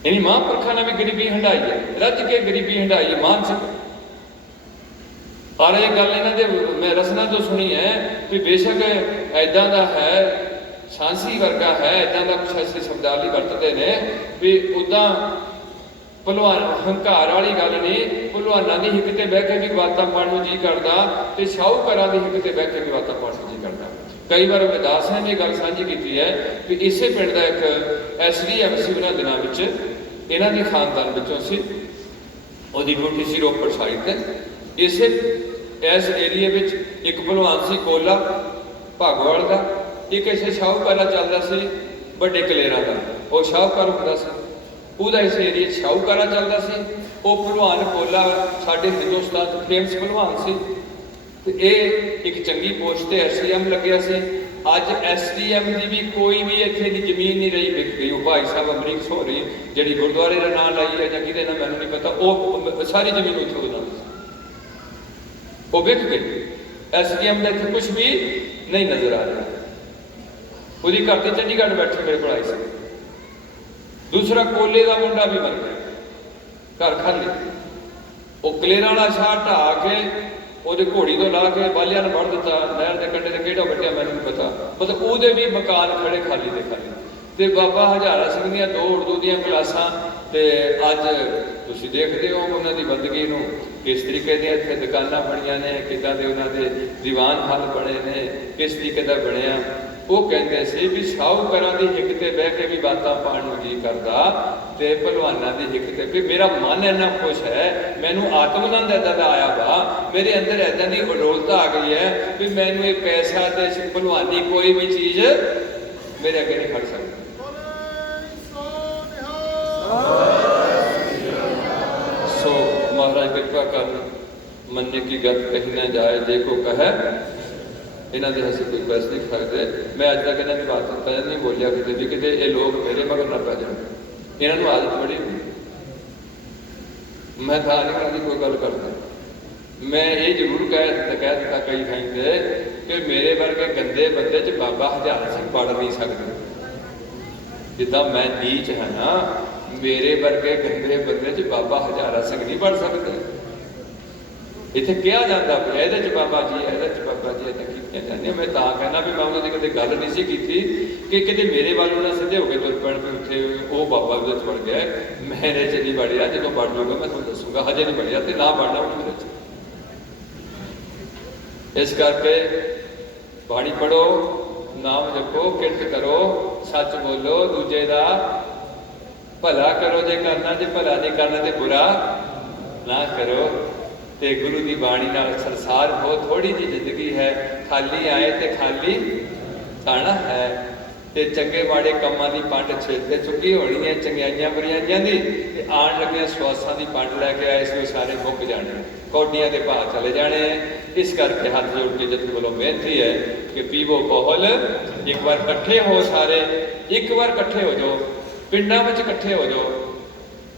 यानी महापुरखा ने भी गरीबी हंडाई है, रज के गरीबी हंडाई है मानसिक। और ये गल इन्हां दे मैं रसना तो सुनी है कि बेशक ऐदां दा है, सांसी वर्गा है, ऐदां दा कुछ ऐसे शब्दावली वरतते ने भी उदां भलवान हंकार वाली गल नहीं, भलवानां दी हिक ते बह के भी बातां पढ़न नूं जी करदा ते शाहूकारां दी हिक ते बह के भी बातां पढ़न नूं जी करदा। कई बार विदास ने भी गल साझी की है कि इसे पिंड का एक SDM सी उन्हां दिनां विच, इन्हां दे खानदान विचों सी, उहदी कोठी सी रोपड़ साइड ते। इसे इस एरिए विच एक भलवान सी कोला भागोवाल का, एक इसे शाहूकारा चलदा सी बड़े कलेरां दा, वो शाहूकार हुंदा सी, ਉਹਦਾ इस एरिए शाहूकारा चलता सी। वो भलवान कोला साडे हिंदुस्तान च फेमस भलवान सी, ते एक चंगी पोस्ट ते SDM लग्या सी। अज SDM की भी कोई भी इत्थे दी जमीन नहीं रही, विक गई। वो भाई साहब अमरीक सोहरी जिहड़ी गुरुद्वारे का नाम लाई है जां किहदे नाम मैनूं नहीं पता, वो सारी जमीन उत्थे उहदा वो विक गई। SDM का इत्थे कुछ भी नहीं नजर आ रहा। उसदी घर ते चंडीगढ़ बैठे मेरे को आई सी। दूसरा कोले का मुंडा भी मर गया, घर खाली। वो कलेरा वाला शाह ढा के ਉਹਦੇ घोड़ी तो ला के बालिया ने बढ़ दिता, नहर के कंढे ते किहड़ा वड्डिया मैनूं नहीं पता, मतलब ਉਹਦੇ भी मकान खड़े खाली दे खाली। ते बाबा हजारा सिंह ਦੀਆਂ दो उर्दू ਦੀਆਂ क्लासां ते अज तुसीं देखदे हो ਉਹਨਾਂ ਦੀ ਬੰਦਗੀ ਨੂੰ किस तरीके ਦੀਆਂ ਇੱਥੇ ਦੁਕਾਨਾਂ ਬਣੀਆਂ ਨੇ, ਕਿੱਦਾਂ ਦੇ ਉਹਨਾਂ ਦੇ ਦੀਵਾਨ ਹਾਲ ਬਣੇ ਨੇ, किस तरीके ਦਾ ਬਣਿਆ। ਉਹ ਕਹਿੰਦੇ ਸੀ ਵੀ ਸ਼ਾਹੂਕਾਰਾਂ ਦੀ ਹਿੱਕ ਤੇ ਬਹਿ ਕੇ ਵੀ ਬਾਤਾਂ ਪਾਉਣ ਨੂੰ ਜੀ ਕਰਦਾ, ਤੇ ਭਲਵਾਨਾਂ ਦੀ ਹਿੱਕ ਤੇ ਵੀ ਮੇਰਾ ਮਨ ਇੰਨਾ ਖੁਸ਼ ਹੈ, ਮੈਨੂੰ ਆਤਮ ਆਨੰਦ ਏਦਾਂ ਦਾ ਆਇਆ ਵਾ, ਮੇਰੇ ਅੰਦਰ ਏਦਾਂ ਦੀ ਅਡੋਲਤਾ ਆ ਗਈ ਹੈ ਵੀ ਮੈਨੂੰ ਇਹ ਪੈਸਾ ਤੇ ਭਲਵਾਨੀ ਕੋਈ ਵੀ ਚੀਜ਼ ਮੇਰੇ ਅੱਗੇ ਨਹੀਂ ਖੜ ਸਕਦੀ। ਸੋ ਮਹਾਰਾਜ ਕਿਰਪਾ ਕਰਨ, ਮੰਨੇ ਕੀ ਗੱਲ ਕਹੀ ਨਾ ਜਾਏ, ਜੇ ਕੋ ਕਹੇ ਇਹਨਾਂ ਦੇ ਅਸੀਂ ਕੋਈ ਬਹਿਸ ਨਹੀਂ ਸਕਦੇ। ਮੈਂ ਅੱਜ ਤੱਕ ਇਹਨਾਂ ਦੀ ਬਾਤ ਨਹੀਂ ਬੋਲਿਆ ਕਿਤੇ ਵੀ, ਕਿਤੇ ਇਹ ਲੋਕ ਮੇਰੇ ਮਗਰ ਨਾ ਪੈ ਜਾਣ। ਇਹਨਾਂ ਨੂੰ ਆਦਤ ਬੜੀ, ਮੈਂ ਤਾਂ ਨਹੀਂ ਕੋਈ ਗੱਲ ਕਰਦਾ। ਮੈਂ ਇਹ ਜ਼ਰੂਰ ਕਹਿ ਦਿੱਤਾ ਕਈ ਥਾਈਂ ਤੇ ਕਿ ਮੇਰੇ ਵਰਗੇ ਗੰਦੇ ਬੰਦੇ 'ਚ ਬਾਬਾ ਹਜ਼ਾਰ ਸਿੰਘ ਪੜ ਨਹੀਂ ਸਕਦੇ। ਜਿੱਦਾਂ ਮੈਂ ਨੀਚ ਹੈ ਨਾ, ਮੇਰੇ ਵਰਗੇ ਗੰਦੇ ਬੰਦੇ 'ਚ ਬਾਬਾ ਹਜ਼ਾਰਾ ਸਿੰਘ ਨਹੀਂ ਪੜ ਸਕਦੇ। ਇੱਥੇ ਕਿਹਾ ਜਾਂਦਾ ਵੀ ਇਹਦੇ 'ਚ ਬਾਬਾ ਜੀ, ਇਹਦੇ 'ਚ ਬਾਬਾ ਜੀ, ਇਹਦੇ ਕੀਤੀਆਂ ਜਾਂਦੀਆਂ। ਮੈਂ ਤਾਂ ਕਹਿੰਦਾ ਵੀ ਮੈਂ ਉਹਨਾਂ ਦੀ ਕਦੇ ਗੱਲ ਨਹੀਂ ਸੀ ਕੀਤੀ ਕਿ ਕਿਤੇ ਮੇਰੇ ਵੱਲ ਉਹਨਾਂ ਸਿੱਧੇ ਹੋ ਕੇ ਤੁਰ ਪੈਣ ਵੀ ਉੱਥੇ ਉਹ ਬਾਬਾ ਉਹਦੇ 'ਚ ਵੜ ਗਿਆ। ਮੇਰੇ 'ਚ ਨਹੀਂ ਵੜਿਆ, ਜਦੋਂ ਵੜ ਜਾਊਗਾ ਮੈਂ ਤੁਹਾਨੂੰ ਦੱਸੂਗਾ, ਹਜੇ ਨਹੀਂ ਵੜਿਆ ਤੇ ਨਾ ਵੜਨਾ ਵੀ ਮੇਰੇ 'ਚ। ਇਸ ਕਰਕੇ ਬਾਣੀ ਪੜੋ, ਨਾਮ ਜਪੋ, ਕਿਰਤ ਕਰੋ, ਸੱਚ ਬੋਲੋ, ਦੂਜੇ ਦਾ ਭਲਾ ਕਰੋ ਜੇ ਕਰਨਾ, ਜੇ ਭਲਾ ਨਹੀਂ ਕਰਨਾ ਤੇ ਬੁਰਾ ਨਾ ਕਰੋ। ਤੇ ਗੁਰੂ ਦੀ ਬਾਣੀ ਨਾਲ ਸੰਸਾਰ ਬਹੁਤ ਥੋੜੀ ਜਿਹੀ ਜ਼ਿੰਦਗੀ ਹੈ, ਖਾਲੀ ਆਏ ਤੇ ਖਾਲੀ ਜਾਣਾ ਹੈ। ਤੇ ਚੰਗੇ ਮਾੜੇ ਕੰਮਾਂ ਦੀ ਪੰਡ ਛੇਤੇ ਚੁੱਕੀ ਹੋਣੀ ਹੈ, ਚੰਗਿਆਈਆਂ ਬੁਰਾਈਆਂ ਦੀ, ਤੇ ਆਉਣ ਲੱਗਿਆ ਸਵਾਸਾਂ ਦੀ ਪੰਡ ਲੈ ਕੇ ਆਏ ਸੀ, ਉਹ ਸਾਰੇ ਮੁੱਕ ਜਾਣੇ, ਕੌਡੀਆਂ ਦੇ ਭਾਅ ਚਲੇ ਜਾਣੇ। ਇਸ ਕਰਕੇ ਹੱਥ ਜੋੜ ਕੇ ਜਥੇਦਾਰ ਵੱਲੋਂ ਬੇਨਤੀ ਹੈ ਕਿ ਪੀਵੋ ਕੋਹਲ, ਇੱਕ ਵਾਰ ਇਕੱਠੇ ਹੋ ਸਾਰੇ, ਇੱਕ ਵਾਰ ਇਕੱਠੇ ਹੋ ਜਾਓ, ਪਿੰਡਾਂ ਵਿੱਚ ਇਕੱਠੇ ਹੋ ਜਾਓ,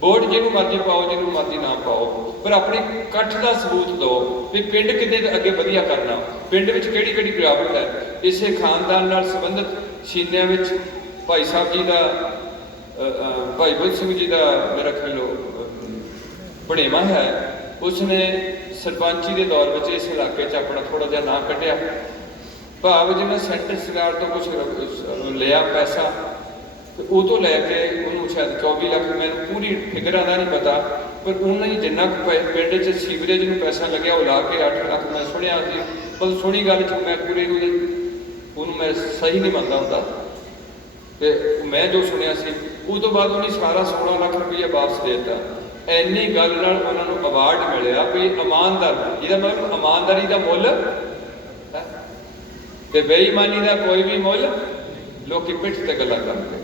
ਵੋਟ ਜਿਹਨੂੰ ਮਰਜ਼ੀ ਪਾਓ, ਜਿਹਨੂੰ ਮਰਜ਼ੀ ਨਾ ਪਾਓ, ਪਰ ਆਪਣੀ ਇਕੱਠ ਦਾ ਸਬੂਤ ਦਿਓ ਵੀ ਪਿੰਡ ਕਿੱਦੇ ਅੱਗੇ ਵਧੀਆ ਕਰਨਾ, ਪਿੰਡ ਵਿੱਚ ਕਿਹੜੀ ਕਿਹੜੀ ਗਿਰਾਵਟ ਹੈ। ਇਸੇ ਖਾਨਦਾਨ ਨਾਲ ਸੰਬੰਧਿਤ ਸੀਨਿਆਂ ਵਿੱਚ ਭਾਈ ਸਾਹਿਬ ਜੀ ਦਾ, ਭਾਈ ਬੁੱਧ ਸਿੰਘ ਜੀ ਦਾ ਮੇਰਾ ਖਿਆਲ ਬਣੇਵਾ ਹੈ। ਉਸਨੇ ਸਰਪੰਚੀ ਦੇ ਦੌਰ ਵਿੱਚ ਇਸ ਇਲਾਕੇ 'ਚ ਆਪਣਾ ਥੋੜਾ ਜਿਹਾ ਨਾਂ ਕੱਢਿਆ, ਭਾਵ ਜਿਹਨੇ ਸੈਂਟਰ ਸਰਕਾਰ ਤੋਂ ਕੁਝ ਲਿਆ ਪੈਸਾ, ਤੇ ਉਹ ਤੋਂ ਲੈ ਕੇ ਉਹਨੂੰ ਸ਼ਾਇਦ 24 ਲੱਖ, ਮੈਨੂੰ ਪੂਰੀ ਫਿਗਰਾਂ ਦਾ ਨਹੀਂ ਪਤਾ, ਪਰ ਉਹਨਾਂ ਹੀ ਜਿੰਨਾ ਕੁ ਪਿੰਡ 'ਚ ਸੀਵਰੇਜ ਨੂੰ ਪੈਸਾ ਲੱਗਿਆ ਉਹ ਲਾ ਕੇ 8 ਲੱਖ ਮੈਂ ਸੁਣਿਆ ਸੀ। ਪਰ ਸੁਣੀ ਗੱਲ 'ਚ ਮੈਂ ਪੂਰੇ ਉਹਨੂੰ ਮੈਂ ਸਹੀ ਨਹੀਂ ਮੰਨਦਾ ਹੁੰਦਾ, ਤੇ ਮੈਂ ਜੋ ਸੁਣਿਆ ਸੀ ਉਹ ਤੋਂ ਬਾਅਦ ਉਹਨੇ ਸਾਰਾ 16 ਲੱਖ ਰੁਪਈਆ ਵਾਪਸ ਦੇ ਦਿੱਤਾ। ਇੰਨੀ ਗੱਲ ਨਾਲ ਉਹਨਾਂ ਨੂੰ ਅਵਾਰਡ ਮਿਲਿਆ ਵੀ ਇਮਾਨਦਾਰ, ਜਿਹਦਾ ਮਤਲਬ ਇਮਾਨਦਾਰੀ ਦਾ ਮੁੱਲ ਤੇ ਬੇਈਮਾਨੀ ਦਾ ਕੋਈ ਵੀ ਮੁੱਲ। ਲੋਕੀ ਪਿੱਠ ਤੇ ਗੱਲਾਂ ਕਰਦੇ।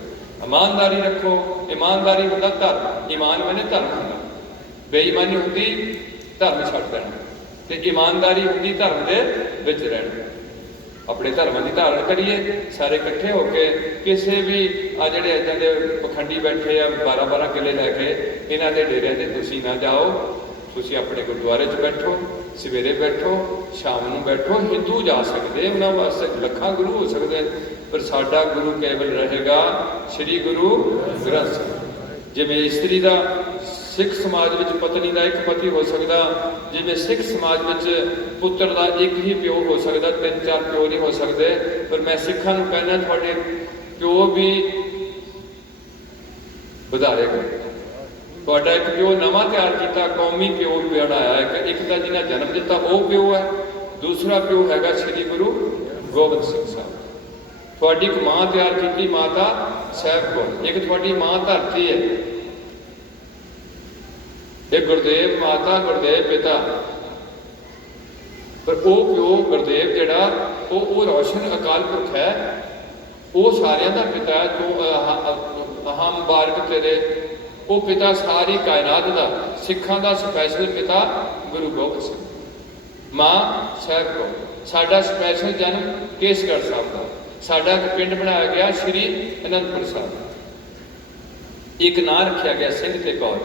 ਇਮਾਨਦਾਰੀ ਰੱਖੋ, ਇਮਾਨਦਾਰੀ ਹੁੰਦਾ ਧਰਮ, ਈਮਾਨ ਮੈਨੇ ਧਰਮ ਹੁੰਦਾ, ਬੇਈਮਾਨੀ ਹੁੰਦੀ ਧਰਮ ਛੱਡ ਦੇਣਾ, ਤੇ ਇਮਾਨਦਾਰੀ ਹੁੰਦੀ ਧਰਮ ਦੇ ਵਿੱਚ ਰਹਿਣਾ। ਆਪਣੇ ਧਰਮਾਂ ਦੀ ਧਾਰਨ ਕਰੀਏ ਸਾਰੇ ਇਕੱਠੇ ਹੋ ਕੇ। ਕਿਸੇ ਵੀ ਆ ਜਿਹੜੇ ਇੱਦਾਂ ਦੇ ਪਖੰਡੀ ਬੈਠੇ ਆ 12-12 ਕਿੱਲੇ ਲੈ ਕੇ, ਇਹਨਾਂ ਦੇ ਡੇਰਿਆਂ ਤੇ ਤੁਸੀਂ ਨਾ ਜਾਓ। ਤੁਸੀਂ ਆਪਣੇ ਗੁਰਦੁਆਰੇ 'ਚ ਬੈਠੋ, ਸਵੇਰੇ ਬੈਠੋ, ਸ਼ਾਮ ਨੂੰ ਬੈਠੋ। ਹਿੰਦੂ ਜਾ ਸਕਦੇ, ਉਹਨਾਂ ਵਾਸਤੇ ਲੱਖਾਂ ਗੁਰੂ ਹੋ ਸਕਦੇ, ਪਰ ਸਾਡਾ ਗੁਰੂ ਕੇਵਲ ਰਹੇਗਾ ਸ੍ਰੀ ਗੁਰੂ ਗ੍ਰੰਥ ਸਾਹਿਬ। ਜਿਵੇਂ ਇਸਤਰੀ ਦਾ ਸਿੱਖ ਸਮਾਜ ਵਿੱਚ ਪਤਨੀ ਦਾ ਇੱਕ ਪਤੀ ਹੋ ਸਕਦਾ, ਜਿਵੇਂ ਸਿੱਖ ਸਮਾਜ ਵਿੱਚ ਪੁੱਤਰ ਦਾ ਇੱਕ ਹੀ ਪਿਓ ਹੋ ਸਕਦਾ, 3-4 ਪਿਓ ਨਹੀਂ ਹੋ ਸਕਦੇ। ਪਰ ਮੈਂ ਸਿੱਖਾਂ ਨੂੰ ਕਹਿਣਾ, ਤੁਹਾਡੇ ਪਿਓ ਵੀ ਵਧਾਰੇ ਕਰੋ। ਤੁਹਾਡਾ ਇੱਕ ਪਿਓ ਨਵਾਂ ਤਿਆਰ ਕੀਤਾ, ਕੌਮੀ ਪਿਓ ਬਣਾਇਆ। ਇੱਕ ਤਾਂ ਜਿਹਨਾਂ ਜਨਮ ਦਿੱਤਾ ਉਹ ਪਿਓ ਹੈ, ਦੂਸਰਾ ਪਿਓ ਹੈਗਾ ਸ੍ਰੀ ਗੁਰੂ ਗੋਬਿੰਦ ਸਿੰਘ ਸਾਹਿਬ। ਤੁਹਾਡੀ ਇੱਕ ਮਾਂ ਤਿਆਰ ਕੀਤੀ, ਮਾਤਾ ਸਾਹਿਬ ਕੌਰ। ਇੱਕ ਤੁਹਾਡੀ ਮਾਂ ਧਰਤੀ ਹੈ, ਇਹ ਗੁਰਦੇਵ ਮਾਤਾ, ਗੁਰਦੇਵ ਪਿਤਾ। ਪਰ ਉਹ ਪਿਓ ਗੁਰਦੇਵ ਜਿਹੜਾ ਉਹ ਰੌਸ਼ਨ ਅਕਾਲ ਪੁਰਖ ਹੈ, ਉਹ ਸਾਰਿਆਂ ਦਾ ਪਿਤਾ ਜੋ ਅਹਮ ਬਾਰਕ ਤੇਰੇ, ਉਹ ਪਿਤਾ ਸਾਰੀ ਕਾਇਨਾਤ ਦਾ, ਸਿੱਖਾਂ ਦਾ ਸਪੈਸ਼ਲ ਪਿਤਾ ਗੁਰੂ ਗੋਬਿੰਦ ਸਿੰਘ। ਮਾਂ ਸਾਹਿਬ ਕੌਰ। ਸਾਡਾ ਸਪੈਸ਼ਲ ਜਨਮ ਕੇਸਗੜ੍ਹ ਸਾਹਿਬ ਦਾ। ਸਾਡਾ ਪਿੰਡ ਬਣਾਇਆ ਗਿਆ ਸ਼੍ਰੀ ਅਨੰਦਪੁਰ ਸਾਹਿਬ। ਇੱਕ ਨਾਂ ਰੱਖਿਆ ਗਿਆ ਸਿੰਘ ਤੇ ਕੌਰ।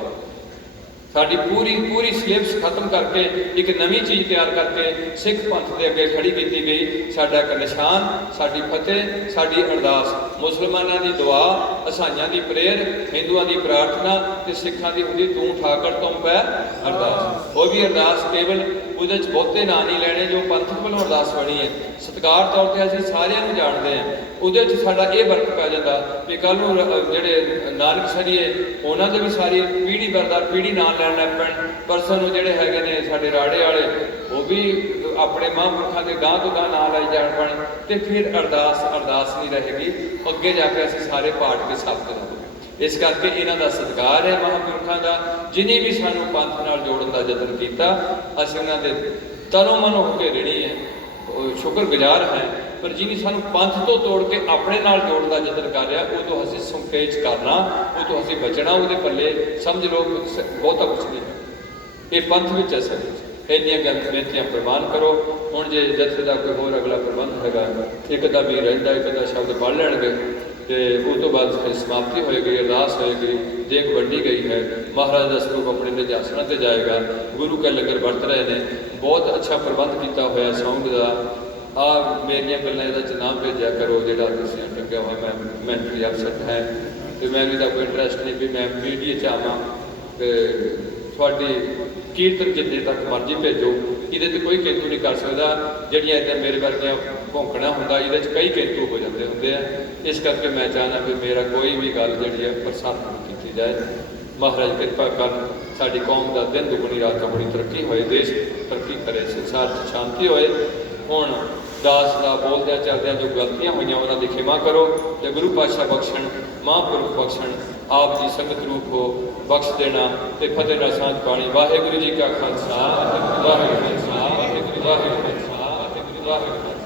ਸਾਡੀ ਪੂਰੀ ਸਿਲੇਬਸ ਖਤਮ ਕਰਕੇ ਇੱਕ ਨਵੀਂ ਚੀਜ਼ ਤਿਆਰ ਕਰਕੇ ਸਿੱਖ ਪੰਥ ਦੇ ਅੱਗੇ ਖੜੀ ਕੀਤੀ ਗਈ। ਸਾਡਾ ਇੱਕ ਨਿਸ਼ਾਨ, ਸਾਡੀ ਫਤਿਹ, ਸਾਡੀ ਅਰਦਾਸ, ਮੁਸਲਮਾਨਾਂ ਦੀ ਦੁਆ, ਈਸਾਈਆਂ ਦੀ ਪ੍ਰੇਅਰ, ਹਿੰਦੂਆਂ ਦੀ ਪ੍ਰਾਰਥਨਾ ਤੇ ਸਿੱਖਾਂ ਦੀ ਹੁੰਦੀ ਤੂੰ ਠਾਕਰ ਤੁਮ ਪੈ ਅਰਦਾਸ। ਉਹ ਵੀ ਅਰਦਾਸ ਕੇਵਲ ਉਹਦੇ 'ਚ ਬਹੁਤੇ ਨਾਂ ਨਹੀਂ ਲੈਣੇ, ਜੋ ਪੰਥਕ ਵੱਲੋਂ ਅਰਦਾਸ ਬਣੀ ਹੈ। ਸਤਿਕਾਰ ਤੌਰ ਤੇ ਅਸੀਂ ਸਾਰਿਆਂ ਨੂੰ ਜਾਣਦੇ ਹਾਂ। ਉਹਦੇ 'ਚ ਸਾਡਾ ਇਹ ਵਰਕ ਪੈ ਜਾਂਦਾ ਵੀ ਕੱਲ੍ਹ ਨੂੰ ਜਿਹੜੇ ਨਾਨਕ ਸਰੀਏ ਉਹਨਾਂ ਦੇ ਵੀ ਸਾਰੀ ਪੀੜ੍ਹੀ ਬਰਦਾਰ ਪੀੜ੍ਹੀ ਨਾਂ ਲੈਣ ਲੱਗ ਪੈਣ। ਪਰਸਨ ਨੂੰ ਜਿਹੜੇ ਹੈਗੇ ਨੇ ਸਾਡੇ ਰਾੜੇ ਵਾਲੇ, ਉਹ ਵੀ अपने महापुरखों के गांह तो गांह नाम लाई जाण पाए तो फिर अरदास अरदास नहीं रहेगी, अगे जाके असीं सारे पाठ के साबित करांगे। इस करके इन्हां दा सत्कार है महापुरखों का, जिन्हें भी सानू पंथ नाल जोड़न का यतन किया, असीं उन्हां दे तनों मनो होकर ऋणी है, शुक्रगुजार हैं। पर जिन्हें सानू पंथ तो तोड़ के अपने नाल जोड़न का यतन कर रहा, वो तो असीं संकेच करना, वो तो असीं बचना, वो पल्ले समझ लो बहुता कुछ नहीं है। ये पंथ में असल इन्नियां बेनतियां प्रवान करो। हुण जे जथे का कोई होर अगला प्रबंध हैगा, एक दा भी रहिंदा, एक दा शब्द पढ़ लैणगे तो उस तो बाद फिर समाप्ति होएगी, अरदास होएगी, देख वंडी गई है, महाराज का स्वरूप अपने निजासना से जाएगा। गुरु का लंगर वरत रहे हैं, बहुत अच्छा प्रबंध किया होया साउंड का। आ मेरिया गल्लां इहदे च नाम भेजा करो, जिहड़ा तुसीं टंगिया होया मैं मैंटली अपसैट है, तो मैं इहदा कोई इंटरस्ट नहीं भी मैं मीडिया च आवां, थोड़ी कीर्तन जिन्ने तक मर्जी भेजो, ये कोई किंतु नहीं कर सकता। जड़ियाँ इदा मेरे वर्गिया भौंकना होंगे, ये कई किंतु हो जाते होंगे हैं। इस करके मैं चाहना भी मेरा कोई भी गल जी प्रसारण की जाए। महाराज कृपा कर, साड़ी कौम का दिन दुगनी रात बड़ी तरक्की होए, देश तरक्की करे, संसार शांति होए। हुण दास का बोलद्या चलद्या जो गलतियां हुई उन्होंने खिमा करो, तो गुरु पातशाह बख्शण, महापुरुख बख्शण, आप जी संगत रूप हो बख्श देना, तो फतेह दा सांझ पानी। वाहिगुरू जी का खालसा, वाहिगुरू जी की फतेह, वाहिगुरू जी की फतेह, वाहिगुरू।